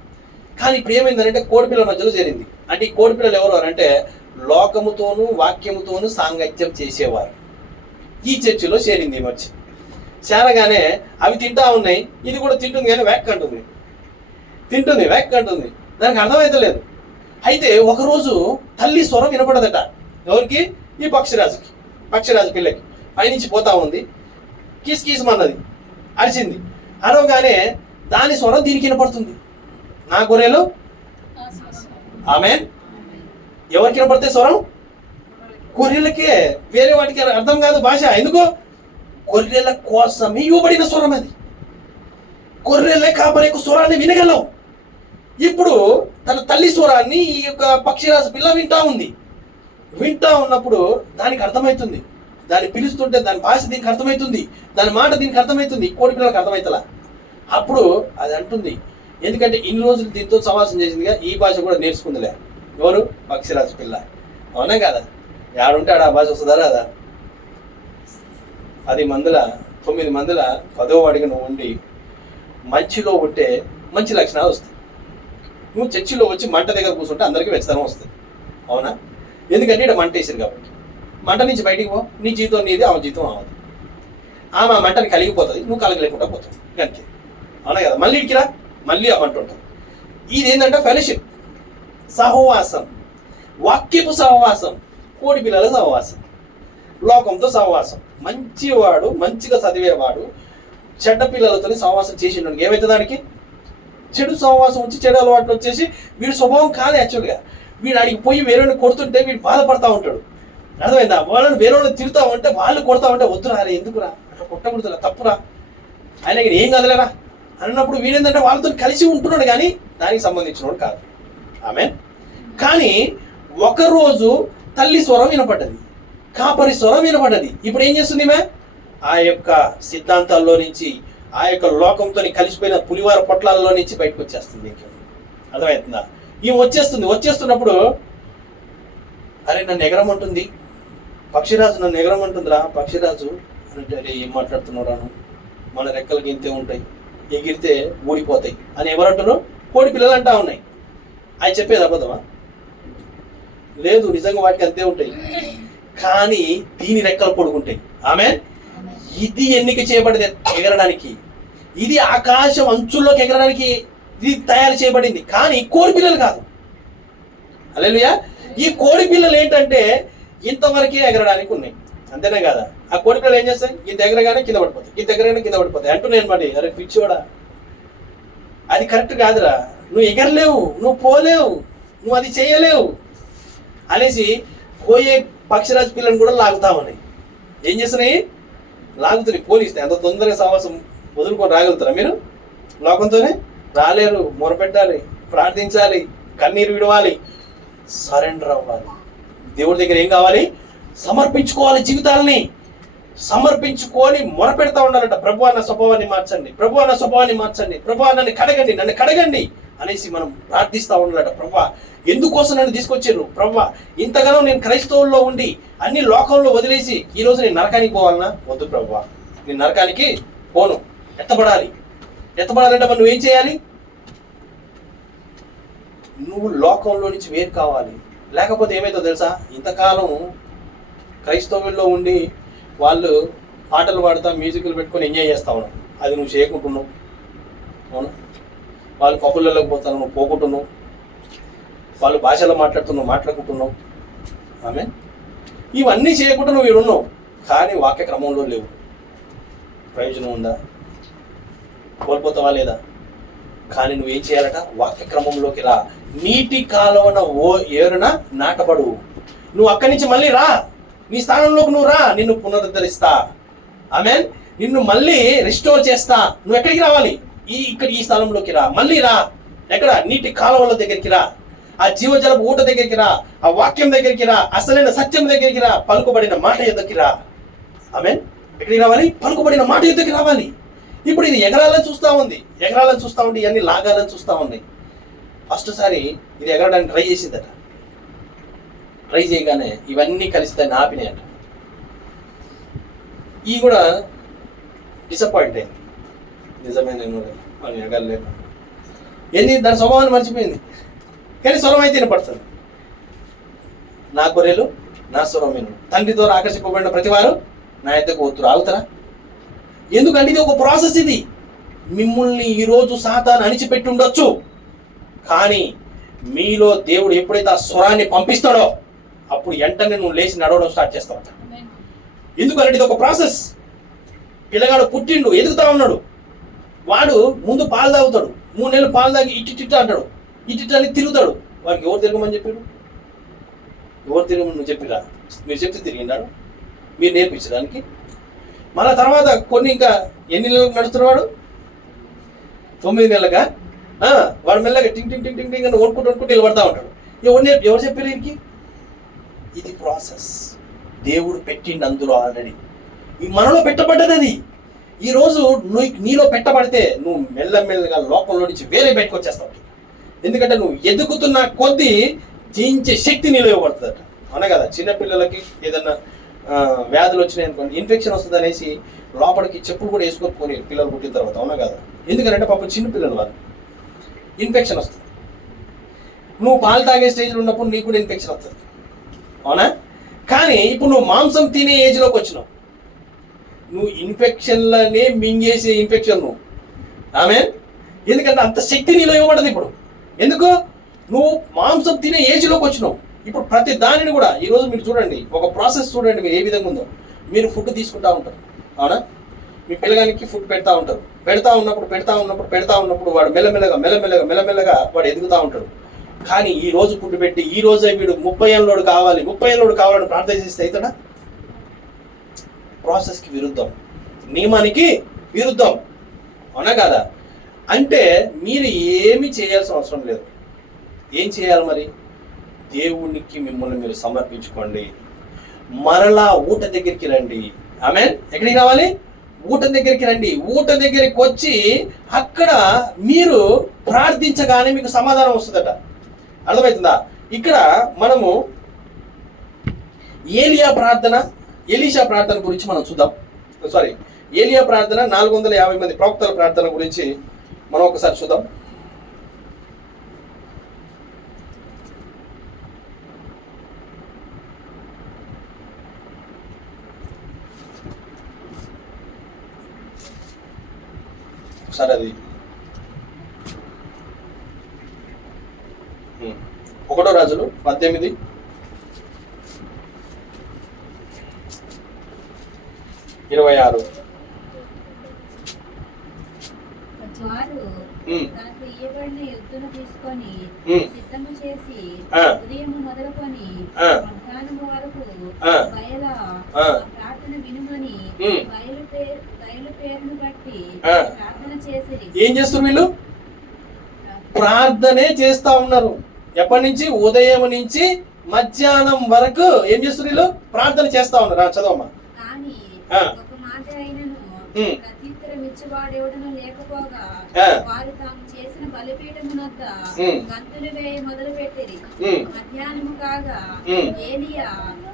కానీ ఇప్పుడు ఏమైందనంటే కోడిపిల్లల మధ్యలో చేరింది. అంటే ఈ కోడిపిల్లలు ఎవరు అంటే లోకముతోనూ వాక్యముతోనూ సాంగత్యం చేసేవారు. ఈ చర్చిలో చేరింది. వచ్చి చేరగానే అవి తింటా ఉన్నాయి, ఇది కూడా తింటుంది, కానీ వ్యాక్ అంటుంది, తింటుంది, వ్యాక్ అంటుంది. దానికి అర్థమైతలేదు. అయితే ఒకరోజు తల్లి స్వరం వినపడదట. ఎవరికి? ఈ పక్షిరాజుకి. పక్షిరాజు పిల్లకి పైనుంచి పోతా ఉంది, కీస్ కీసమన్నది, అరిచింది. అరవగానే దాని స్వరం దీనికి వినపడుతుంది, నా గొర్రెలు. ఆమేన్. ఎవరికి వినపడితే స్వరం? గొర్రెలకే, వేరే వాటికి అర్థం కాదు భాష. ఎందుకో గొర్రెల కోసమే ఇవ్వబడిన స్వరం అది. గొర్రెలే కాపరి యొక్క స్వరాన్ని వినగలవు. ఇప్పుడు తన తల్లి స్వరాన్ని ఈ యొక్క పక్షిరాజు పిల్ల వింటా ఉంది. వింటా ఉన్నప్పుడు దానికి అర్థమవుతుంది, దాన్ని పిలుస్తుంటే దాని భాష దీనికి అర్థమవుతుంది, దాని మాట దీనికి అర్థమవుతుంది, కోడి పిల్లలకు అర్థమవుతలా. అప్పుడు అది అంటుంది, ఎందుకంటే ఇన్ని రోజులు దీంతో సమాసం చేసిందిగా ఈ భాష కూడా నేర్చుకుందిలే. ఎవరు? పక్షిరాజు పిల్ల. అవునా కదా? యాడుంటే ఆడ ఆ భాష వస్తుందా రాదా? 10 మందిల 9 మందిల 10వ వాడిగా నువ్వు ఉండి మంచిలో ఉంటే మంచి లక్షణాలు వస్తాయి. నువ్వు చర్చిలో వచ్చి మంట దగ్గర కూర్చుంటే అందరికీ వెచ్చదనం వస్తుంది. అవునా? ఎందుకంటే ఇక్కడ మంట వేసింది కాబట్టి. మంట నుంచి బయటికి పో, నీ జీవితం నీది, ఆమె జీవితం అవ్వదు. ఆమె ఆ మంటని కలిగిపోతుంది, నువ్వు కలగలేకుండా పోతావు. కనుక అవునా కదా? మళ్ళీ ఇడికిరా, మళ్ళీ ఆ మంట ఉంటుంది. ఇది ఏంటంటే ఫెలోషిప్, సహవాసం, వాక్యపు సహవాసం, కోడి పిల్లల సహవాసం, లోకంతో సహవాసం. మంచివాడు, మంచిగా చదివేవాడు చెడ్డ పిల్లలతో సహవాసం చేసిండు, ఏమైతే దానికి చెడు సహవాసం వచ్చి చెడు అలవాట్లు వచ్చేసి వీడి స్వభావం కాదు. యాక్చువల్గా వీడు అడిగి పోయి వేరేవాడిని కొడుతుంటే వీడు బాధపడతా ఉంటాడు. అర్థమైందా? వాళ్ళని వేరేవాళ్ళని తిరుగుతా ఉంటే వాళ్ళు కొడతా ఉంటే వద్దురా, అరే ఎందుకురా అట్లా కొట్టకూడదురా, తప్పురా, ఆయన ఏం కదలేరా అన్నప్పుడు వీడేంటంటే వాళ్ళతో కలిసి ఉంటున్నాడు, కానీ దానికి సంబంధించినవాడు కాదు. ఆమేన్. కానీ ఒకరోజు తల్లి స్వరం వినపడ్డది, కాపరి స్వరం వినపడ్డది. ఇప్పుడు ఏం చేస్తుంది? ఆ యొక్క సిద్ధాంతాల్లో నుంచి, ఆ యొక్క లోకంతో కలిసిపోయిన పులివార పొట్లాలలో నుంచి బయటకు వచ్చేస్తుంది. అర్థమవుతుందా? ఈమె వచ్చేస్తున్నప్పుడు అరే నన్ను ఎగరమంటుంది, పక్షిరాజు నన్ను ఎగరమంటుందిరా. పక్షిరాజు అంటే అరే ఏం మాట్లాడుతున్నారా, మన రెక్కలకి ఇంతే ఉంటాయి, ఎగిరితే ఊడిపోతాయి అని ఎవరంటారు? కోడి పిల్లలు అంటా ఉన్నాయి. అవి చెప్పేది అబద్ధమా? లేదు, నిజంగా వాటికి అంతే ఉంటాయి, కానీ దీని రెక్కలు పొడుగుంటాయి. ఆమేన్. ఇది ఎన్నిక చేయబడింది ఎగరడానికి, ఇది ఆకాశం అంచుల్లోకి ఎగరడానికి ఇది తయారు చేయబడింది, కానీ కోడి పిల్లలు కాదు. హల్లెలూయా. ఈ కోడి పిల్లలు ఏంటంటే ఇంతవరకే ఎగరడానికి ఉన్నాయి, అంతేనే కదా? ఆ కోడి పిల్లలు ఏం చేస్తాయి? ఇంత ఎగరగానే కింద పడిపోతాయి, ఇంత ఎగరగానే కింద పడిపోతాయి అంటున్నాయి అనమాట. అరే పిచ్చోడా, అది కరెక్ట్ కాదురా, నువ్వు ఎగరలేవు, నువ్వు పోలేవు, నువ్వు అది చేయలేవు అనేసి పోయే పక్షిరాజు పిల్లని కూడా లాగుతా ఉన్నాయి. ఏం చేస్తున్నాయి? లాగుతున్నాయి, పోలీస్తాయి. అంత తొందరగా సహవాసం వదులుకొని రాగలుగుతారా మీరు? లోకంతోనే రాలేరు. మొరపెట్టాలి, ప్రార్థించాలి, కన్నీరు విడవాలి, సరెండర్ అవ్వాలి. దేవుడి దగ్గర ఏం కావాలి? సమర్పించుకోవాలి. జీవితాలని సమర్పించుకొని మొరపెడతా ఉండాలంట. ప్రభువా నా స్వభావాన్ని మార్చండి, ప్రభువా నా స్వభావాన్ని మార్చండి, ప్రభువా నన్ను కడగండి, నన్ను కడగండి అనేసి మనం ప్రార్థిస్తూ ఉండాలట. ప్రభువా ఎందుకోసం నన్ను తీసుకొచ్చారు? ప్రభువా ఇంతగానో నేను క్రైస్తవుల్లో ఉండి అన్ని లోకంలో వదిలేసి ఈరోజు నేను నరకానికి పోవాలన్నా? వద్దు ప్రభువా, నేను నరకానికి పోను. ఎత్తబడాలంటే మరి నువ్వేం చేయాలి? నువ్వు లోకంలో నుంచి వేరు కావాలి. లేకపోతే ఏమైతుందో తెలుసా? ఇంతకాలం క్రైస్తవుల్లో ఉండి వాళ్ళు పాటలు పాడుతా, మ్యూజిక్లు పెట్టుకొని ఎంజాయ్ చేస్తా ఉన్నావు, అది నువ్వు చేయకుంటున్నావు. అవునా? వాళ్ళు పప్పులలోకి పోతాను, నువ్వు పోకుంటున్నావు. వాళ్ళు భాషలో మాట్లాడుకుంటున్నావు. ఆమె ఇవన్నీ చేయకుండా నువ్వు ఉన్నావు, కానీ వాక్య క్రమంలో లేవు. ప్రయోజనం ఉందా? కోల్పోతావా లేదా? కానీ నువ్వేం చేయాలట? వాక్య క్రమంలోకి రా. నీటి కాలువన ఏరున నాటబడు. నువ్వు అక్కడి నుంచి మళ్ళీ రా, నీ స్థానంలోకి నువ్వు రా, నిన్ను పునరుద్ధరిస్తా. ఆమేన్. నిన్ను మళ్ళీ రిస్టోర్ చేస్తా. నువ్వు ఎక్కడికి రావాలి? ఈ స్థలంలోకి రా, మళ్ళీ రా. ఎక్కడ? నీటి కాలువల దగ్గరికి రా, ఆ జీవజలపు ఊట దగ్గరికి రా, ఆ వాక్యం దగ్గరికి రా, అసలైన సత్యం దగ్గరికి రా, పలుకుబడిన మాట ఎద్దకి రా. ఆమేన్. ఎక్కడికి రావాలి? పలుకుబడిన మాట ఎద్దకి రావాలి. ఇప్పుడు ఇది ఎగరాలని చూస్తూ ఉంది, ఇవన్నీ లాగాలని చూస్తూ ఉంది. ఫస్ట్ సారి ఇది ఎగరడానికి ట్రై చేసిందట. ట్రై చేయగానే ఇవన్నీ కలిసి దాన్ని ఆపినాయట. ఈ కూడా డిసప్పాయింట్ అయింది. నిజమే, నేను మనం ఎగరలేదు. దాని స్వభావాన్ని మర్చిపోయింది, కానీ స్వరం అయితే వినపడుతుంది. నా గొర్రెలు నా స్వరం విను, తండ్రి ద్వారా ఆకర్షింపబడిన ప్రతివారు నా యొద్దకు వత్తురు. ఆగుతారా? ఎందుకంటే ఇది ఒక ప్రాసెస్. ఇది మిమ్మల్ని ఈరోజు సాతాను అణిచిపెట్టి ఉండొచ్చు, కానీ మీలో దేవుడు ఎప్పుడైతే ఆ స్వరాన్ని పంపిస్తాడో అప్పుడు వెంటనే నువ్వు లేచి నడవడం స్టార్ట్ చేస్తావట. ఎందుకంటే ఇది ఒక ప్రాసెస్. పిల్లగాడు పుట్టిండు, ఎదుగుతా ఉన్నాడు, వాడు ముందు పాలు తాగుతాడు, 3 నెలలు పాలు తాగి ఇట్టిట్ట అంటాడు, ఇట్టిట్ట అని తిరుగుతాడు. వాడికి ఎవరు తిరగమని చెప్పాడు? ఎవరు తిరగమని నువ్వు చెప్పిరా? మీరు చెప్తే తిరిగినాడు, మీరు నేర్పించడానికి. మళ్ళా తర్వాత కొన్ని ఇంకా ఎన్ని నెలలకు నడుస్తున్నాడు? 9 నెలలుగా వాడు మెల్లగా టింగ్ టింగ్ టింగ్ టింగ్ టింగ్ అని వణుకుంటూ నిలబడతా ఉంటాడు. ఎవరు చెప్పారు వీరికి? ఇది ప్రాసెస్. దేవుడు పెట్టిండు అందులో ఆల్రెడీ. ఈ మనలో పెట్టబడ్డది అది. ఈరోజు నీలో పెట్టబడితే నువ్వు మెల్లమెల్లగా లోపంలో నుంచి వేరే బయటకు వచ్చేస్తావు. ఎందుకంటే నువ్వు ఎదుగుతున్న కొద్దీ జీవించే శక్తి నీలో ఇవ్వబడుతుందట. అవునా కదా? చిన్నపిల్లలకి ఏదన్నా వ్యాధులు వచ్చినాయి అనుకోండి, ఇన్ఫెక్షన్ వస్తుంది అనేసి లోపలికి చెప్పులు కూడా వేసుకొని పిల్లలు పుట్టిన తర్వాత. అవునా కదా? ఎందుకంటే పాపం చిన్నపిల్లలు వాళ్ళు ఇన్ఫెక్షన్ వస్తుంది. నువ్వు పాలు తాగే స్టేజ్లో ఉన్నప్పుడు నీకు కూడా ఇన్ఫెక్షన్ వస్తుంది. అవునా? కానీ ఇప్పుడు నువ్వు మాంసం తినే ఏజ్లోకి వచ్చినావు. నువ్వు ఇన్ఫెక్షన్లనే మింగేసే ఇన్ఫెక్షన్ నువ్వు. ఆమె ఎందుకంటే అంత శక్తి నీలో ఇవ్వబడదు ఇప్పుడు. ఎందుకు? నువ్వు మాంసం తినే ఏజ్లోకి వచ్చినావు. ఇప్పుడు ప్రతి దానిని కూడా ఈరోజు మీరు చూడండి, ఒక ప్రాసెస్ చూడండి మీరు ఏ విధంగా ఉందో. మీరు ఫుడ్ తీసుకుంటా ఉంటారు. అవునా? మీ పిల్లగానికి ఫుడ్ పెడతా ఉన్నప్పుడు వాడు మెల్లమెల్లగా వాడు ఎదుగుతూ ఉంటాడు. కానీ ఈ రోజు ఫుడ్ పెట్టి ఈ రోజే వీడు 30 ఏళ్ళోడు కావాలని ప్రార్థన చేస్తే అవుతాడా? ప్రాసెస్కి విరుద్ధం, నియమానికి విరుద్ధం. అవునా కదా? అంటే మీరు ఏమి చేయాల్సిన అవసరం లేదు. ఏం చేయాలి మరి? దేవునికి మిమ్మల్ని మీరు సమర్పించుకోండి. మరలా ఊట దగ్గరికి రండి. ఆమేన్. ఎక్కడికి రావాలి? ఊట దగ్గరికి రండి. ఊట దగ్గరికి వచ్చి అక్కడ మీరు ప్రార్థించగానే మీకు సమాధానం వస్తుందట. అర్థమవుతుందా? ఇక్కడ మనము ఎలీషా ప్రార్థన గురించి మనం చూద్దాం. ఏలియా ప్రార్థన 450 మంది ప్రవక్తల ప్రార్థన గురించి మనం ఒకసారి చూద్దాం. ఒకసారి అది 1 రాజులు 18 26. వారు నాకు ఇవ్వబడిన యుద్ధను తీసుకొని సిద్ధము చేసి ఉదయం మొదలుకొని మధ్యాహ్నం వరకు ప్రార్థన వినుమని బయలు పేరును బట్టి ప్రార్థన చేసి. ఏం చేస్తారు వీళ్ళు? ప్రార్థనే చేస్తా ఉన్నారు. ఎప్పటి నుంచి? ఉదయం నుంచి మధ్యాహ్నం వరకు ఏం చేస్తారు వీళ్ళు? ప్రార్థన చేస్తా ఉన్నారు. చదవమ్మా. కానీ ఒక మాట అయినను ప్రత్యుత్తరం ఇచ్చేవాడెవడను లేకపోగా వారు తాము చేసిన బలిపీఠమునొద్ద గంతులు వేయ మొదలు పెట్టిరి. మధ్యాహ్నము కాగా ఏలియా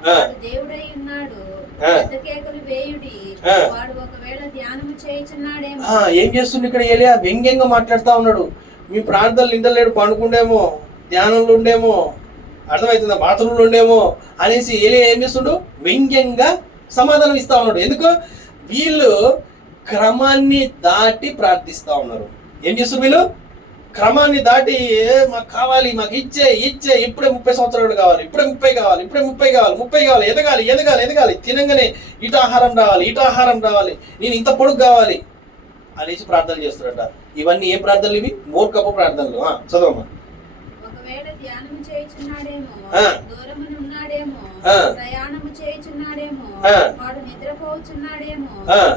వాడు దేవుడై ఉన్నాడు, పెద్ద కేకలు వేయుడి, వాడు ఒకవేళ ధ్యానము చేయుచున్నాడేమో. ఏం చేస్తుంది ఇక్కడ? ఏలియా వ్యంగ్యంగా మాట్లాడుతా ఉన్నాడు. మీ ప్రార్థనలు ఇంటలేడు, పండుకుండేమో, ధ్యానంలో ఉండేమో, అర్థమవుతుందా, బాత్రూంలో ఉండేమో అనేసి ఏలియా ఏం చేస్తుండు? వ్యంగ్యంగా సమాధానం ఇస్తా ఉన్నాడు. ఎందుకు? వీళ్ళు క్రమాన్ని దాటి ప్రార్థిస్తా ఉన్నారు. ఏం చేస్తారు వీళ్ళు? క్రమాన్ని దాటి మాకు కావాలి, మాకు ఇచ్చే ఇప్పుడే 30 సంవత్సరాలు కావాలి, ఇప్పుడే 30 కావాలి, ఎదగాలి, తినంగానే ఇటు ఆహారం రావాలి, నేను ఇంత పొడుగు కావాలి అనేసి ప్రార్థనలు చేస్తారట. ఇవన్నీ ఏం ప్రార్థనలు? ఇవి మూర్ఖపు ప్రార్థనలు. చదవమ్మా. ఒకవేళ ధ్యానము చేయుచున్నాడేమో, దూరమున ఉన్నాడేమో, ప్రయాణము చేయుచున్నాడేమో, వాడు నిద్రపోచున్నాడేమో,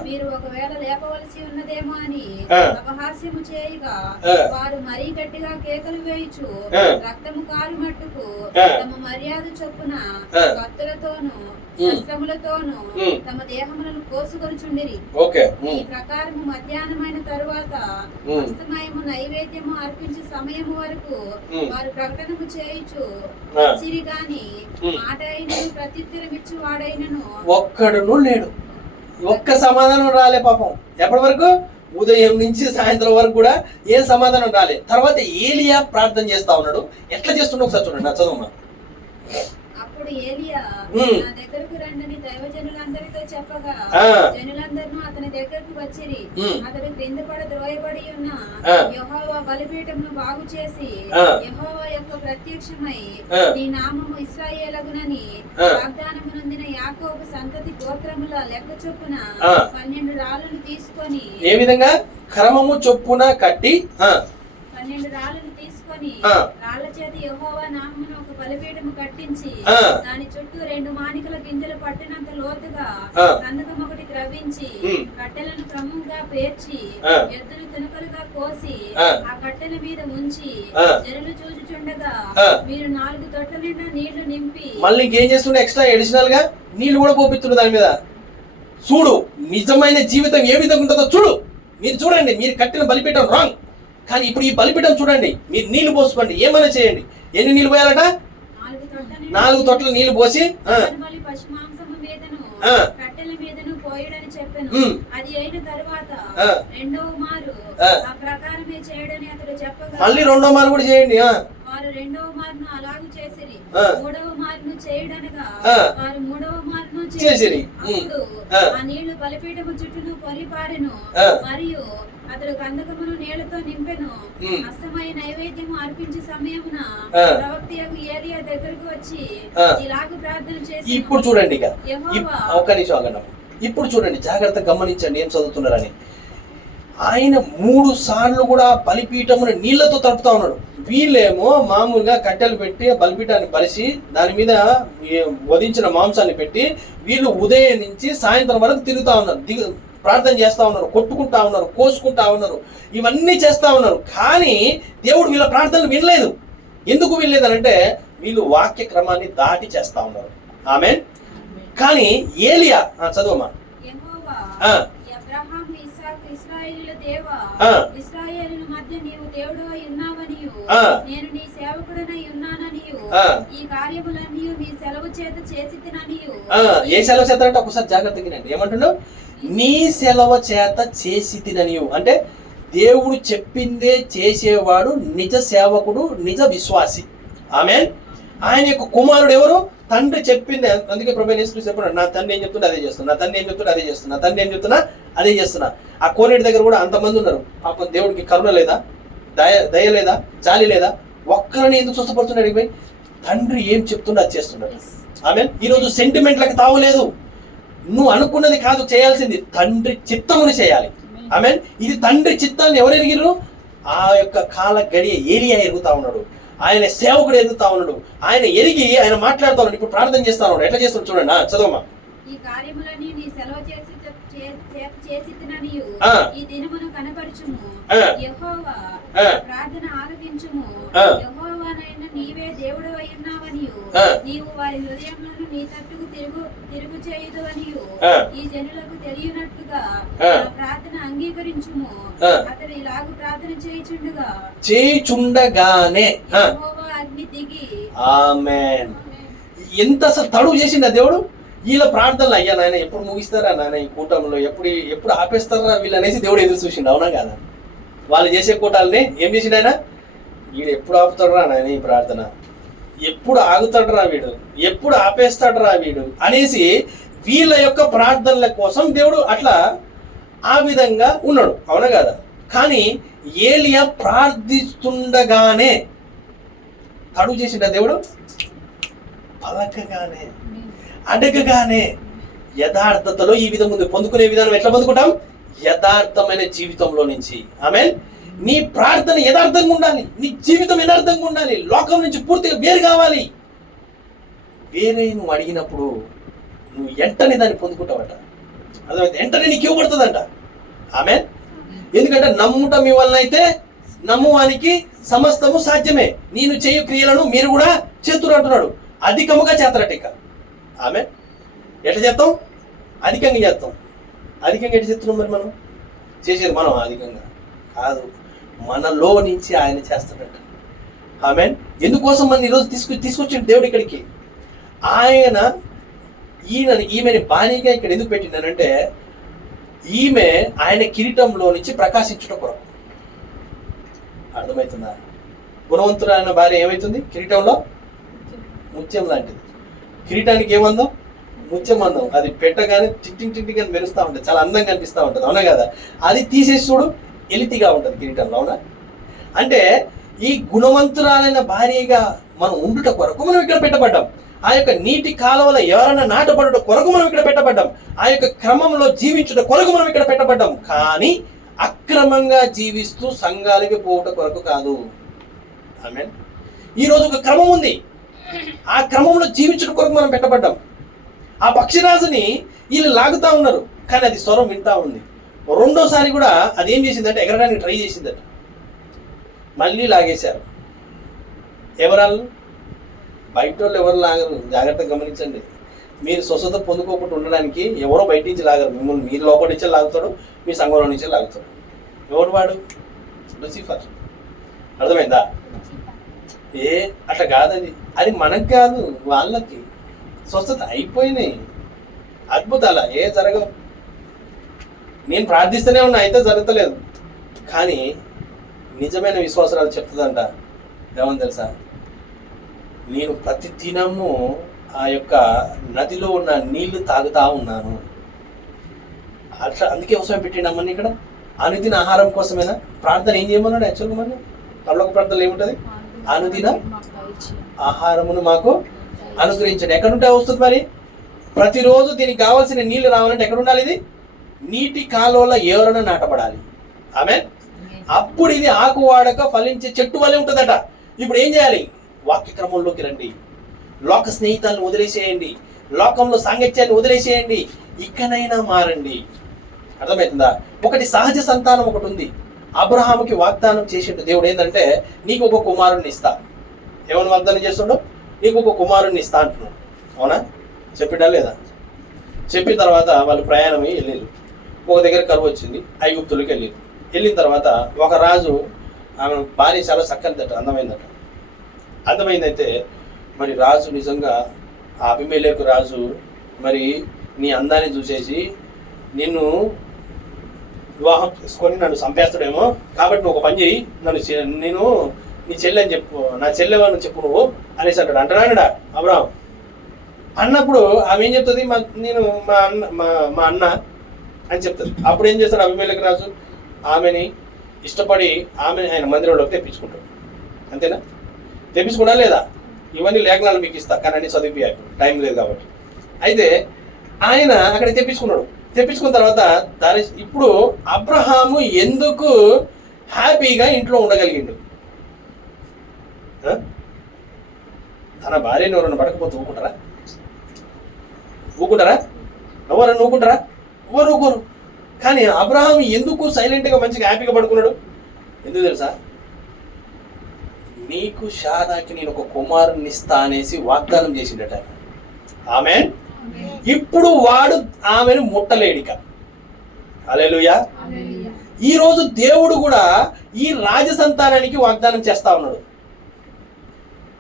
మీరు ఒకవేళ లేపవలసి ఉన్నదేమో అని అపహాస్యము చేయగా వారు మరీ గట్టిగా కేకలు వేయుచు రక్తము కారు మట్టుకు తమ మర్యాద చొప్పున కత్తులతోనూ శస్త్రములతోనూ తమ దేహములను కోసుకొనుచుండిరి. ఈ ప్రకారము మధ్యాహ్నమైన తరువాత అస్తమయము నైవేద్యము అర్పించే సమయము వరకు వారు ప్రకటనము చేయుచు వచ్చిరి గాని మాట అయినను ప్రత్యుత్తరం ఇచ్చు వాడైనను ఒక్కడును లేడు. ఒక్క సమాధానం రాలే పాపం. ఎప్పటి వరకు? ఉదయం నుంచి సాయంత్రం వరకు కూడా ఏం సమాధానం రాలే. తర్వాత ఏలియా ప్రార్థన చేస్తా ఉన్నాడు. ఎట్లా చేస్తుండో ఒకసారి చూడండి. చదవమ్మా. అప్పుడు అప్పుడు ఏలియా నా దగ్గరకు రండని దైవజనులందరితో చెప్పగా జనులందరూ అతని దగ్గరకు వచ్చిరి. అతడు క్రింద పడి ద్రోయబడి ఉన్న యెహోవా బలిపీఠమును బాగు చేసి యెహోవా యొక్క ప్రత్యక్షమై నీ నామము ఇశ్రాయేలగునని వాగ్దానము నొందిన యాకోబు సంతతి గోత్రముల లెక్క చొప్పున 12 రాళ్లను తీసుకొని ఏ విధంగా క్రమము చొప్పున కట్టి 12 రాళ్లను తీసుకొని రాళ్ల చేత యెహోవా నామమున ఒక బలిపీఠము కట్టించి దాని చుట్టూ 2 మానికల గింజలు పట్టినంత లోతుగా కందకం ఒకటి త్రవ్వించి కట్టెలను క్రమంగా పేర్చి ఎద్దును తునకలుగా కోసి ఆ కట్టెల మీద ఉంచి జనులు చూచుచుండగా మీరు 4 తొట్ల నిండా నీళ్లు నింపి మళ్ళీ ఇంకేం చేస్తుండే ఎక్స్ట్రా అడిషనల్ గా నీళ్లు కూడా పోపిస్తుండే దాని మీద. చూడు నిజమైన జీవితం ఏ విధంగా ఉంటుందో చూడు. మీరు చూడండి, మీరు కట్టిన బలిపీఠం రాంగ్, కానీ ఇప్పుడు ఈ బలిపీఠం చూడండి, మీరు నీళ్లు పోసుకోండి, ఏమైనా చేయండి. ఎన్ని నీళ్లు పోయాలట? 4 తొట్ల నీళ్లు పోసి పశుమాంసము మీదను కట్టెల మీదను పోయడని చెప్పాను. అది అయిన తరువాత రెండవ మారు ఆ ప్రకారమే చేయడని అతడు చెప్పగా మళ్ళీ రెండో మారు కూడా చేయండి. వారు రెండవ మారును అలాగూ చేసిరి. మూడవ మారును చేయడనగా వారు మూడవ మారును చేసిరి. అప్పుడు ఆ నీళ్లు బలిపీఠము చుట్టూను పొలిపారెను. మరియు అతడు కందకమును నీళ్లతో నింపెను. అస్తమయ నైవేద్యము అర్పించే సమయమున ప్రవక్తయగు ఏలియా దగ్గరకు వచ్చి ఇలాగూ ప్రార్థన చేసి. ఇప్పుడు చూడండి, ఒక్క నిమిషం ఆగండి. ఇప్పుడు చూడండి, జాగ్రత్తగా గమనించండి ఏం చదువుతున్నారని. ఆయన 3 సార్లు కూడా బలిపీఠమును నీళ్లతో తడుపుతా ఉన్నాడు. వీళ్ళేమో మామూలుగా కట్టెలు పెట్టి బలిపీఠాన్ని పరిచి దాని మీద వధించిన మాంసాన్ని పెట్టి వీళ్ళు ఉదయం నుంచి సాయంత్రం వరకు తిరుగుతా ఉన్నారు, ప్రార్థన చేస్తా ఉన్నారు, కొట్టుకుంటా ఉన్నారు, కోసుకుంటా ఉన్నారు, ఇవన్నీ చేస్తా ఉన్నారు. కానీ దేవుడు వీళ్ళ ప్రార్థనలు వినలేదు. ఎందుకు వినలేదనంటే వీళ్ళు వాక్య క్రమాన్ని దాటి చేస్తా ఉన్నారు. ఆమేన్. కానీ ఏలియా చదువమ్మా. అబ్రహాము, ఇస్సాకు, ఇశ్రాయేలుల దేవా, ఇశ్రాయేలుల మధ్య నీవు దేవుడవై ఉన్నావనియు నేను నీ సేవకుడనై ఉన్నాననియు ఈ కార్యములన్నీ నీ సెలవు చేత చేసితిననియు. ఏ సెలవు చేత అంటే ఒకసారి జాగ్రత్తగా వినండి. ఏమంటున్నావు? నీ సెలవు చేత చేసితిననియు అంటే దేవుడు చెప్పిందే చేసేవాడు నిజ సేవకుడు, నిజ విశ్వాసి. ఆమేన్. ఆయన యొక్క కుమారుడు ఎవరు? తండ్రి చెప్పింది. అందుకే ప్రభువైన యేసుక్రీస్తు చెప్పాడు, నా తండ్రి ఏం చెప్తున్నా అదే చేస్తున్నా, నా తండ్రి ఏం చెప్తున్నా అదే చేస్తున్నా, తండ్రి ఏం చెప్తున్నా అదే చేస్తున్నా. ఆ కోనేటి దగ్గర కూడా అంతమంది ఉన్నారు. పాపం దేవుడికి కరుణ లేదా, దయ లేదా, జాలి లేదా? ఒక్కరిని ఎందుకు స్వస్థపడుతున్నాడు? పోయి తండ్రి ఏం చెప్తున్నా అది చేస్తున్నాడు. ఆమేన్. ఈరోజు సెంటిమెంట్లకు తావులేదు. నువ్వు అనుకున్నది కాదు చేయాల్సింది, తండ్రి చిత్తముని చేయాలి. ఆమేన్. ఇది తండ్రి చిత్తాన్ని ఎవరు ఎరిగిరు? ఆ యొక్క కాల గడియ ఏలియా ఎరుగుతా ఉన్నాడు, ఆయన సేవకుడు ఎదుగుతా ఉన్నాడు, ఆయన ఎరిగి ఆయన మాట్లాడుతా ఉన్నాడు. ఇప్పుడు ప్రార్థన చేస్తా ఉన్నాడు. ఎట్లా చేస్తున్నాడు చూడండి. చదవమ్మా. ఈ కార్యములన్నీ నీ సెలవు చేసితిననియు ఈ దినమును కనపరచుము. యెహోవా ప్రార్థన ఆలకించుము. యెహోవానైన నీవే దేవుడవై ఉన్నావనియు నీవు వారి హృదయములను నీ తట్టుకు తిరుగు చేయుదువనియు ఈ జనులకు తెలియనట్లుగా ప్రార్థన అంగీకరించుము. అతడు ఇలాగ ప్రార్థన చేయుచుండగానే యెహోవా అగ్ని దిగి. ఆమేన్. ఎంత అసలు తడువు చేసిండ దేవుడు వీళ్ళ ప్రార్థనలు. అయ్యా నాయన ఎప్పుడు ముగిస్తారా నాయన ఈ కూటంలో, ఎప్పుడు ఆపేస్తారా వీళ్ళు అనేసి దేవుడు ఎదురు చూసిండు. అవునా కాదా? వాళ్ళు చేసే కూటాలని ఏం చేసిండు ఆయన? వీడు ఎప్పుడు ఆపుతాడురా నాయన ఈ ప్రార్థన, ఎప్పుడు ఆగుతాడురా వీడు, ఎప్పుడు ఆపేస్తాడురా వీడు అనేసి వీళ్ళ యొక్క ప్రార్థనల కోసం దేవుడు అట్లా ఆ విధంగా ఉన్నాడు. అవునా కాదా? కానీ ఏలియా ప్రార్థిస్తుండగానే తడువు చేసిండ దేవుడు. పలకగానే, అడగగానే, యథార్థతలో ఈ విధం ఉంది. పొందుకునే విధానం ఎట్లా పొందుకుంటాం? యథార్థమైన జీవితంలో నుంచి. ఆమేన్. నీ ప్రార్థన యథార్థంగా ఉండాలి, నీ జీవితం యథార్థంగా ఉండాలి, లోకం నుంచి పూర్తిగా వేరు కావాలి. వేరే నువ్వు అడిగినప్పుడు నువ్వు వెంటనే దాన్ని పొందుకుంటావట. అర్థమైతే? వెంటనే నీకు ఇవ్వబడుతుందంట. ఆమేన్. ఎందుకంటే నమ్ముట మీ వలన అయితే నమ్మువానికి సమస్తము సాధ్యమే, నేను చేయు క్రియలను మీరు కూడా చేతురు అంటున్నాడు. అధికముగా చేస్తారట. ఇక ఆమేన్. ఎట్లా చేస్తాం? అధికంగా చేస్తాం. అధికంగా ఎట్లా చేస్తున్నాం? మరి మనం చేసేది మనం అధికంగా కాదు, మనలో నుంచి ఆయన చేస్తాడట. ఆమేన్. ఎందుకోసం మనం ఈరోజు తీసుకొచ్చిన దేవుడు ఇక్కడికి? ఈమెని బాణీగా ఇక్కడ ఎందుకు పెట్టినానంటే ఈమె ఆయన కిరీటంలో నుంచి ప్రకాశించుట కొరకు. అర్థమవుతుందా? గుణవంతుడైన భార్య ఏమవుతుంది? కిరీటంలో ముత్యం లాంటిది. కిరీటానికి ఏమందం? ముత్యమందం. అది పెట్టగానే టిక్టింగ్ టిక్టింగ్ అని మెరుస్తూ ఉంటుంది, చాలా అందంగా అనిపిస్తూ ఉంటుంది, అవునా కదా? అది తీసేసి చూడు, ఎలితిగా ఉంటుంది కిరీటంలో, అవునా? అంటే ఈ గుణవంతురాలైన భార్యగా మనం ఉండుట కొరకు మనం ఇక్కడ పెట్టబడ్డాం. ఆ యొక్క నీటి కాలువల ఎవరైనా నాటబడుట కొరకు మనం ఇక్కడ పెట్టబడ్డాం. ఆ యొక్క క్రమంలో జీవించుట కొరకు మనం ఇక్కడ పెట్టబడ్డాం. కానీ అక్రమంగా జీవిస్తూ సంఘాలకి పోవుట కొరకు కాదు. ఆమేన్. ఈరోజు ఒక క్రమం ఉంది, ఆ క్రమంలో జీవించుట కొరకు మనం పెట్టబడ్డాం. ఆ పక్షిరాజుని వీళ్ళు లాగుతా ఉన్నారు, కానీ అది స్వరం వింటా ఉంది. రెండోసారి కూడా అది ఏం చేసిందంటే ఎగరడానికి ట్రై చేసిందట, మళ్ళీ లాగేశారు. ఎవరాళ్ళు? బయట వాళ్ళు ఎవరు లాగరు, జాగ్రత్తగా గమనించండి. మీరు స్వస్థత పొందుకోకుండా ఉండడానికి ఎవరో బయట నుంచి లాగరు, మిమ్మల్ని మీరు లోపల నుంచే లాగుతాడు, మీ సంఘంలో నుంచే లాగుతాడు. ఎవరు వాడు? లూసిఫర్. అర్థమైందా? అట్లా కాదది, అది మనకు కాదు, వాళ్ళకి స్వస్థత అయిపోయినాయి, అద్భుతాలు జరగవు. నేను ప్రార్థిస్తూనే ఉన్నా, అయితే జరగలేదు. కానీ నిజమైన విశ్వాసాలు చెప్తుందంట, ఏమని తెలుసా? నేను ప్రతి దినము ఆ యొక్క నదిలో ఉన్న నీళ్లు తాగుతా ఉన్నాను. అట్లా అందుకే అవసరం పెట్టినామని ఇక్కడ అనుదిన ఆహారం కోసమేనా? ప్రార్థన ఏం చేయమన్నాడు యాక్చువల్గా? మన పరలోక ప్రార్థనలు ఏముంటుంది? అనుదిన ఆహారమును మాకు అనుగ్రహించండి. ఎక్కడుంటే వస్తుంది మరి? ప్రతిరోజు దీనికి కావాల్సిన నీళ్లు రావాలంటే ఎక్కడ ఉండాలి? ఇది నీటి కాలువలో ఎవరైనా నాటపడాలి. ఆమేన్. అప్పుడు ఇది ఆకు వాడక ఫలించే చెట్టు వలె ఉంటుందట. ఇప్పుడు ఏం చేయాలి? వాక్యక్రమంలోకి రండి, లోక స్నేహితాలను వదిలేసేయండి, లోకంలో సాంగత్యాన్ని వదిలేసేయండి, ఇకనైనా మారండి. అర్థమవుతుందా? ఒకటి సహజ సంతానం ఒకటి ఉంది. అబ్రహాముకి వాగ్దానం చేసిండు దేవుడు, ఏంటంటే నీకు ఒక కుమారుణ్ణి ఇస్తా. ఏమని వాగ్దానం చేస్తుండో? నీకు ఒక కుమారుణ్ణి ఇస్తా అంటున్నాడు, అవునా? చెప్పిడా లేదా? చెప్పిన తర్వాత వాళ్ళు ప్రయాణమై వెళ్ళారు. ఒక దగ్గర కరువు వచ్చింది, ఐగుప్తులకి వెళ్ళారు. వెళ్ళిన తర్వాత ఒక రాజు, ఆమె భార్య చాలా చక్కనిదట, అందమైందైతే మరి రాజు నిజంగా ఆ అబీమెలెకు రాజు మరి నీ అందాన్ని చూసేసి నిన్ను వివాహం చేసుకొని నన్ను చంపేస్తాడేమో, కాబట్టి నువ్వు ఒక పని చేయి, నేను నీ చెల్లె అని చెప్పు, నా చెల్లెవని చెప్పు నువ్వు అనేసి అంటాడు. అంటాడా అబ్రహాం? అన్నప్పుడు ఆమె ఏం చెప్తుంది? నేను మా అన్న అని చెప్తుంది. అప్పుడు ఏం చేస్తాడు అబీమెలెకు రాజు? ఆమెని ఇష్టపడి ఆమెని ఆయన మందిరంలోకి తెప్పించుకుంటాడు. అంతేనా? తెప్పించుకున్నా లేదా? ఇవన్నీ లేఖనాలు మీకు ఇస్తా, కానీ అన్ని చదివిపోయాయి, టైం లేదు కాబట్టి. అయితే ఆయన అక్కడ తెప్పించుకున్న తర్వాత ఇప్పుడు అబ్రహాము ఎందుకు హ్యాపీగా ఇంట్లో ఉండగలిగిండు? తన భార్యను ఎవరన్నా పడకపోతే ఊకుంటారా? ఎవరన్నా ఊకుంటారా? ఎవరు ఊకోరు. కానీ అబ్రహాం ఎందుకు సైలెంట్గా మంచిగా హ్యాపీగా పడుకున్నాడు? ఎందుకు తెలుసా? నీకు శారాకి నేను ఒక కుమారుని ఇస్తా అనేసి వాగ్దానం చేసిండట. ఆమేన్. ఇప్పుడు వాడు ఆమెను ముట్టలేడిక. హల్లెలూయా. ఈ రోజు దేవుడు కూడా ఈ రాజసంతానానికి వాగ్దానం చేస్తా ఉన్నాడు.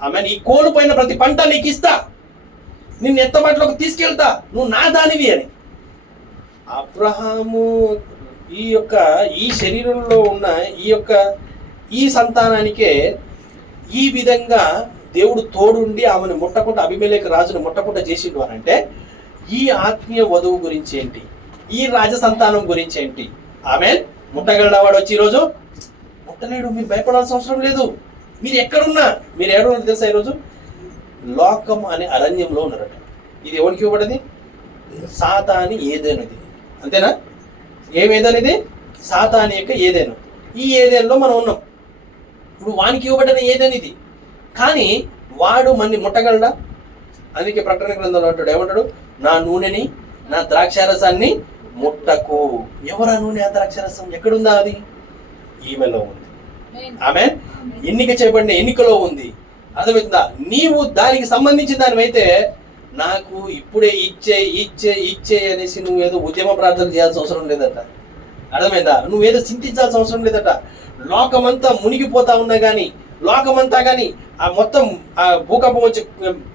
ఆమేన్. ఈ కోల్పోయిన ప్రతి పంట నీకు ఇస్తా, నిన్ను ఎత్తబాటులోకి తీసుకెళ్తా, నువ్వు నా దానివి అని. అబ్రహాము ఈ శరీరంలో ఉన్న ఈ సంతానానికే ఈ విధంగా దేవుడు తోడుండి ఆమెను ముట్టకుండా, అబీమెలెకు రాజును ముట్టకుండా చేసిండు అని అంటే ఈ ఆత్మీయ వధువు గురించి ఏంటి? ఈ రాజసంతానం గురించి ఏంటి? ఆమేన్. ముట్టగలడా వాడు వచ్చి ఈరోజు? ముట్టలేడు. మీరు భయపడాల్సిన అవసరం లేదు. మీరు ఎక్కడున్నా, మీరు ఎవరున్నారు తెలుసా? ఈరోజు లోకం అనే అరణ్యంలో ఉన్నారట. ఇది ఎవరికి ఇవ్వబడింది? సాతాని ఏదేనుది. అంతేనా? ఏదేనిది? సాతాని యొక్క ఏదేను. ఈ ఏదేనులో మనం ఉన్నాం. ఇప్పుడు వానికి ఇవ్వబడిన ఏదేనిది, కానీ వాడు మన్ని ముట్టగలడా? అందుకే ప్రకటన గ్రంథంలో అంటాడు, ఏమంటాడు? నా నూనెని, నా ద్రాక్షారసాన్ని ముట్టకు. ఎవరా నూనె, ఆ ద్రాక్షారసం? ఎక్కడుందా? అది ఈమెలో ఉంది. ఆమేన్. ఎన్నిక చేయబడిన ఎన్నికలో ఉంది. అర్థమవుతుందా? నీవు దానికి సంబంధించిన దానివైతే నాకు ఇప్పుడే ఇచ్చే అనేసి నువ్వు ఏదో ఉద్యమ ప్రార్థన చేయాల్సిన అవసరం లేదట. అర్థమైందా? నువ్వేదో చింతించాల్సిన అవసరం లేదట. లోకమంతా మునిగిపోతా ఉన్నా కానీ, లోకమంతా కానీ ఆ మొత్తం ఆ భూకంపం వచ్చి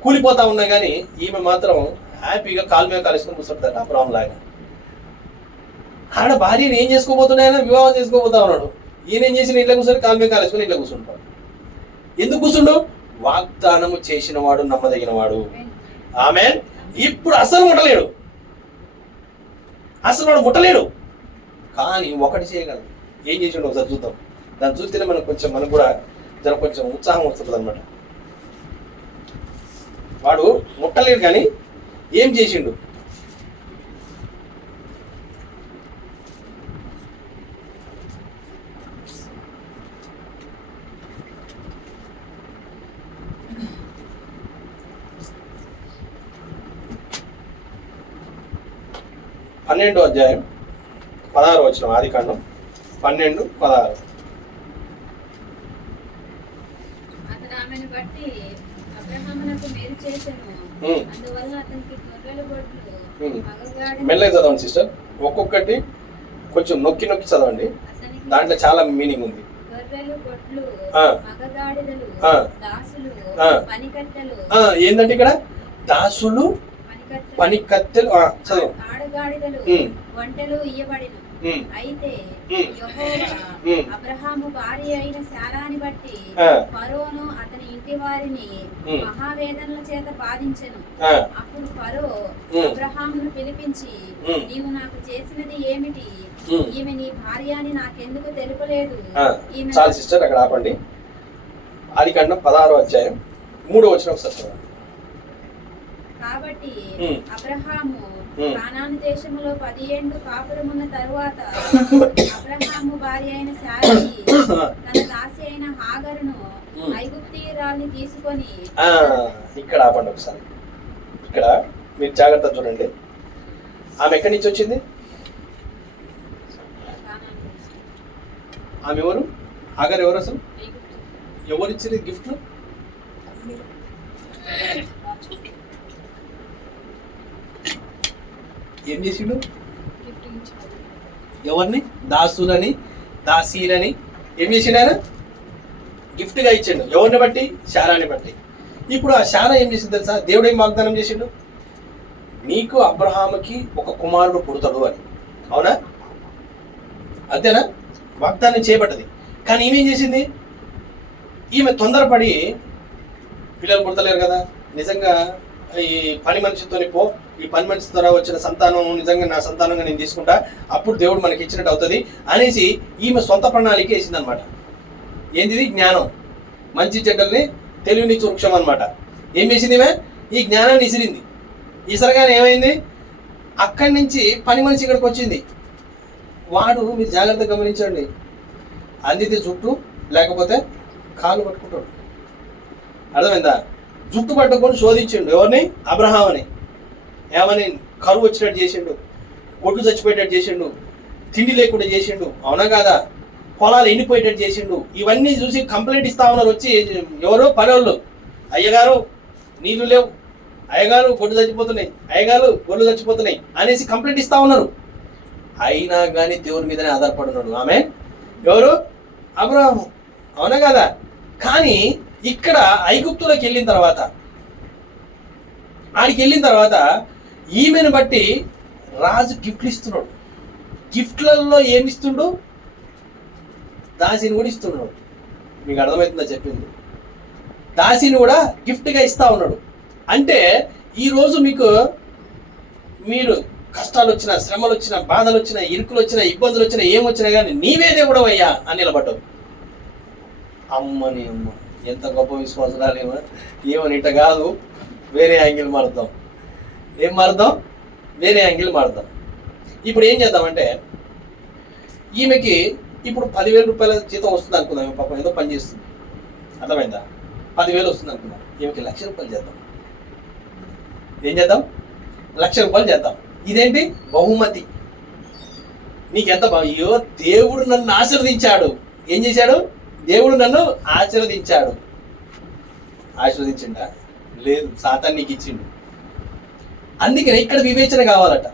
కూలిపోతా ఉన్నా కానీ ఈమె మాత్రం హ్యాపీగా కాలు మీద కాలేసుకొని కూర్చుంటాట. అబ్రహాం లాగా. ఆడ భార్యను ఏం చేసుకోబోతున్నాయన? వివాహం చేసుకోబోతా ఉన్నాడు. ఈయన ఏం చేసిన? ఇట్లా కూర్చొని కాలు మీద కాలేసుకొని ఇట్లా కూర్చుంటాడు. ఎందుకు కూర్చుండు? వాగ్దానము చేసిన వాడు నమ్మదగిన వాడు. ఆమేన్. ఇప్పుడు అసలు ముట్టలేడు, అసలు వాడు ముట్టలేడు. కానీ ఒకటి చేయగలడు. ఏం చేసిండు ఒకసారి చూద్దాం. దాన్ని చూస్తేనే మనకు కూడా కొంచెం ఉత్సాహం వస్తుంది అనమాట. వాడు ముట్టలేడు కానీ ఏం చేసిండు? పన్నెండో అధ్యాయం 16 వచనం, ఆదికాండం 12:16. అతడు ఆమెను బట్టి అబ్రహామునకు మేలు చేసెను. అందువల్ల అతనికి గొర్రెల గొడ్లు మగగాడిదలు. మెల్లగా చదవండి సిస్టర్, ఒక్కొక్కటి కొంచెం నొక్కి నొక్కి చదవండి, దాంట్లో చాలా మీనింగ్ ఉంది. గొర్రెలు గొడ్లు మగగాడిదలు దాసులు పనికత్తెలు. ఏంటంటే ఇక్కడ దాసులు పనికత్తెలు చదువు. ఆడగాడిదలు ఒంటెలు ఇయ్యబడిను. అయితే యెహోవా అబ్రహాము భార్య అయిన శారాని బట్టి ఫరోను అతని ఇంటి వారిని మహావేదనల చేత బాధించెను. అప్పుడు ఫరో అబ్రహామును పిలిపించి, నీవు నాకు చేసినది ఏమిటి? ఈమె నీ భార్య అని నాకెందుకు తెలుపలేదు? చాలు సిస్టర్, అక్కడ ఆపండి. ఆదికాండం 16వ అధ్యాయం 3వ వచనం ఒకసారి. కాబట్టి అబ్రహాము కానాను దేశములో 10 ఏండ్లు కాపురమున్న తరువాత అబ్రహాము భార్య అయిన శారయి తన దాసి అయిన హాగరును ఐగుప్తీయురాల్ని తీసుకొని. ఇక్కడ ఆపండి ఒకసారి. ఇక్కడ మీరు జాగ్రత్త చూడండి. ఆమె ఎక్కడి నుంచి వచ్చింది? ఆమె ఎవరు? హాగర్ ఎవరు అసలు? ఎవరిచ్చింది గిఫ్ట్? ఏం చేసిండు? ఎవరిని? దాసులని దాసీలని ఏం చేసిండు ఆయన? గిఫ్ట్గా ఇచ్చిండు. ఎవరిని బట్టి? శారాని బట్టి. ఇప్పుడు ఆ శారా ఏం చేసింది తెలుసా? దేవుడు ఏం వాగ్దానం చేసిండు? నీకు అబ్రహాముకి ఒక కుమారుడు పుడతాడు అని. అవునా? అంతేనా? వాగ్దానం చేయబడ్డది. కానీ ఈమె ఏం చేసింది? ఈమె తొందరపడి పిల్లలు పుడతలేరు కదా, నిజంగా ఈ పని మనిషితో పో, ఈ పని మనిషి ద్వారా వచ్చిన సంతానం నిజంగా నా సంతానంగా నేను తీసుకుంటా, అప్పుడు దేవుడు మనకి ఇచ్చినట్టు అవుతుంది అనేసి ఈమె సొంత ప్రణాళిక వేసింది అనమాట. ఏంటిది? జ్ఞానం, మంచి చెడ్డల్ని తెలివిని వృక్షం అనమాట. ఏం చేసింది ఈమె? ఈ జ్ఞానాన్ని ఇసిరింది. ఇసరగానే ఏమైంది? అక్కడి నుంచి పని మనిషి ఇక్కడికి వచ్చింది. వాడు మీరు జాగ్రత్తగా గమనించండి, అందితే జుట్టు లేకపోతే కాలు పట్టుకుంటాడు. అర్థమైందా? జుట్టు పట్టుకొని శోధించిండు. ఎవరిని? అబ్రహాముని. ఏమని? కరువు వచ్చినట్టు చేసిండు, గొడ్డు చచ్చిపోయేటట్టు చేసిండు, తిండి లేకుండా చేసిండు. అవునా కాదా? పొలాలు ఎండిపోయేటట్టు చేసిండు. ఇవన్నీ చూసి కంప్లైంట్ ఇస్తా ఉన్నారు వచ్చి. ఎవరు? పనోళ్ళు. అయ్యగారు నీళ్లు లేవు, అయ్యగారు గొడ్డు చచ్చిపోతున్నాయి, అయ్యగారు గొడ్లు చచ్చిపోతున్నాయి అనేసి కంప్లైంట్ ఇస్తా ఉన్నారు. అయినా కానీ దేవుని మీదనే ఆధారపడున్నాడు. ఆమె ఎవరు? అబ్రహాము. అవునా కదా? కానీ ఇక్కడ ఐగుప్తులోకి వెళ్ళిన తర్వాత, ఆడికి వెళ్ళిన తర్వాత ఈమెను బట్టి రాజు గిఫ్ట్లు ఇస్తున్నాడు. గిఫ్ట్లలో ఏమిస్తుండు? దాసిని కూడా ఇస్తున్నాడు. మీకు అర్థమవుతుందా చెప్పింది? దాసిని కూడా గిఫ్ట్గా ఇస్తా ఉన్నాడు. అంటే ఈరోజు మీరు కష్టాలు వచ్చినా, శ్రమలు వచ్చినా, బాధలు వచ్చినా, ఇరుకులు వచ్చినా, ఇబ్బందులు వచ్చినా, ఏమొచ్చినా కానీ నీవే దేవుడు అయ్యా అని నిలబడ్డావు. అమ్మని అమ్మ, ఎంత గొప్ప విశ్వాసాలేమో. ఏమని ఇట కాదు, వేరే యాంగిల్ మారుద్దాం. ఏం మారుద్దాం? వేరే యాంగిల్ మారుద్దాం. ఇప్పుడు ఏం చేద్దామంటే, ఈమెకి ఇప్పుడు 10,000 రూపాయల జీతం వస్తుంది అనుకుందాం. పాపం ఏదో పని చేస్తుంది, అర్థమైందా? 10,000 వస్తుంది అనుకుందాం. ఈమెకి 1,00,000 రూపాయలు చేద్దాం. ఏం చేద్దాం? 1,00,000 రూపాయలు చేద్దాం. ఇదేంటి? బహుమతి. నీకెంత అయ్యో, దేవుడు నన్ను ఆశీర్వదించాడు. ఏం చేశాడు? దేవుడు నన్ను ఆశీర్వదించాడు. ఆశీర్వదించిండా? లేదు, సాతాను నీకు ఇచ్చిండు. అందుకనే ఇక్కడ వివేచన కావాలట.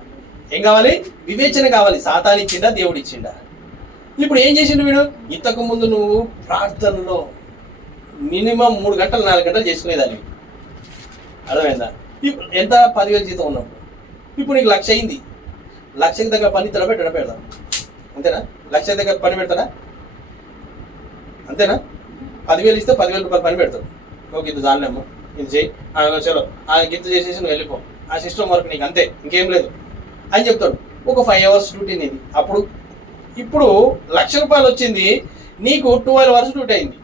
ఏం కావాలి? వివేచన కావాలి. సాతాను ఇచ్చిండా, దేవుడు ఇచ్చిండా? ఇప్పుడు ఏం చేసిండు వీడు? ఇంతకు ముందు నువ్వు ప్రార్థనలో మినిమం 3 గంటలు 4 గంటలు చేసుకునేదాన్ని. అర్థమైందా? ఇప్పుడు ఎంత? 10,000 జీతం ఉన్నప్పుడు. ఇప్పుడు నీకు 1,00,000 అయింది. 1,00,000కి దగ్గర పని పెడదాం. అంతేనా? 1,00,000 దగ్గర పని పెడతాడా? అంతేనా? 10,000 ఇస్తే 10,000 రూపాయలు పని పెడతాడు. ఓకే, ఇది దానిలేమ్మా ఇది చేయి, చలో గింత చేసేసి నువ్వు వెళ్ళిపో, ఆ సిస్టమ్ వర్క్ నీకు అంతే, ఇంకేం లేదు అని చెప్తాడు. ఒక 5 hours డ్యూటీ నీది. అప్పుడు ఇప్పుడు ₹1,00,000 వచ్చింది, నీకు 12 hours డ్యూటీ అయింది.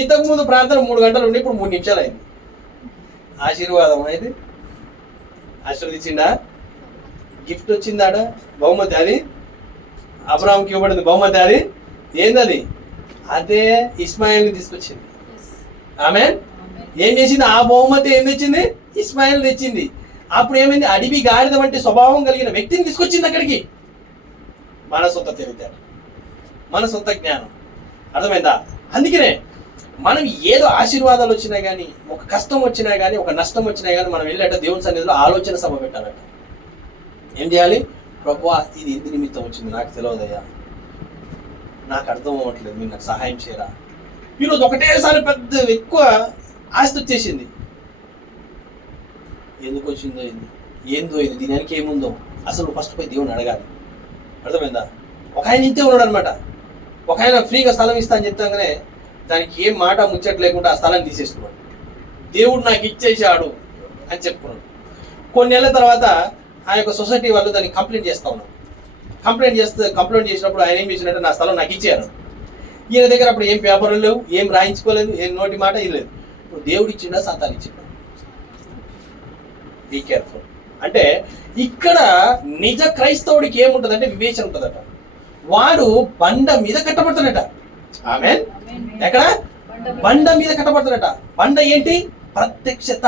ఇంతకుముందు ప్రాంతం 3 గంటలు ఉండి ఇప్పుడు 3 నిమిషాలు అయింది. ఆశీర్వాదం ఇది, ఆశీర్వదించిండా, గిఫ్ట్ వచ్చిందాడ, బహుమతి. అది అబ్రాహాంకి ఇవ్వబడింది బహుమతి. అది ఏందది? అదే ఇస్మాయిల్ని తీసుకొచ్చింది. ఆమె ఏం చేసింది? ఆ బహుమతి ఏం తెచ్చింది? ఇస్మాయిల్ తెచ్చింది. అప్పుడు ఏమైంది? అడవి గాడిద వంటి స్వభావం కలిగిన వ్యక్తిని తీసుకొచ్చింది అక్కడికి. మన సొంత తెలివితేట, మన సొంత జ్ఞానం. అర్థమైందా? అందుకనే మనం ఏదో ఆశీర్వాదాలు వచ్చినా కానీ, ఒక కష్టం వచ్చినా కానీ, ఒక నష్టం వచ్చినా కానీ మనం వెళ్ళేట దేవుని సన్నిధిలో ఆలోచన సభ పెట్టాలట. ఏం చేయాలి? ప్రభువా, ఇది ఎందు నిమిత్తం వచ్చింది నాకు తెలియదయ్యా, నాకు అర్థం అవ్వట్లేదు, మీరు నాకు సహాయం చేయరా. ఈరోజు ఒకటేసారి పెద్ద ఎక్కువ ఆస్తి వచ్చేసింది. ఎందుకు వచ్చిందో ఇది, ఏందో ఇది, దీనికి ఏముందో అసలు ఫస్ట్ పోయి దేవుని అడగాలి. అర్థమైందా? ఒక ఆయన ఇంతే ఉన్నాడు అనమాట. ఒక ఆయన ఫ్రీగా స్థలం ఇస్తా అని చెప్తాగానే దానికి ఏం మాట ముచ్చట లేకుండా ఆ స్థలాన్ని తీసేసుకున్నాడు. దేవుడు నాకు ఇచ్చేసాడు అని చెప్పుకున్నాడు. కొన్ని నెలల తర్వాత ఆ యొక్క సొసైటీ వాళ్ళు దానికి కంప్లైంట్ చేస్తా ఉన్నారు. కంప్లైంట్ చేసినప్పుడు ఆయన ఏం చేసినట్టు, నా స్థలం నాకు ఇచ్చారు. ఈయన దగ్గర అప్పుడు ఏం పేపర్లు లేవు, ఏం రాయించుకోలేదు, ఏం నోటి మాట ఇవ్వలేదు. ఇప్పుడు దేవుడు ఇచ్చిండా, సాతాను ఇచ్చిండా? Be careful. అంటే ఇక్కడ నిజ క్రైస్తవుడికి ఏముంటుందంటే వివేచన ఉంటుందట. వాడు బండ మీద కట్టబడతాడట. ఆమె ఎక్కడ? బండ మీద కట్టబడతాడట. బండ ఏంటి? ప్రత్యక్షత,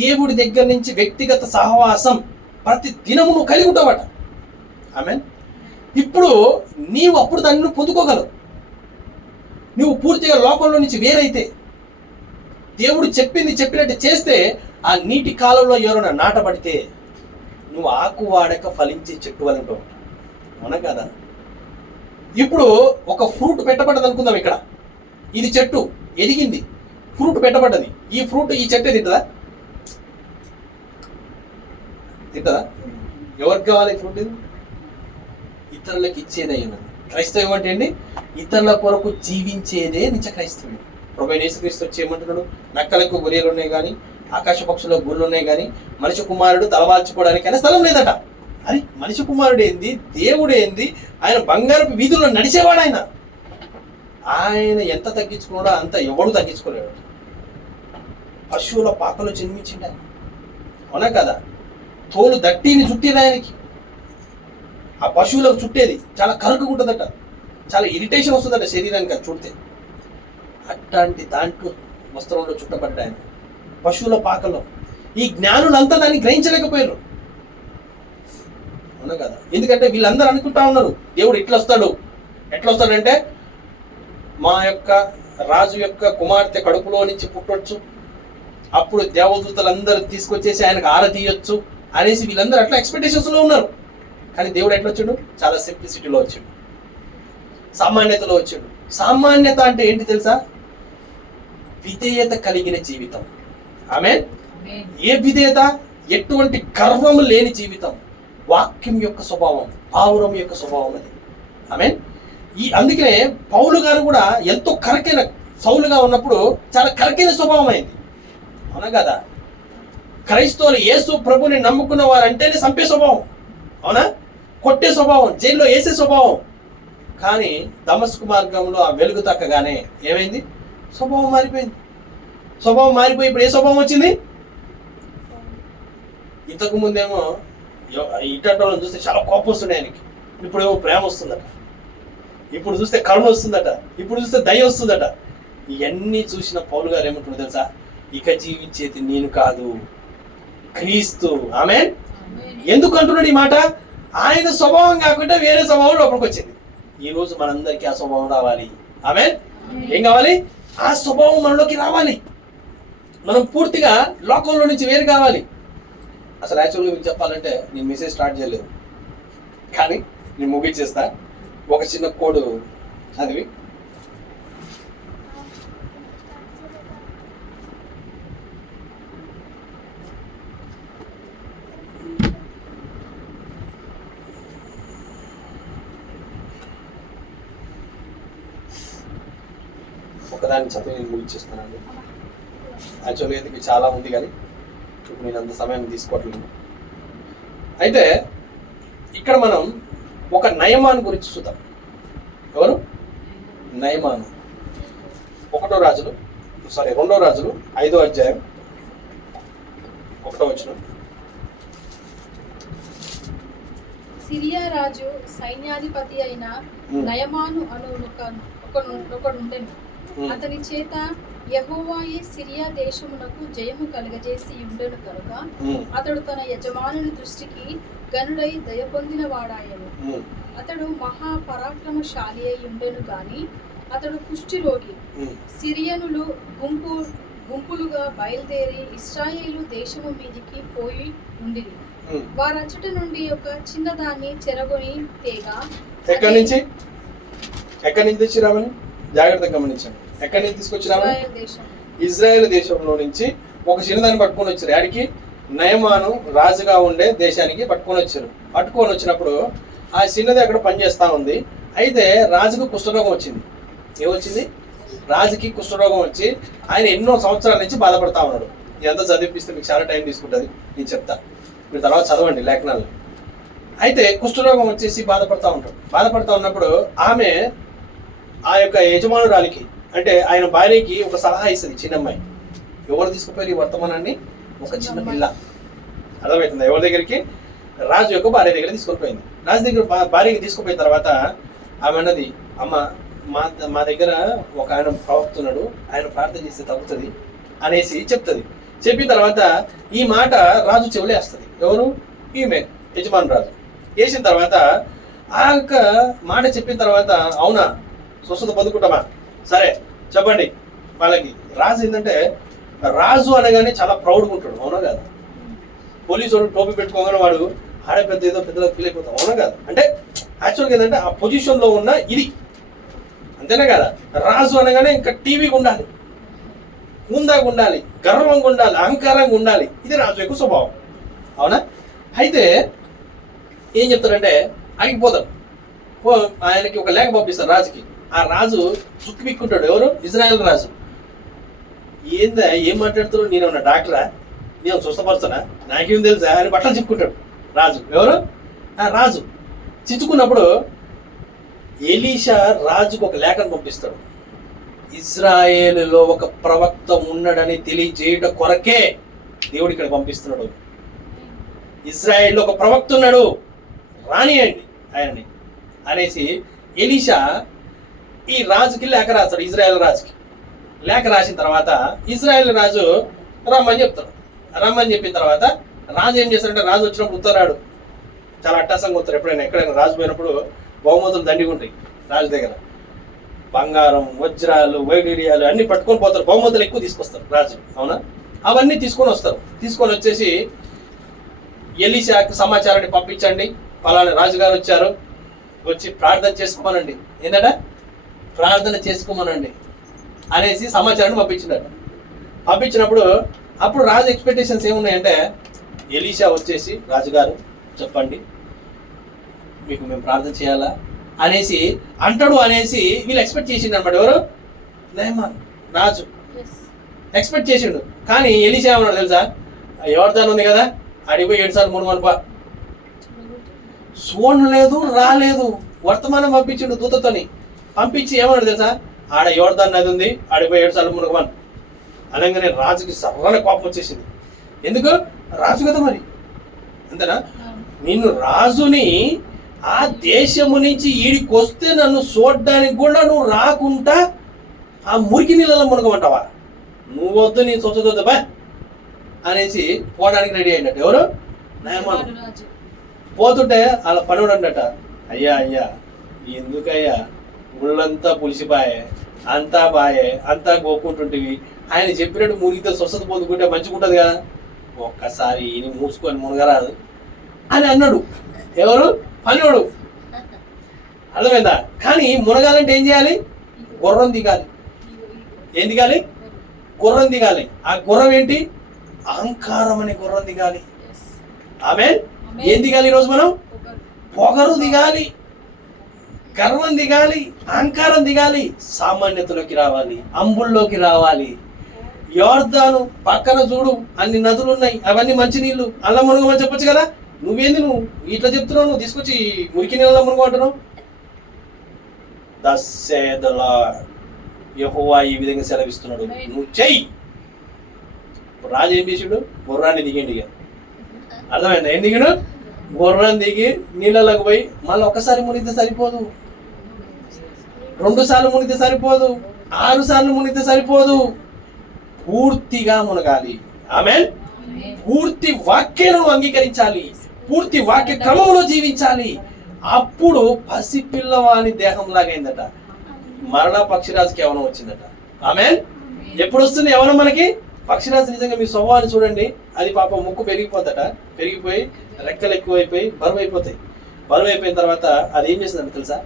దేవుడి దగ్గర నుంచి వ్యక్తిగత సహవాసం ప్రతి దినము నువ్వు కలిగి ఉంటావట. ఆమె ఇప్పుడు నీవు అప్పుడు దాన్ని నువ్వు పొందుకోగలవు. నువ్వు పూర్తిగా లోకంలో నుంచి వేరైతే, దేవుడు చెప్పినట్టు చేస్తే, ఆ నీటి కాలంలో ఎవరైనా నాటబడితే నువ్వు ఆకు వాడక ఫలించే చెట్టు వల్ల ఉంటావు. అవునా కదా? ఇప్పుడు ఒక ఫ్రూట్ పెట్టబడ్డది అనుకుందాం. ఇక్కడ ఇది చెట్టు ఎదిగింది, ఫ్రూట్ పెట్టబడ్డది. ఈ ఫ్రూట్ ఈ చెట్టే తింటదా? ఎవరికి కావాలి ఫ్రూట్? ఇది ఇతరులకు ఇచ్చేదై ఉన్నది. క్రైస్తవం అంటే ఏంటి? ఇతరుల కొరకు జీవించేదే నిజ క్రైస్తవం. ప్రభువైన యేసుక్రీస్తు వచ్చి ఏమంటున్నాడు? నక్కలకు గొర్రెలు ఉన్నాయి కానీ, ఆకాశ పక్షులకు గుళ్ళు ఉన్నాయి కానీ, మనిషి కుమారుడు తలవాల్చుకోవడానికైనా స్థలం లేదట. అరే, మనిషి కుమారుడు ఏంది, దేవుడు ఏంది, ఆయన బంగారపు వీధుల్లో నడిచేవాడు. ఆయన ఎంత తగ్గించుకున్నాడో అంత ఎవడు తగ్గించుకోలేడు. పశువుల పాకలో జన్మించిండు ఆయన. అవునా కదా? తోలు దట్టిని చుట్టేది ఆయనకి. ఆ పశువులకు చుట్టేది చాలా కరుకుకుంటుందట, చాలా ఇరిటేషన్ వస్తుందట శరీరానికి అది చుడితే. అట్లాంటి దాంట్లో వస్త్రంలో చుట్టబడ్డ ఆయన పశువుల పాకలో. ఈ జ్ఞానులంతా దాన్ని గ్రహించలేకపోయారు. అవునా కదా? ఎందుకంటే వీళ్ళందరూ అనుకుంటా ఉన్నారు దేవుడు ఎట్లా వస్తాడంటే మా యొక్క రాజు యొక్క కుమార్తె కడుపులో నుంచి పుట్టొచ్చు, అప్పుడు దేవదూతలందరూ తీసుకొచ్చేసి ఆయనకు ఆరతీయొచ్చు అనేసి వీళ్ళందరూ అట్లా ఎక్స్పెక్టేషన్స్లో ఉన్నారు. కానీ దేవుడు ఎట్లా వచ్చాడు? చాలా సింప్లిసిటీలో వచ్చాడు, సామాన్యతలో వచ్చాడు. సామాన్యత అంటే ఏంటి తెలుసా? విధేయత కలిగిన జీవితం. ఆమేన్. ఏ విధేయత? ఎటువంటి గర్వము లేని జీవితం. వాక్యం యొక్క స్వభావం, పావురం యొక్క స్వభావం అది. ఆమేన్. అందుకనే పౌలు గారు కూడా ఎంతో కరకైన, సౌలుగా ఉన్నప్పుడు చాలా కరకైన స్వభావం అయింది. అవునా కదా? క్రైస్తవులు యేసు ప్రభుని నమ్ముకున్న వారు అంటేనే చంపే స్వభావం. అవునా? కొట్టే స్వభావం, జైల్లో వేసే స్వభావం. కానీ దమస్కు మార్గంలో ఆ వెలుగు తక్కగానే ఏమైంది? స్వభావం మారిపోయింది. స్వభావం మారిపోయి ఇప్పుడు ఏ స్వభావం వచ్చింది? ఇంతకు ముందేమో ఇట్టంటోళ్ళని చూస్తే చాలా కోపం వస్తుండే ఆయనకి, ఇప్పుడేమో ప్రేమ వస్తుందట. ఇప్పుడు చూస్తే కరుణ వస్తుందట, ఇప్పుడు చూస్తే దయ వస్తుందట. ఇవన్నీ చూసిన పౌలు గారు ఏమంటున్నారు తెలుసా? ఇక జీవించేది నేను కాదు, క్రీస్తు. ఆమేన్. ఎందుకు అంటున్నాడు ఈ మాట? ఆయన స్వభావం కాకుండా వేరే స్వభావం లోపలికి వచ్చింది. ఈ రోజు మనందరికీ ఆ స్వభావం రావాలి. ఆమేన్. ఏం కావాలి? ఆ స్వభావం మనలోకి రావాలి. మనం పూర్తిగా లోకంలో నుంచి వేరు కావాలి. అసలు యాక్చువల్గా మీకు చెప్పాలంటే నేను మెసేజ్ స్టార్ట్ చేయలేదు, కానీ నేను ముగించేస్తా. ఒక చిన్న కోడ్ చదివి ఒకదాన్ని చదివి నేను ముగించేస్తానండి. యాక్చువల్గా అయితే చాలా ఉంది కానీ ఇప్పుడు నేను అంత సమయం తీసుకోవట్లేదు. అయితే ఇక్కడ మనం ఒక నయమాన్ గురించి చూద్దాం. ఎవరు? నయమాను. 2 రాజులు 5వ అధ్యాయం 1వ వచనం. సిరియా రాజు సైన్యాధిపతి అయిన నయమాను అను ఒకడుండెను. అతని చేత యెహోవాయే సిరియా దేశమునకు జయము కలుగజేసి ఉండెను కనుక అతడు తన యజమానుని దృష్టికి గనుడై దయ పొందిన వాడాయను. అతడు మహాపరాక్రమశాలి అయి ఉండెను గాని అతడు కుష్ఠిరోగి. సిరియనులు గుంపులుగా బయలుదేరి ఇశ్రాయేలు దేశము మీదికి పోయి ఉండిరి. వారచ్చట నుండి ఒక చిన్నదాన్ని చెరగొని తేగా. ఎక్కడి నుంచి తెచ్చిరామని జాగ్రత్తగా గమనించండి. ఎక్కడి నుంచి తీసుకొచ్చిరామని? ఇజ్రాయెల్ దేశంలో నుంచి ఒక చిన్నదాన్ని పట్టుకొని వచ్చారు. ఆడికి నయమాను రాజుగా ఉండే దేశానికి పట్టుకొని వచ్చారు. పట్టుకొని వచ్చినప్పుడు ఆ చిన్నది అక్కడ పనిచేస్తా ఉంది. అయితే రాజుకు కుష్ఠరోగం వచ్చింది. ఏమొచ్చింది? రాజుకి కుష్ఠరోగం వచ్చి ఆయన ఎన్నో సంవత్సరాల నుంచి బాధపడతా ఉన్నాడు. ఇదంతా చదివిపిస్తే మీకు చాలా టైం తీసుకుంటుంది, నేను చెప్తా, మీరు తర్వాత చదవండి లేఖనాలు. అయితే కుష్ఠరోగం వచ్చేసి బాధపడతా ఉన్నప్పుడు ఆమె ఆ యొక్క యజమానురాలికి, అంటే ఆయన భార్యకి ఒక సలహా ఇస్తుంది. చిన్నమ్మాయి ఎవరు తీసుకుపోయి ఈ వర్తమానాన్ని? ఒక చిన్న పిల్ల. అర్థమవుతుంది? ఎవరి దగ్గరికి? రాజు యొక్క భార్య దగ్గర తీసుకొని పోయింది. రాజు దగ్గర భార్యకి తీసుకుపోయిన తర్వాత ఆమె అన్నది, అమ్మ మా దగ్గర ఒక ఆయన ప్రవక్తున్నాడు, ఆయన ప్రార్థన చేస్తే తగ్గుతుంది అనేసి చెప్తుంది. చెప్పిన తర్వాత ఈ మాట రాజు చెవులే వేస్తుంది. ఎవరు? ఈమె యజమాని రాజు వేసిన తర్వాత ఆ యొక్క మాట చెప్పిన తర్వాత, అవునా స్వస్థత పొందుకుంటామా, సరే చెప్పండి వాళ్ళకి. రాజు ఏంటంటే, రాజు అనగానే చాలా ప్రౌడ్గా ఉంటాడు, అవునా కాదు? పోలీసు వాడు టోపీ పెట్టుకోగానే వాడు ఆడే పెద్దగా ఫీల్ అయిపోతాం, అవునా కాదు? అంటే యాక్చువల్గా ఏంటంటే ఆ పొజిషన్లో ఉన్న ఇది, అంతేనా కదా? రాజు అనగానే ఇంకా టీవీగా ఉండాలి, ముందాగా ఉండాలి, గర్వంగా ఉండాలి, అహంకారంగా ఉండాలి. ఇది రాజు యొక్క స్వభావం, అవునా? అయితే ఏం చెప్తారంటే ఆగిపోతాడు. ఆయనకి ఒక లేఖ పంపిస్తారు రాజుకి. ఆ రాజు చుక్కు పిక్కుంటాడు. ఎవరు? ఇజ్రాయెల్ రాజు. ఏందా ఏం మాట్లాడుతున్నాడు? నేనేమన్నా డాక్టరా? నేను స్వస్థపరుస్తానా? నాకేం తెలుసా అని బట్టలు చిక్కుకుంటాడు రాజు. ఎవరు? ఆ రాజు చిచ్చుకున్నప్పుడు ఎలీషా రాజుకు ఒక లేఖను పంపిస్తాడు. ఇజ్రాయేలులో ఒక ప్రవక్త ఉన్నాడని తెలియజేయుట కొరకే దేవుడు ఇక్కడ పంపిస్తున్నాడు. ఇజ్రాయేల్లో ఒక ప్రవక్త ఉన్నాడు, రానియండి ఆయన్ని అనేసి ఎలీషా ఈ రాజుకి లేఖ రాస్తాడు. ఇజ్రాయెల్ రాజుకి లేఖ రాసిన తర్వాత ఇజ్రాయెల్ రాజు రమ్మని చెప్తాడు. రమ్మని చెప్పిన తర్వాత రాజు ఏం చేస్తాడంటే, రాజు వచ్చినప్పుడు ఉత్తరాడు చాలా అట్టాసంగా వస్తారు. ఎక్కడైనా రాజు పోయినప్పుడు బహుమతులు దండిగా ఉంటాయి రాజు దగ్గర. బంగారం, వజ్రాలు, వైడూర్యాలు అన్ని పట్టుకొని పోతారు. బహుమతులు ఎక్కువ తీసుకొస్తారు రాజు, అవునా? అవన్నీ తీసుకొని వస్తారు. తీసుకొని వచ్చేసి ఎలీషాకు సమాచారాన్ని పంపించండి, పలానా రాజుగారు వచ్చారు, వచ్చి ప్రార్థన చేసుకోమనండి. ఏంటంటే ప్రార్థన చేసుకోమనండి అనేసి సమాచారాన్ని పంపించినారు. పంపించినప్పుడు అప్పుడు రాజు ఎక్స్పెక్టేషన్స్ ఏమున్నాయంటే, ఎలీషా వచ్చేసి రాజుగారు చెప్పండి, మీకు మేము ప్రార్థన చేయాలా అనేసి అంటాడు అనేసి వీళ్ళు ఎక్స్పెక్ట్ చేసిండు అనమాట. ఎవరు? నయమాన్ రాజు ఎక్స్పెక్ట్ చేసిండు. కానీ ఎలీషా ఏమన్నాడు తెలుసా? ఎవరిదాని ఉంది కదా, అడిగిపోయి 7 సార్లు 3 మనపా చూడలేదు, రాలేదు. వర్తమానం పంపించిండు దూతతోని. పంపించి ఏమన్నాడు తెలుసా? ఆడ యోర్దాన్ నది ఉంది, ఆడిపోయి 7 సార్లు మునగమని అనగానే రాజుకి సర్వన కోపం వచ్చేసింది. ఎందుకు? రాజు కదా మరి, అంతేనా? నిన్ను రాజుని ఆ దేశము నుంచి ఈడికి వస్తే నన్ను చూడడానికి కూడా నువ్వు రాకుండా ఆ మురికి నీళ్ళలో మునగమంటావా? నువ్వు వద్దు, నీ సొచ్చొద్దు బా అనేసి పోవడానికి రెడీ అయినట్టు. ఎవరు? నయమాను. పోతుంటే అలా పనుడు అన్నట, అయ్యా ఎందుకయ్యా ముళ్ళంతా పులిసిపాయే, అంతా బాయే, అంతా గోక్కుంటుంటివి, ఆయన చెప్పినట్టు మునిగితే స్వస్థత పొందుకుంటే మంచిగుంటుంది కదా, ఒక్కసారి ఈయన మూసుకొని మునగరాదు అని అన్నాడు. ఎవరు? పనుడు. అర్థమైందా? కానీ మునగాలంటే ఏం చేయాలి? గుర్రం దిగాలి. ఏం దిగాలి? గుర్రం దిగాలి. ఆ గుర్రం ఏంటి? అహంకారం అనే గుర్రం దిగాలి. ఆమేన్. ఏం దిగాలి ఈరోజు మనం? పొగరు దిగాలి, గర్వం దిగాలి, అహంకారం దిగాలి, సామాన్యతలోకి రావాలి, అంబుల్లోకి రావాలి. యోర్దాను పక్కన చూడు అన్ని నదులు ఉన్నాయి, అవన్నీ మంచి నీళ్లు, అల్లం మునుగమని చెప్పొచ్చు కదా. నువ్వేంది నువ్వు ఇట్లా చెప్తున్నావు, నువ్వు తీసుకొచ్చి మురికి నీళ్ళ మునుగ అంటున్నావు. Thus saith the Lord. యెహోవా ఈ విధంగా సెలవిస్తున్నాడు, నువ్వు చెయ్యి. రాజు ఏం చేసాడు? గుర్రాన్ని దిగండి. ఇక అర్థమైందా? ఏం దిగాడు? గుర్రాన్ని దిగి నీళ్ళలోకి పోయి మళ్ళీ ఒక్కసారి మునిగితే సరిపోదు, 2 సార్లు మునిగితే సరిపోదు, 6 సార్లు మునిగితే సరిపోదు, పూర్తిగా మునగాలి. ఆమేన్. పూర్తి వాక్యాలను అంగీకరించాలి, పూర్తి వాక్య క్రమంలో జీవించాలి. అప్పుడు పసిపిల్లవాని దేహం లాగైందట. మరణ పక్షిరాజుకి యవనం వచ్చిందట. ఆమేన్. ఎప్పుడు వస్తుంది యవనం మనకి? పక్షిరాజు నిజంగా మీ స్వభావాన్ని చూడండి, అది పాపం ముక్కు పెరిగిపోతట, పెరిగిపోయి రెక్కలు ఎక్కువైపోయి బరువు అయిపోతాయి. బరువు అయిపోయిన తర్వాత అది ఏం చేస్తుందంట తెలుసా?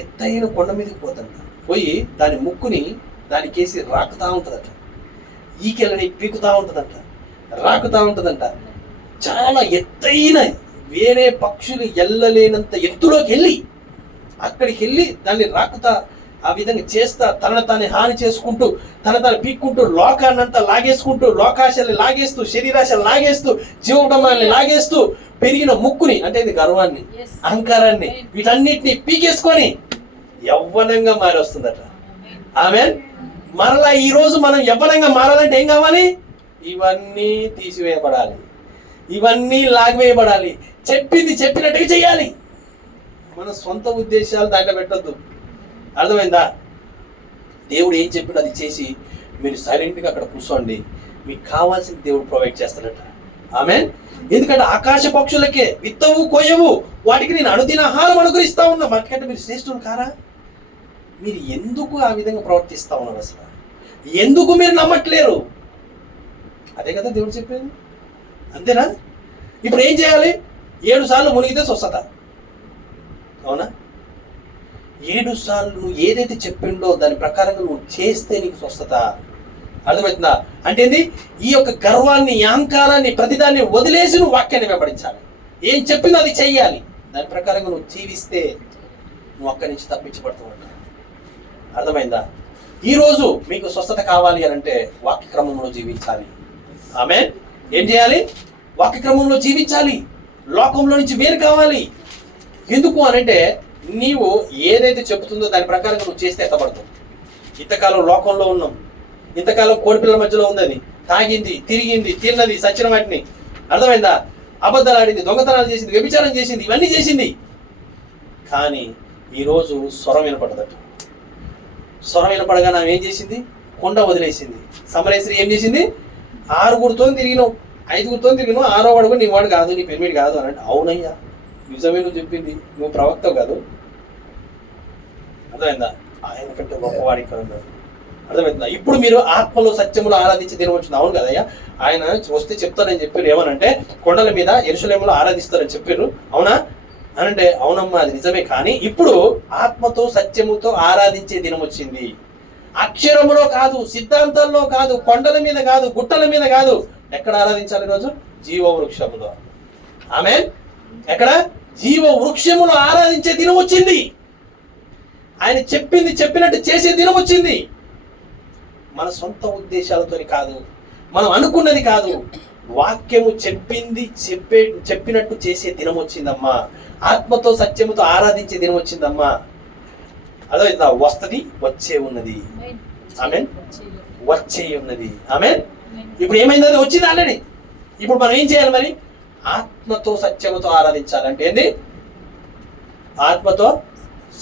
ఎత్తైన కొండ మీదకి పోతుంట, పోయి దాని ముక్కుని దానికేసి రాకుతా ఉంటుందట, ఈకెళ్ళని పీకుతా ఉంటుందంట, రాకుతా ఉంటుందంట. చాలా ఎత్తైన వేరే పక్షులు ఎల్లలేనంత ఎత్తులోకి వెళ్ళి అక్కడికి వెళ్ళి దాన్ని రాకుతా ఆ విధంగా చేస్తా తనను తాను హాని చేసుకుంటూ తన తాను పీక్కుంటూ లోకాన్నంతా లాగేసుకుంటూ లోకాశల్ని లాగేస్తూ శరీరాశలు లాగేస్తూ జీవడమాన్ని లాగేస్తూ పెరిగిన ముక్కుని అంటే ఇది గర్వాన్ని అహంకారాన్ని వీటన్నిటిని పీకేసుకొని యవ్వనంగా మారి వస్తుందట. ఆమేన్. మరలా ఈ రోజు మనం యవ్వనంగా మారాలంటే ఏం కావాలి? ఇవన్నీ తీసివేయబడాలి, ఇవన్నీ లాగివేయబడాలి, చెప్పింది చెప్పినట్టుగా చెయ్యాలి. మన సొంత ఉద్దేశాలు దాంట్లో పెట్టద్దు. అర్థమైందా? దేవుడు ఏం చెప్పినా అది చేసి మీరు సైలెంట్గా అక్కడ కూర్చోండి, మీకు కావాల్సిన దేవుడు ప్రొవైడ్ చేస్తాడట. ఆమేన్. ఎందుకంటే ఆకాశ పక్షులకే విత్తవు కోయవు, వాటికి నేను అనుదిన ఆహారం అనుగ్రహిస్తా ఉన్నా. వాటికంటే మీరు శ్రేష్ఠులు కారా? మీరు ఎందుకు ఆ విధంగా ప్రవర్తిస్తా ఉన్నారు? అసలు ఎందుకు మీరు నమ్మట్లేరు? అదే కదా దేవుడు చెప్పేది. అంతేనా? ఇప్పుడు ఏం చేయాలి? 7 సార్లు మునిగితే స్వస్థత. అవునా? 7 సార్లు నువ్వు ఏదైతే చెప్పిండో దాని ప్రకారంగా నువ్వు చేస్తే నీకు స్వస్థత. అర్థమవుతుందా? అంటే ఏంది? ఈ యొక్క గర్వాన్ని, అహంకారాన్ని, ప్రతిదాన్ని వదిలేసి నువ్వు వాక్యాన్ని వెంబడించాలి. ఏం చెప్పిందో అది చెయ్యాలి. దాని ప్రకారంగా నువ్వు జీవిస్తే నువ్వు అక్కడి నుంచి తప్పించబడుతూ ఉంటావు. అర్థమైందా? ఈరోజు మీకు స్వస్థత కావాలి అని అంటే వాక్య క్రమంలో జీవించాలి. ఆమేన్. ఏం చేయాలి? వాక్య క్రమంలో జీవించాలి. లోకంలో నుంచి వేరు కావాలి. ఎందుకు అనంటే నీవు ఏదైతే చెబుతుందో దాని ప్రకారంగా నువ్వు చేస్తే ఎత్తబడతావు. ఇంతకాలం లోకంలో ఉన్నాం, ఇంతకాలం కోడిపిల్లల మధ్యలో ఉంది, అది తాగింది, తిరిగింది, తిన్నది, సచ్చిన వాటిని. అర్థమైందా? అబద్ధాలు ఆడింది, దొంగతనాలు చేసింది, వ్యభిచారం చేసింది, ఇవన్నీ చేసింది. కానీ ఈరోజు స్వరం వినపడదట. స్వరం వినపడగా ఆమె ఏం చేసింది? కొండ వదిలేసింది. సమరేశ్వరి ఏం చేసింది? 6గురితో తిరిగినావు, 5గురితో తిరిగినావు, 6వ వాడు నీ వాడు కాదు, నీ పెనిమిడి కాదు అని అంటే అవునయ్యా నిజమే, నువ్వు చెప్పింది, నువ్వు ప్రవక్తవు కాదు. అర్థమైందా? ఆయన కంటే గొప్పవాడి ఇక్కడ ఉన్నాడు. అర్థమవుతుందా? ఇప్పుడు మీరు ఆత్మలో సత్యములు ఆరాధించి దినం వచ్చింది. అవును కదయ్యా, ఆయన వస్తే చెప్తారని చెప్పారు. ఏమనంటే కొండల మీద యెరూషలేములో ఆరాధిస్తారని చెప్పారు. అవునా అనంటే అవునమ్మా, అది నిజమే. కానీ ఇప్పుడు ఆత్మతో సత్యముతో ఆరాధించే దినం వచ్చింది. అక్షరములో కాదు, సిద్ధాంతాల్లో కాదు, కొండల మీద కాదు, గుట్టల మీద కాదు. ఎక్కడ ఆరాధించాలి ఈరోజు? జీవ వృక్షములో. ఆమేన్. ఎక్కడ? జీవ వృక్షములో ఆరాధించే దినం వచ్చింది. ఆయన చెప్పింది చెప్పినట్టు చేసే దినం వచ్చింది. మన సొంత ఉద్దేశాలతోని కాదు, మనం అనుకున్నది కాదు, వాక్యము చెప్పింది చెప్పినట్టు చేసే దినం వచ్చిందమ్మా. ఆత్మతో సత్యముతో ఆరాధించే దినం వచ్చిందమ్మా. అర్థమైందా? వస్తది, వచ్చే ఉన్నది. ఆమేన్. వచ్చే ఉన్నది. ఆమేన్. ఇప్పుడు ఏమైంది? అది వచ్చింది ఆల్రెడీ. ఇప్పుడు మనం ఏం చేయాలి మరి? ఆత్మతో సత్యముతో ఆరాధించాలంటే ఏంది? ఆత్మతో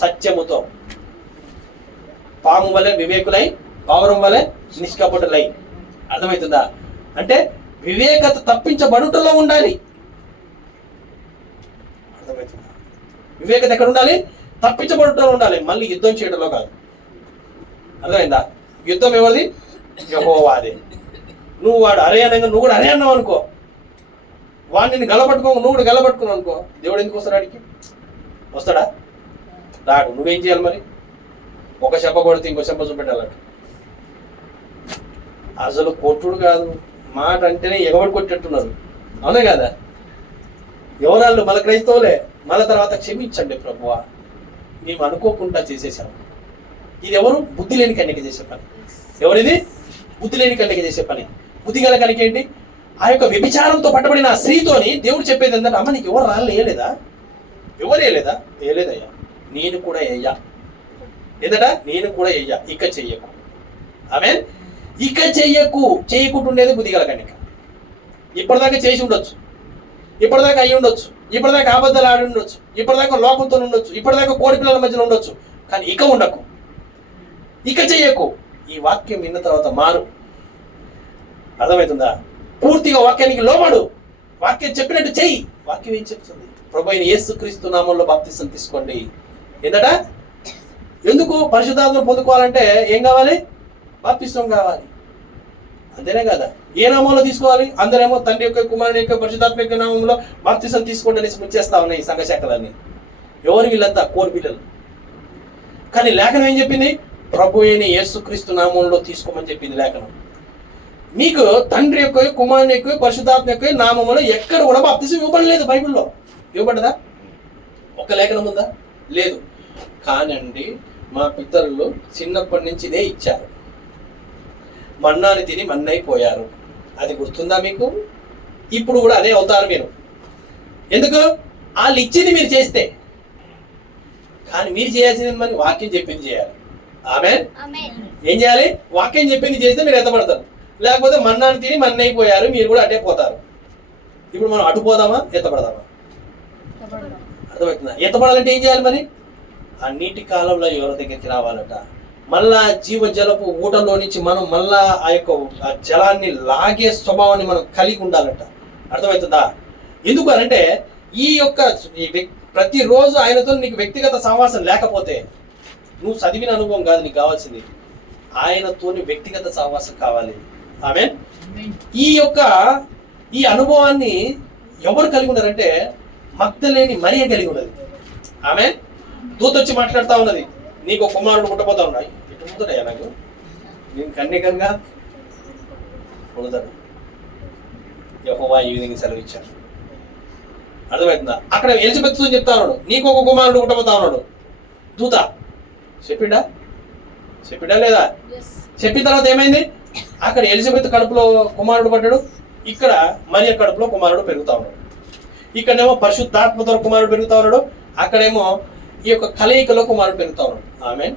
సత్యముతో. పాము వలె వివేకులై, పావురం వలె నిష్కపటులై. అర్థమవుతుందా? అంటే వివేకత తప్పించబడుటలో ఉండాలి. అర్థమవుతుందా? వివేకత ఎక్కడ ఉండాలి? తప్పించబడుటలో ఉండాలి, మళ్ళీ యుద్ధం చేయడంలో కాదు. అర్థమైందా? యుద్ధం ఎవరిది? యెహోవాదే. నువ్వు వాడు అరే అనగా నువ్వు కూడా అరే అన్నావు అనుకో, వాడిని గలపట్టుకో, నువ్వు కూడా గలపట్టుకున్నావు అనుకో, దేవుడు ఎందుకు వస్తాడు? ఆడికి వస్తాడా? రాడు. నువ్వేం చేయాలి మరి? ఒక చెంప కొడితే ఇంకో చెంప చూపెట్టాలట. అసలు కొట్టుడు కాదు, మాట అంటేనే ఎగబడి కొట్టేట్టున్నారు. అవునే కదా? ఎవరాళ్ళు? మన క్రైస్తవులే. మన తర్వాత క్షమించండి ప్రభువా, మేము అనుకోకుండా చేసేసాము. ఇది ఎవరు? బుద్ధి లేని కన్యక చేసే పని. ఎవరిది? బుద్ధి లేని కన్యక చేసే పని. బుద్ధి గల కన్యక ఏంటి? ఆ యొక్క వ్యభిచారంతో పట్టబడిన ఆ స్త్రీతోని దేవుడు చెప్పేది ఏంటంటే, అమ్మ నీకు ఎవరు రాళ్ళు వేయలేదా? ఎవరు వేయలేదా? వేయలేదయ్యా, నేను కూడా వేయ్యా. ఏందట? నేను కూడా వేయ్యా, ఇక చెయ్యకు. ఆమేన్. ఇక చేయకుంటుండేది బుద్ధి గల కన్యక. ఇప్పటిదాకా చేసి ఉండొచ్చు, ఇప్పటిదాకా అయ్యి ఉండొచ్చు, ఇప్పటిదాకా అబద్ధాలు ఆడి ఉండొచ్చు, ఇప్పటిదాకా లోకంతో ఉండొచ్చు, ఇప్పటిదాకా కోడి పిల్లల మధ్యలో ఉండొచ్చు, కానీ ఇక ఉండకు, ఇక చెయ్యకు. ఈ వాక్యం విన్న తర్వాత మారు. అర్థమవుతుందా? పూర్తిగా వాక్యానికి లోబడు, వాక్యం చెప్పినట్టు చెయ్యి. వాక్యం ఏం చెప్తుంది? ప్రభు అయిన యేసుక్రీస్తు నామంలో బాప్తిసం తీసుకోండి. ఏందట? ఎందుకు? పరిశుద్ధాత్మను పొందుకోవాలంటే ఏం కావాలి? బాప్తిసం కావాలి. అంతేనే కదా? ఏ నామంలో తీసుకోవాలి? అందరేమో తండ్రి యొక్క, కుమారుని యొక్క, పరిశుద్ధాత్మ యొక్క నామంలో బాప్తిసం తీసుకోండి అనేసి ముంచేస్తా ఉన్నాయి ఈ సంఘ శాఖలన్నీ. ఎవరు వీళ్ళంతా? కోడి పిల్లలు. కానీ లేఖనం ఏం చెప్పింది? ప్రభు అయిన యేసుక్రీస్తు నామంలో తీసుకోమని చెప్పింది లేఖనం. మీకు తండ్రి యొక్క, కుమారుని యొక్క, పరిశుద్ధాత్మ యొక్క నామంలో ఎక్కడ కూడా బాప్తిసం ఇవ్వబడలేదు బైబిల్లో. ఇవ్వబడదా? ఒక లేఖనం ఉందా? లేదు. కానండి మా పితరులు చిన్నప్పటి నుంచి ఇదే ఇచ్చారు. మన్నాని తిని మన్నైపోయారు. అది గుర్తుందా మీకు? ఇప్పుడు కూడా అదే అవుతారు మీరు. ఎందుకు? వాళ్ళు ఇచ్చింది మీరు చేస్తే. కానీ మీరు చేయాల్సింది మరి వాక్యం చెప్పింది చేయాలి. ఆమేన్. ఏం చేయాలి? వాక్యం చెప్పింది చేస్తే మీరు ఎత్తపడతారు. లేకపోతే మన్నాన్ని తిని మన్నైపోయారు, మీరు కూడా అటే పోతారు. ఇప్పుడు మనం అటు పోదామా, ఎత్తపడదామా? అర్థమవుతుందా? ఎత్తపడాలంటే ఏం చేయాలి మరి? ఆ నీటి కాలంలో ఎవరి దగ్గరికి రావాలట. మళ్ళా జీవ జలపు ఊటలో నుంచి మనం మళ్ళా ఆ యొక్క జలాన్ని లాగే స్వభావాన్ని మనం కలిగి ఉండాలట. అర్థమవుతుందా? ఎందుకు అనంటే ఈ యొక్క ప్రతిరోజు ఆయనతో నీకు వ్యక్తిగత సహవాసం లేకపోతే నువ్వు చదివిన అనుభవం కాదు నీకు కావాల్సింది, ఆయనతోని వ్యక్తిగత సహవాసం కావాలి. ఆమేన్. ఈ అనుభవాన్ని ఎవరు కలిగి ఉన్నారంటే మగ్దలేని మరియ కలిగి ఉన్నది. ఆమేన్. దూత వచ్చి మాట్లాడుతూ ఉన్నది, నీకు ఒక కుమారుడు పుట్టబోతా ఉన్నాయి. ఇటు ముందరయ్యా నాకు, నేను కన్యకంగా పుడతాడు. యెహోవా ఈ విధంగా సెలవిచ్చాడు. అర్థమవుతుందా? అక్కడ ఎలిజబెత్ చెప్తా ఉన్నాడు, నీకు ఒక కుమారుడు పుట్టబోతా ఉన్నాడు. దూత చెప్పిడా లేదా? చెప్పిన తర్వాత ఏమైంది? అక్కడ ఎలిజబెత్ కడుపులో కుమారుడు పడ్డాడు, ఇక్కడ మరియ కడుపులో కుమారుడు పెరుగుతా ఉన్నాడు. ఇక్కడేమో పరిశుద్ధాత్మతో కుమారుడు పెరుగుతా ఉన్నాడు, అక్కడేమో ఈ యొక్క కలయికలో కుమారుడు పెరుగుతా ఉన్నాడు. ఆమేన్.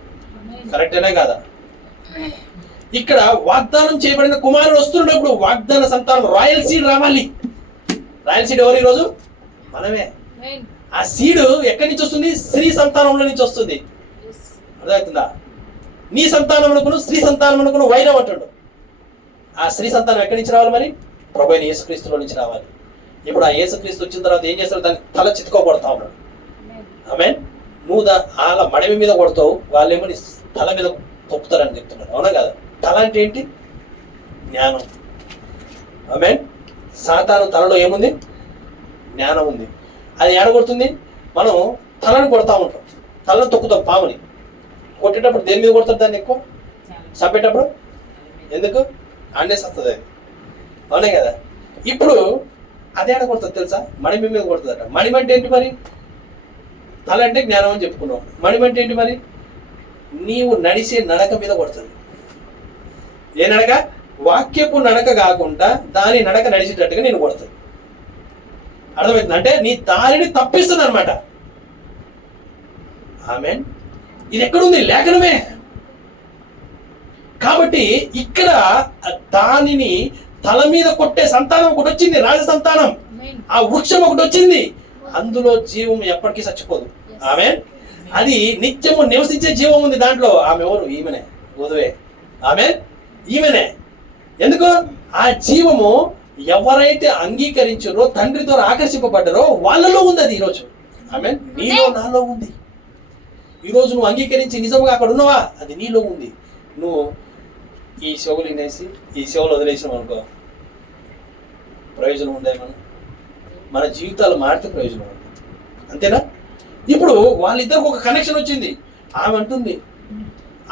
కరెక్టేనే కాదా? ఇక్కడ వాగ్దానం చేయబడిన కుమారుడు వస్తున్నప్పుడు వాగ్దాన సంతానం రాయల్ సీడ్ రావాలి. రాయల్ సీడ్ ఎవరు? ఈరోజు మనమే. ఆ సీడ్ ఎక్కడి నుంచి వస్తుంది? స్త్రీ సంతానంలో నుంచి వస్తుంది. అర్థమవుతుందా? నీ సంతానమునకును స్త్రీ సంతానమునకును వైరం అంటాడు. ఆ స్త్రీ సంతానం ఎక్కడి నుంచి రావాలి మరి? ప్రభు అయిన యేసుక్రీస్తులో నుంచి రావాలి. ఇప్పుడు ఆ యేసుక్రీస్తు వచ్చిన తర్వాత ఏం చేస్తాడు? దాన్ని తల చిత్తుకోబడతా ఉన్నాడు. ఆమేన్. నువ్వు వాళ్ళ మడమి మీద కొడతావు, వాళ్ళేమో నీ తల మీద తొక్కుతారని చెప్తున్నాడు. అవునా కదా? తల అంటే ఏంటి? జ్ఞానం. ఆమేన్. సాతాను తలలో ఏముంది? జ్ఞానం ఉంది. అది ఏడగొడుతుంది? మనం తలను కొడతా ఉంటాం, తలను తొక్కుతాం. పాముని కొట్టేటప్పుడు దేని మీద కొడతారు? దాన్ని ఎక్కువ చంపేటప్పుడు. ఎందుకు? ఆండేసి వస్తుంది అది. అవునే కదా? ఇప్పుడు అదే ఆడ కొడుతుంది తెలుసా? మణిమి మీద కొడుతుందట. మణిమ అంటే ఏంటి మరి? తల అంటే జ్ఞానం అని చెప్పుకున్నావు. మణిమ అంటే ఏంటి మరి? నీవు నడిచే నడక మీద కొడుతుంది. ఏ నడక? వాక్యపు నడక కాకుండా దాని నడక నడిచేటట్టుగా నేను కొడుతుంది. అర్థమవుతుంది? అంటే నీ దారిని తప్పిస్తుంది అనమాట. ఆమేన్. ఇది ఎక్కడుంది? లేఖనమే. కాబట్టి ఇక్కడ దానిని తల మీద కొట్టే సంతానం ఒకటి వచ్చింది, రాజ సంతానం. ఆ వృక్షం ఒకటి వచ్చింది, అందులో జీవం ఎప్పటికీ చచ్చిపోదు. ఆమేన్. అది నిత్యము నివసించే జీవం ఉంది దాంట్లో. ఆమె ఎవరు? ఈమెనే, వధువే. ఆమేన్. ఈమెనే. ఎందుకు? ఆ జీవము ఎవరైతే అంగీకరించారో, తండ్రితో ఆకర్షింపబడ్డారో వాళ్ళలో ఉంది అది ఈరోజు. ఆమేన్. నీలో, నాలో ఉంది. ఈరోజు నువ్వు అంగీకరించి నిజంగా అక్కడ ఉన్నావా? అది నీలో ఉంది. నువ్వు ఈ చెవులు వినేసి ఈ చెవులు వదిలేసినాం అనుకో, ప్రయోజనం ఉందా? మన జీవితాలు మారితే ప్రయోజనం ఉంది. అంతేనా? ఇప్పుడు వాళ్ళిద్దరికి ఒక కనెక్షన్ వచ్చింది. ఆమె అంటుంది,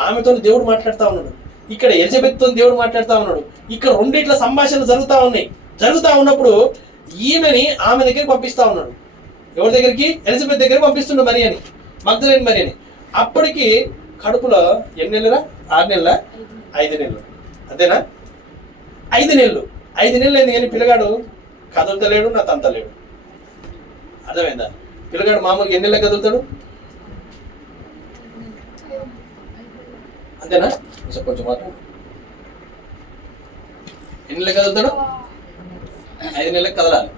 ఆమెతో దేవుడు మాట్లాడుతూ ఉన్నాడు, ఇక్కడ ఎలిజబెత్తో దేవుడు మాట్లాడుతూ ఉన్నాడు. ఇక్కడ రెండిట్ల సంభాషణలు జరుగుతూ ఉన్నాయి. జరుగుతూ ఉన్నప్పుడు ఈమెని ఆమె దగ్గరికి పంపిస్తా ఉన్నాడు. ఎవరి దగ్గరికి? ఎలిజబెత్ దగ్గరికి పంపిస్తున్నాడు మరి అని, మగ్దలేని మరి అని. అప్పటికి కడుపులో ఎన్ని నెలలా? 6 నెలల 5 నెలలు. అంతేనా? 5 నెలలు అయింది కానీ పిల్లగాడు కదులుతలేడు, నా తంతలేడు. అర్థమైందా? పిల్లగాడు మామూలుగా ఎన్ని నెలలు కదులుతాడు? అంతేనా? కొంచెం మాట ఎన్ని నెలలు కదులుతాడు? 5 నెలలకు కదలాలి.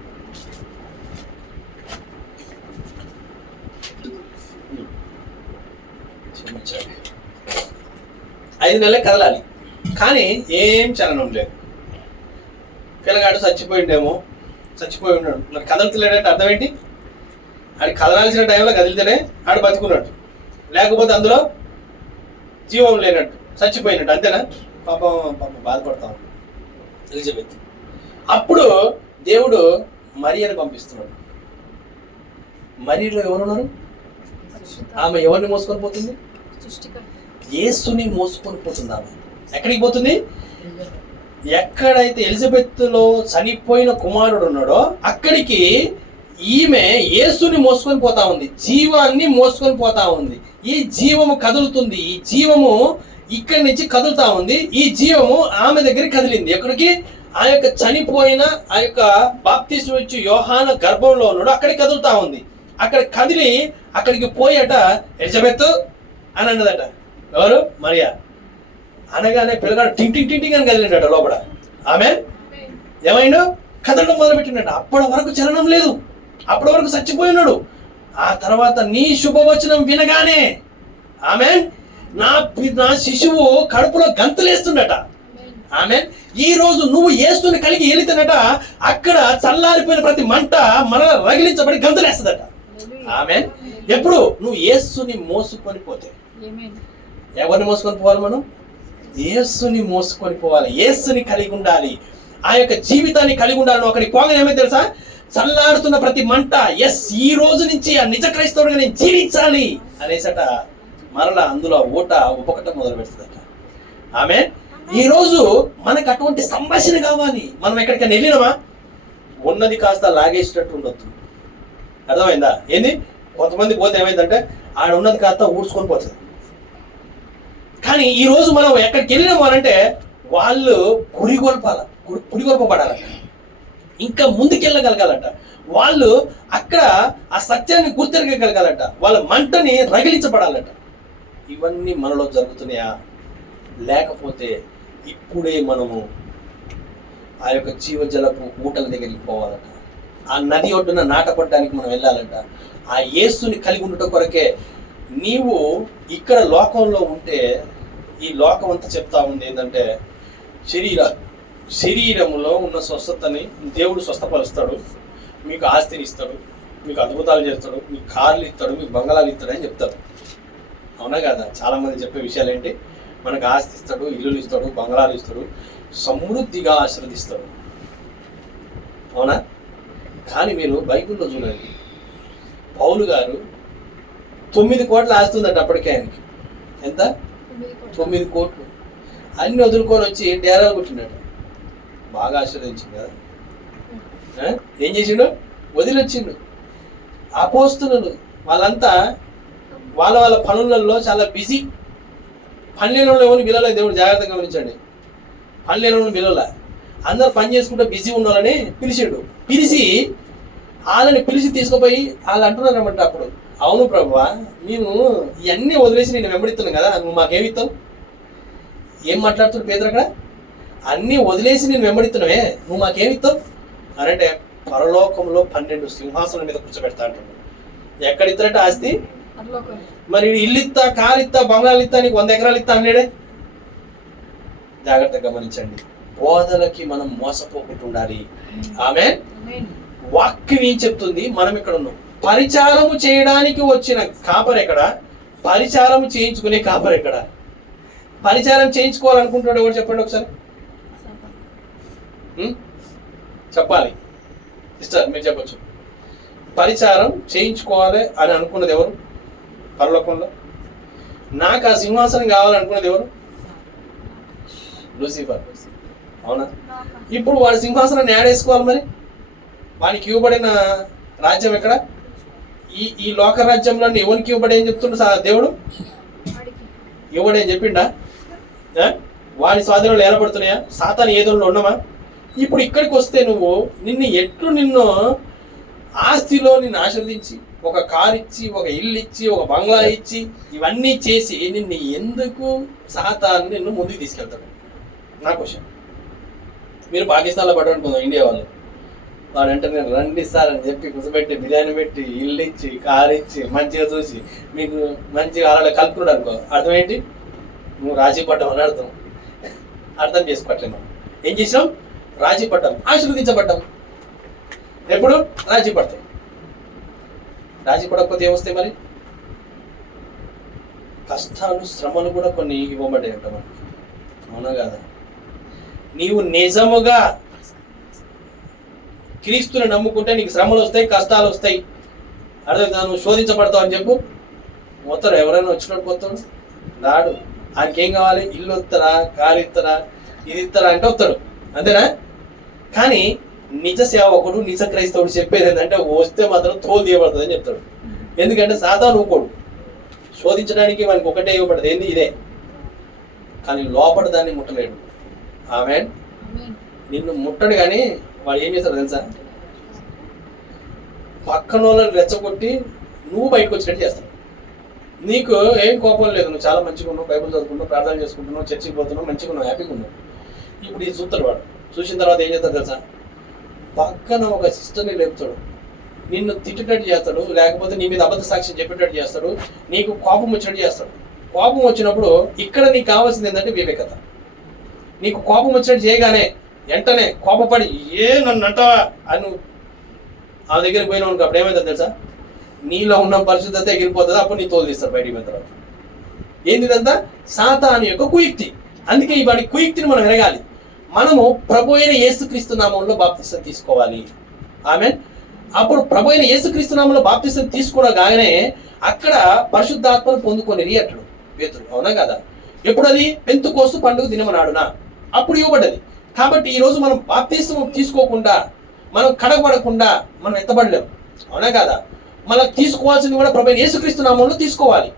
ఐదు నెలలకు కదలాలి, కానీ ఏం చలనం లేదు. పిల్లగాడు చచ్చిపోయి ఉన్నాడు, మరి కదలుతలేడంటే అర్థం ఏంటి? ఆడు కదలాల్సిన టైంలో కదిలితేనే ఆడు బతుకున్నట్టు, లేకపోతే అందులో జీవం లేనట్టు, చచ్చిపోయినట్టు. అంతేనా? పాపం బాధపడతాం ఎలిజబెత్. అప్పుడు దేవుడు మరియను పంపిస్తున్నాడు. మరియలో ఎవరున్నారు? ఆమె ఎవరిని మోసుకొని పోతుంది? యేసుని మోసుకొని పోతుంది. ఆమె ఎక్కడికి పోతుంది? ఎక్కడైతే ఎలిజబెత్ లో చనిపోయిన కుమారుడు ఉన్నాడో అక్కడికి ఈమె యేసుని మోసుకొని పోతా ఉంది, జీవాన్ని మోసుకొని పోతా ఉంది. ఈ జీవము కదులుతుంది, ఈ జీవము ఇక్కడి నుంచి కదులుతా ఉంది. ఈ జీవము ఆమె దగ్గరికి కదిలింది. ఎక్కడికి? ఆ యొక్క చనిపోయిన ఆ యొక్క బాప్తిస్మం ఇచ్చి యోహాను గర్భంలో ఉన్నాడు, అక్కడికి కదులుతా ఉంది. అక్కడ కదిలి అక్కడికి పోయట ఎలిజబెత్ అని అన్నదట. ఎవరు? మరియా. అనగానే పిల్లగాడు టింటింగ్ అని కదిలిండట లోపల. ఆమె ఏమైండు? కదలడం మొదలుపెట్టినట. అప్పటి వరకు చలనం లేదు, అప్పటి వరకు చచ్చిపోయినాడు. ఆ తర్వాత నీ శుభవచనం వినగానే ఆమె నా శిశువు కడుపులో గంతులేస్తుండట. ఆమె ఈ రోజు నువ్వు యేసుని కలిగి వెళితేనట, అక్కడ చల్లారిపోయిన ప్రతి మంట మరల రగిలించబడి గంతులేస్తుందట. ఆమె ఎప్పుడు? నువ్వు యేసుని మోసుకొని పోతే. ఎవరిని మోసుకొని పోవాలి? మనం యేసుని మోసుకొని పోవాలి, యేసుని కలిగి ఉండాలి, ఆ యొక్క జీవితాన్ని కలిగి ఉండాలి. ఒకరికి పోగా ఏమైతే తెలుసా? చల్లారుతున్న ప్రతి మంట, ఈ రోజు నుంచి ఆ నిజ క్రైస్తవుడిగా నేను జీవించాలి అనేసట మరలా అందులో ఊట ఉపకటం మొదలు పెడుతుందట. ఆమె ఈ రోజు మనకు అటువంటి సంభాషణ కావాలి. మనం ఎక్కడికైనా వెళ్ళినామా ఉన్నది కాస్త లాగేసేటట్టు ఉండొద్దు. అర్థమైందా? ఏంది? కొంతమంది పోతే ఏమైందంటే ఆడ ఉన్నది కాస్త ఊడ్చుకొని పోతుంది. కానీ ఈ రోజు మనం ఎక్కడికి వెళ్ళినాము అనంటే వాళ్ళు పురిగొల్పబడాలట, ఇంకా ముందుకెళ్ళగలగాలట. వాళ్ళు అక్కడ ఆ సత్యాన్ని గుర్తిరగగలగాలట, వాళ్ళ మంటని రగిలించబడాలట. ఇవన్నీ మనలో జరుగుతున్నాయా? లేకపోతే ఇప్పుడే మనము ఆ యొక్క జీవజలపు ఊటల దగ్గరికి పోవాలట, ఆ నది ఒడ్డున నాటపడడానికి మనం వెళ్ళాలంట. ఆ యేసుని కలిగి ఉండటం కొరకే. నీవు ఇక్కడ లోకంలో ఉంటే ఈ లోకం అంతా చెప్తా ఉంది ఏంటంటే శరీరంలో ఉన్న స్వస్థతని దేవుడు స్వస్థపరుస్తాడు, మీకు ఆస్తిని ఇస్తాడు, మీకు అద్భుతాలు చేస్తాడు, మీకు కార్లు ఇస్తాడు, మీకు బంగాళాలు ఇస్తాడు అని చెప్తారు. అవునా కదా? చాలా మంది చెప్పే విషయాలు ఏంటి? మనకు ఆస్తి ఇస్తాడు, ఇల్లులు ఇస్తాడు, బంగాళాలు ఇస్తాడు, సమృద్ధిగా ఆశీర్వదిస్తాడు. అవునా? కానీ మీరు బైబిల్లో చూడండి, పౌలు గారు 9 కోట్ల ఆస్తుందట అప్పటికే ఆయనకి. ఎంత? 9 కోట్లు. అన్ని వదులుకొని వచ్చి డేరాలు కొట్టినాడు. బాగా ఆశీర్వదించింది కదా. ఏం చేసిండు? వదిలొచ్చిండు. అపోస్తులు వాళ్ళంతా వాళ్ళ పనులలో చాలా బిజీ. పనిలేని ఎవరిని పిలవలే దేవుడు, జాగ్రత్తగా గమనించండి. పనిలేని పిలవలే, అందరు పని చేసుకుంటూ బిజీ ఉండాలని పిలిచిండు. వాళ్ళని పిలిచి తీసుకుపోయి వాళ్ళు అంటున్నారు అన్నమాట. అప్పుడు అవును ప్రభువా, మేము ఇవన్నీ వదిలేసి నేను వెంబడిస్తున్నాం కదా, నువ్వు మాకేమిస్తావు? ఏం మాట్లాడుతున్నాడు పేదరు అక్కడ? అన్నీ వదిలేసి నేను వెంబడిస్తున్నావే, నువ్వు మాకేమిస్తావు అనంటే పరలోకంలో 12 సింహాసనం మీద కూర్చోబెడతా అంటున్నాడు. ఎక్కడిస్తారంటే ఆస్తి? మరి ఇల్లు ఇస్తా, కారు ఇస్తా, బంగాళాలు ఇస్తా, నీకు 100 ఎకరాలు ఇస్తా అన్నాడే. జాగ్రత్తగా గమనించండి. బోధలకి మనం మోసపోకుండా ఉండాలి. ఆమె వాక్యం ఏం చెప్తుంది? మనం ఇక్కడ ఉన్నాం. పరిచారము చేయడానికి వచ్చిన కాపర్ ఎక్కడ? పరిచారము చేయించుకునే కాపర్ ఎక్కడ? పరిచారం చేయించుకోవాలనుకుంటున్నాడు ఎవరు? చెప్పండి ఒకసారి. చెప్పాలి సిస్టర్, మీరు చెప్పచ్చు. పరిచారం చేయించుకోవాలి అని అనుకున్నది ఎవరు పరలోకంలో? నాకు ఆ సింహాసనం కావాలనుకున్నది ఎవరు? లూసిఫర్. అవునా? ఇప్పుడు వాడి సింహాసనాన్ని యాడేసుకోవాలి. మరి వానికి ఇవ్వబడిన రాజ్యం ఎక్కడ? ఈ లోక రాజ్యంలో ఎవరికి ఇవ్వబడి ఏం చెప్తుండ దేవుడు? ఇవ్వడేం చెప్పిండా? వాడి స్వాధీనంలో ఏర్పడుతున్నాయా? సాతాను ఏదోలో ఉన్నామా? ఇప్పుడు ఇక్కడికి వస్తే నిన్ను ఆస్తిలో నిన్ను ఆశీర్వదించి, ఒక కారు ఇచ్చి, ఒక ఇల్లు ఇచ్చి, ఒక బంగ్లా ఇచ్చి, ఇవన్నీ చేసి నిన్ను ఎందుకు సాతాను నిన్ను ముందుకు తీసుకెళ్తాడు? నా క్వశ్చన్. మీరు పాకిస్తాన్లో పట్టుకుందాం, ఇండియా వాళ్ళు, వాడంటే నేను రండి సార్ అని చెప్పి కూర్చోబెట్టి బిర్యానీ పెట్టి ఇల్లు ఇచ్చి కారు ఇచ్చి మంచిగా చూసి మీకు మంచిగా అలా కలుపుకున్నాడు అనుకో, అర్థం ఏంటి? నువ్వు రాజీ పడ్డావు అని అర్థం. అర్థం చేసుకోవట్లేదు. మనం ఏం చేసినాం? రాజీ పడ్డాం, ఆశీర్వదించబడ్డాం. ఎప్పుడు రాజీ పడతాయి? రాజీ పడకపోతే ఏమొస్తాయి మరి? కష్టాలు, శ్రమలు కూడా కొన్ని ఇవ్వబడ్డాయి అంట మనకి, అవునా కదా? నీవు నిజముగా క్రీస్తుని నమ్ముకుంటే నీకు శ్రమలు వస్తాయి, కష్టాలు వస్తాయి. అర్థం? నువ్వు శోధించబడతావు అని చెప్పు. పోతారు ఎవరైనా వచ్చినట్టు పోతాడు, రాడు. ఆయనకి ఏం కావాలి? ఇల్లు వస్తారా, కారు ఇస్తారా, ఇది ఇస్తారా అంటే వస్తాడు, అంతేనా? కానీ నిజ సేవకుడు, నిజ క్రైస్తవుడు చెప్పేది ఏంటంటే వస్తే మాత్రం తోలు తీయబడుతుంది అని చెప్తాడు. ఎందుకంటే సాతాను ఊకోడు, శోధించడానికి వానికి ఒకటే ఇవ్వబడదు, ఏంది? ఇదే. కానీ లోపల దాన్ని ముట్టలేడు. ఆమేన్. నిన్ను ముట్టడు, కానీ వాడు ఏం చేస్తాడు తెలుసా? పక్కన వాళ్ళని రెచ్చగొట్టి నువ్వు బయటకు వచ్చినట్టు చేస్తాడు. నీకు ఏం కోపం లేదు, నువ్వు చాలా మంచిగా ఉన్నావు, బైబిల్ చదువుకుంటున్నావు, ప్రార్థన చేసుకుంటున్నావు, చర్చికి పోతున్నావు, మంచిగా ఉన్నావు, హ్యాపీగా ఉన్నావు. ఇప్పుడు ఇది చూస్తాడు వాడు. చూసిన తర్వాత ఏం చేస్తాడు తెలుసా? పక్కన ఒక సిస్టర్ని లేపుతాడు, నిన్ను తిట్టేటట్టు చేస్తాడు, లేకపోతే నీ మీద అబద్ధ సాక్ష్యం చెప్పేటట్టు చేస్తాడు, నీకు కోపం వచ్చినట్టు చేస్తాడు. కోపం వచ్చినప్పుడు ఇక్కడ నీకు కావాల్సింది ఏంటంటే వివేకత. నీకు కోపం వచ్చినట్టు చేయగానే వెంటనే కోపపడి నన్ను అంటావా అని ఆ దగ్గరికి పోయినావు అనుకో, అప్పుడు ఏమైందో తెలుసా? నీలో ఉన్న పరిశుద్ధత ఎగిరిపోతుంది. అప్పుడు నీ తోలు తీస్తారు బయటికి పోయిన తర్వాత. ఏంది ఇదంతా? సాతాను యొక్క కుయుక్తి. అందుకే ఈ వాడి కుయుక్తిని మనం ఎరగాలి. మనము ప్రభు అయిన యేసుక్రీస్తు నామంలో బాప్తిసం తీసుకోవాలి. ఆమేన్. అప్పుడు ప్రభు అయిన యేసుక్రీస్తు నామంలో బాప్తిసం తీసుకోగానే అక్కడ పరిశుద్ధాత్మను పొందుకొని అంటాడు పేతురు, అవునా కదా? ఎప్పుడు అది? పెంతెకోస్తు పండుగ దినమనాడునా అప్పుడు ఇవ్వబడ్డది. కాబట్టి ఈరోజు మనం బాప్తిసం తీసుకోకుండా, మనం కడగబడకుండా మనం ఎత్తబడలేము, అవునా కదా? మనం తీసుకోవాల్సింది కూడా ప్రభు అయిన యేసుక్రీస్తు నామంలో తీసుకోవాలి.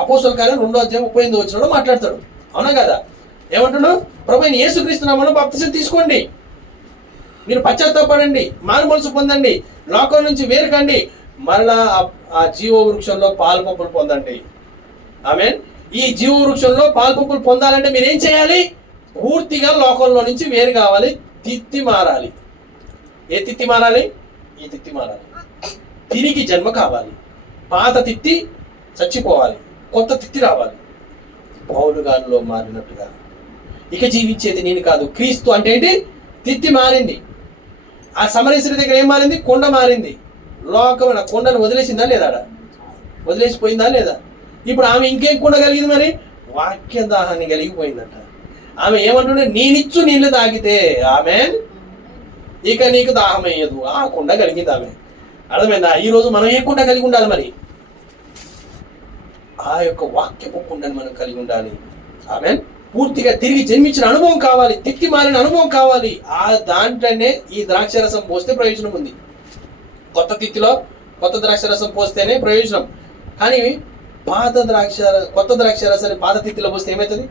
అపోస్తలుల కార్యం 2:38 మాట్లాడతాడు, అవునా కదా? ఏమంటున్నాడు? ప్రభు అయిన యేసుక్రీస్తు నామంలో బాప్తిసం తీసుకోండి, మీరు పశ్చాత్తాపడండి, మారు మనసు పొందండి, లోకం నుంచి వేరుకండి, మరలా ఆ జీవ వృక్షంలో పాలు పంపులు పొందండి. ఆమేన్. ఈ జీవ వృక్షంలో పాలు పంపులు పొందాలంటే మీరు ఏం చేయాలి? పూర్తిగా లోకంలో నుంచి వేరు కావాలి, తిత్తి మారాలి. ఏ తిత్తి మారాలి? ఈ తిత్తి మారాలి. తిరిగి జన్మ కావాలి. పాత తిత్తి చచ్చిపోవాలి, కొత్త తిత్తి రావాలి. పౌలు గారిలో మారినట్టుగా ఇక జీవించేది నేను కాదు, క్రీస్తు. అంటే ఏంటి? తిత్తి మారింది. ఆ సమరేశ్వరి దగ్గర ఏం మారింది? కొండ మారింది. లోకమైన కొండను వదిలేసిందా లేదా? వదిలేసిపోయిందా లేదా? ఇప్పుడు ఆమె ఇంకేం కుండ కలిగింది మరి? వాక్య దాహాన్ని కలిగిపోయిందంట. ఆమె ఏమంటుండే? నేనిచ్చు నీళ్ళు తాగితే ఆమెన్ ఇక నీకు దాహం అయ్యదు. ఆ కుండ కలిగింది ఆమె. అర్థమైందా? ఈరోజు మనం ఏ కుండ కలిగి ఉండాలి మరి? ఆ యొక్క వాక్యపు కుండని మనం కలిగి ఉండాలి. ఆమెన్. పూర్తిగా తిరిగి జన్మించిన అనుభవం కావాలి, తిత్తి మారిన అనుభవం కావాలి. ఆ దాంట్లోనే ఈ ద్రాక్షరసం పోస్తే ప్రయోజనం ఉంది. కొత్త తిత్తిలో కొత్త ద్రాక్షరసం పోస్తేనే ప్రయోజనం. కానీ కొత్త ద్రాక్షరసాన్ని పాత తిత్తిలో పోస్తే ఏమవుతుంది?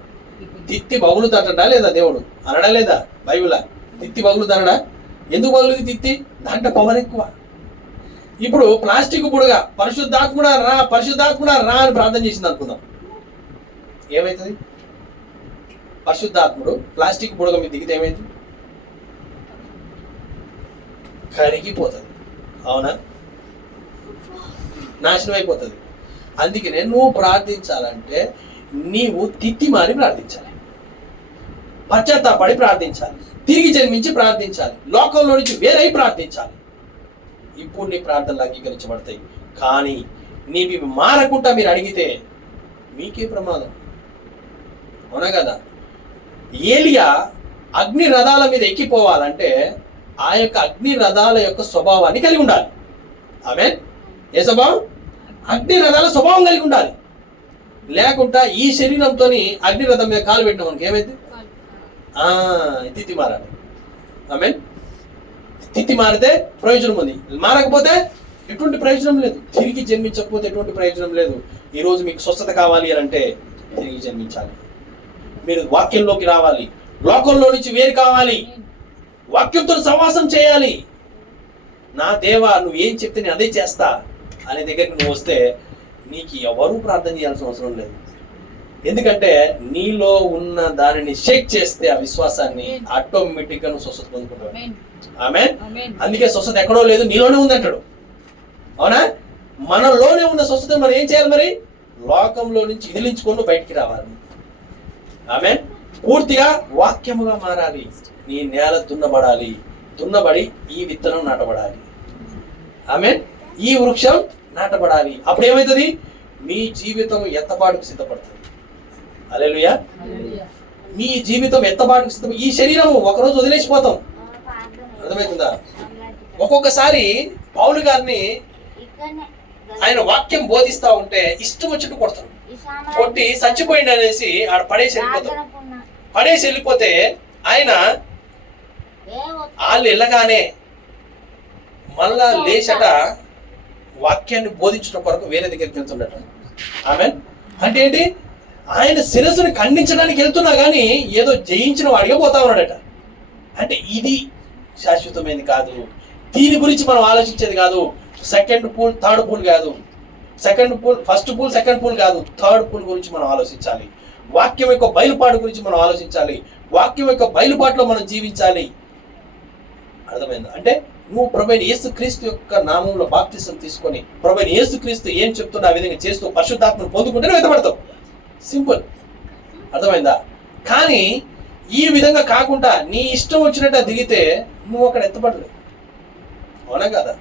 తిత్తి బగులుతాడా లేదా? దేవుడు అనడా లేదా? బైబిల్ తిత్తి బగులుతాడా? ఎందుకు బగులుది తిత్తి? దాంట్లో పవర్ ఎక్కువ. ఇప్పుడు ప్లాస్టిక్ బుడగా పరిశుద్ధాత్ముడా రా, పరిశుద్ధాత్ముడా రా అని ప్రార్థన చేసింది అనుకుందాం, ఏమవుతుంది? పరిశుద్ధాత్ముడు ప్లాస్టిక్ బుడగ మీద దిగితే ఏమైంది? కరిగిపోతుంది, అవునా? నాశనం అయిపోతుంది. అందుకనే నువ్వు ప్రార్థించాలంటే నీవు తిత్తి మారి ప్రార్థించాలి, పశ్చాత్తాపడి ప్రార్థించాలి, తిరిగి జన్మించి ప్రార్థించాలి, లోకంలో నుంచి వేరై ప్రార్థించాలి. ఇప్పుడు నీ ప్రార్థనలు అంగీకరించబడతాయి. కానీ నీవి మారకుండా మీరు అడిగితే మీకే ప్రమాదం, అవునా కదా? ఏలియా అగ్ని రథాల మీద ఎక్కిపోవాలంటే ఆ యొక్క అగ్ని రథాల యొక్క స్వభావాన్ని కలిగి ఉండాలి. ఆమేన్. ఏ స్వభావం? అగ్ని రథాల స్వభావం కలిగి ఉండాలి. లేకుండా ఈ శరీరంతో అగ్ని రథం మీద కాలు పెట్టిన మనకి ఏమైంది? తిత్తి మారాలి. ఆమేన్. తిత్తి మారితే ప్రయోజనం ఉంది, మారకపోతే ఎటువంటి ప్రయోజనం లేదు. తిరిగి జన్మించకపోతే ఎటువంటి ప్రయోజనం లేదు. ఈరోజు మీకు స్వస్థత కావాలి అని అంటే తిరిగి జన్మించాలి. మీరు వాక్యంలోకి రావాలి, లోకంలో నుంచి వేరు కావాలి, వాక్యంతో సహవాసం చేయాలి. నా దేవా నువ్వు ఏం చెప్తే నేను అదే చేస్తా అనే దగ్గరికి నువ్వు వస్తే నీకు ఎవరూ ప్రార్థన చేయాల్సిన అవసరం లేదు. ఎందుకంటే నీలో ఉన్న దానిని షేక్ చేస్తే ఆ విశ్వాసాన్ని ఆటోమేటిక్ గా నువ్వు స్వస్థత పొందుకుంటావు. ఆమేన్. అందుకే స్వస్థత ఎక్కడో లేదు, నీలోనే ఉంది అంటాడు. అవునా? మనలోనే ఉన్న స్వస్థత మనం ఏం చేయాలి మరి? లోకంలో నుంచి విదిలించుకొని బయటికి రావాలి. ఆమేన్. పూర్తిగా వాక్యముగా మారాలి. నీ నేల దున్నబడాలి, దున్నబడి ఈ విత్తనం నాటబడాలి. ఆమేన్. ఈ వృక్షం నాటబడాలి. అప్పుడు ఏమవుతుంది? మీ జీవితం ఎత్తబాటుకు సిద్ధపడుతుంది. హల్లెలూయా. మీ జీవితం ఎత్తబాటుకు సిద్ధం. ఈ శరీరం ఒకరోజు వదిలేసిపోతాం. అర్థమవుతుందా? ఒక్కొక్కసారి పౌలు గారిని ఆయన వాక్యం బోధిస్తా ఉంటే ఇష్టం వచ్చినట్టు కొడతారు. కొట్టి చచ్చిపోయింది అనేసి ఆడ పడేసి వెళ్ళిపోతే ఆయన వాళ్ళు వెళ్ళగానే మళ్ళా లేచట వాక్యాన్ని బోధించడం కొరకు వేరే దగ్గరికి వెళ్తుండట. ఆమెన్. అంటే ఏంటి? ఆయన శిరస్సుని ఖండించడానికి వెళ్తున్నా కానీ ఏదో జయించిన వాడిగా పోతా ఉన్నాడట. అంటే ఇది శాశ్వతమైనది కాదు. దీని గురించి మనం ఆలోచించేది కాదు. సెకండ్ పూల్, థర్డ్ పూల్ కాదు. Second pool, first pool, second pool కాదు. థర్డ్ పూల్ గురించి మనం ఆలోచించాలి. వాక్యం యొక్క బయలుపాటు గురించి మనం ఆలోచించాలి. వాక్యం యొక్క బయలుపాటులో మనం జీవించాలి. అర్థమైందా? అంటే నువ్వు ప్రభువైన యేసుక్రీస్తు యొక్క నామంలో బాప్తిసం తీసుకొని ప్రభువైన యేసుక్రీస్తు ఏం చెప్తున్నా ఆ విధంగా చేస్తూ పరిశుద్ధాత్మను పొందుకుంటే వెతపడతావు. సింపుల్. అర్థమైందా? కానీ ఈ విధంగా కాకుండా నీ ఇష్టం వచ్చినట్టు దిగితే నువ్వు అక్కడ ఎత్తపడలేవు. అవునా కదా?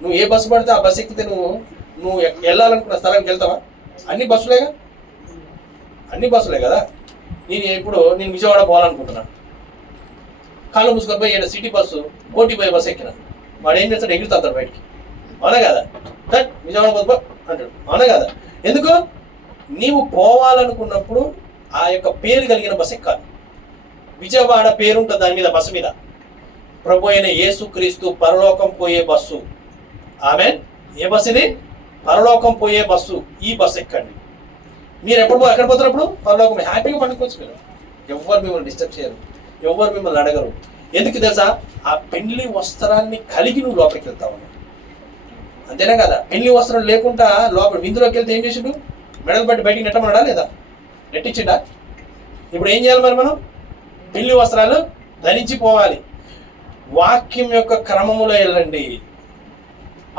నువ్వు ఏ బస్సు పడితే ఆ బస్సు ఎక్కితే నువ్వు వెళ్ళాలనుకున్న స్థలానికి వెళ్తావా? అన్ని బస్సులేగా, అన్ని బస్సులే కదా. నేను విజయవాడ పోవాలనుకుంటున్నాను, కాళ్ళు మూసుకొని పోయి సిటీ బస్సు కోటిపోయే బస్సు ఎక్కినా, వాడు ఏం చేస్తాడు? ఎగురుతాడు బయటికి. అవునా కదా? విజయవాడ బస్సు అంటాడు. అవునా కదా? ఎందుకు? నీవు పోవాలనుకున్నప్పుడు ఆ యొక్క పేరు కలిగిన బస్సు ఎక్కాలి. విజయవాడ పేరు ఉంటుంది దాని మీద, బస్సు మీద. ప్రభు అయిన యేసుక్రీస్తు పరలోకం పోయే బస్సు. ఆమేన్. ఏ బస్సు ఇది? పరలోకం పోయే బస్సు. ఈ బస్సు ఎక్కండి. మీరు ఎక్కడ పోతున్నప్పుడు పరలోకం హ్యాపీగా పండుకోవచ్చు. మీరు ఎవరు మిమ్మల్ని డిస్టర్బ్ చేయరు, ఎవరు మిమ్మల్ని అడగరు. ఎందుకు తెలుసా? ఆ పెళ్లి వస్త్రాన్ని కలిగి నువ్వు లోపలికి వెళ్తా ఉన్నావు. అంతేనా కదా? పెళ్లి వస్త్రం లేకుండా లోపల విందులోకి వెళ్తే ఏం చేసిండు? మెడలు పట్టి బయటికి నెట్టమన్నాడా లేదా? నెట్టించిండా? ఇప్పుడు ఏం చేయాలి మరి? మనం పెళ్లి వస్త్రాలు ధరించి పోవాలి. వాక్యం యొక్క క్రమములో వెళ్ళండి.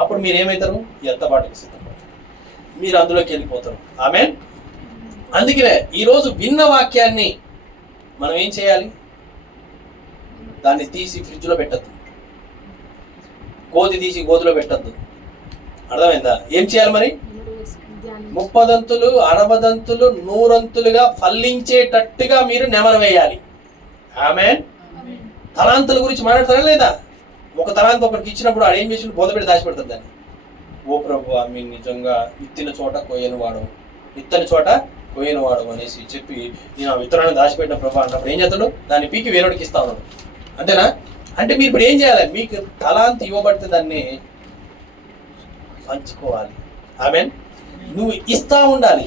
అప్పుడు మీరు ఏమవుతారు? ఎత్తబాటుకు సిద్ధపడతారు. మీరు అందులోకి వెళ్ళిపోతారు. ఆమేన్. అందుకనే ఈరోజు విన్న వాక్యాన్ని మనం ఏం చేయాలి? దాన్ని తీసి ఫ్రిడ్జ్లో పెట్టద్దు, గోధి తీసి గోధులో పెట్టద్దు. అర్థమైందా? ఏం చేయాలి మరి? 30 60 100 ఫలించేటట్టుగా మీరు నెమరు వేయాలి. ఆమేన్. తలాంతుల గురించి మాట్లాడతారా లేదా? ఒక తలాంత ఒకరికి ఇచ్చినప్పుడు ఆడు ఏం చేసి బోధపెట్టి దాచిపెడతాడు దాన్ని. ఓ ప్రభు, మీరు నిజంగా విత్తిన చోట కోయని వాడు, విత్తని చోట కోయని వాడు అనేసి చెప్పి నేను ఆ విత్తనాన్ని దాచిపెట్టిన ప్రభు అన్నప్పుడు ఏం చేస్తాడు? దాన్ని పీకి వేరేడికి ఇస్తా ఉన్నాడు. అంతేనా? అంటే మీరు ఇప్పుడు ఏం చేయాలి? మీకు తలాంత ఇవ్వబడితే దాన్ని పంచుకోవాలి. ఆమేన్. నువ్వు ఇస్తా ఉండాలి.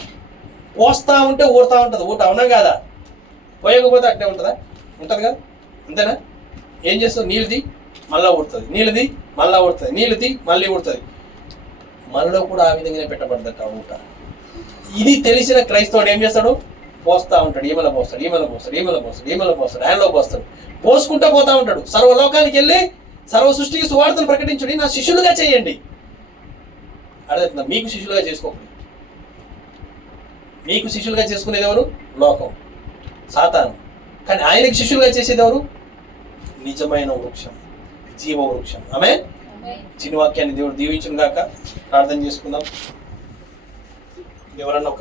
పోస్తా ఉంటే ఊరుతా ఉంటుంది. ఊట అవునా కాదా? పోయకపోతే అట్నే ఉంటుందా? ఉంటుంది కదా? అంతేనా? ఏం చేస్తావు? నీళ్ళది మళ్ళా ఊడుతుంది, నీళ్ళది మళ్ళా ఊడుతుంది, నీళ్ళది మళ్ళీ ఊడుతుంది. మనలో కూడా ఆ విధంగానే పెట్టబడ్డట ఊట. ఇది తెలిసిన క్రైస్తవుడు ఏం చేస్తాడు? పోస్తా ఉంటాడు. ఈమెలో పోస్తాడు, ఈమెలో పోస్తాడు, ఈమెలో పోస్తాడు, ఈమెలో పోస్తాడు, ఆయనలో పోస్తాడు. పోసుకుంటా పోతా ఉంటాడు. సర్వలోకానికి వెళ్ళి సర్వ సృష్టికి సువార్తను ప్రకటించుడి, నా శిష్యులుగా చేయండి. అర్థమవుతుందా? మీకు శిష్యులుగా చేసుకోండి. మీకు శిష్యులుగా చేసుకునేది ఎవరు? లోకం, సాతాను. కానీ ఆయనకి శిష్యులుగా చేసేది ఎవరు? నిజమైన వృక్షం, జీవ వృక్షం. ఆమేన్. చిన్న వాక్యాన్ని దేవుడు దీవించును గాక. ప్రార్థన చేసుకుందాం. ఎవరన్నా ఒక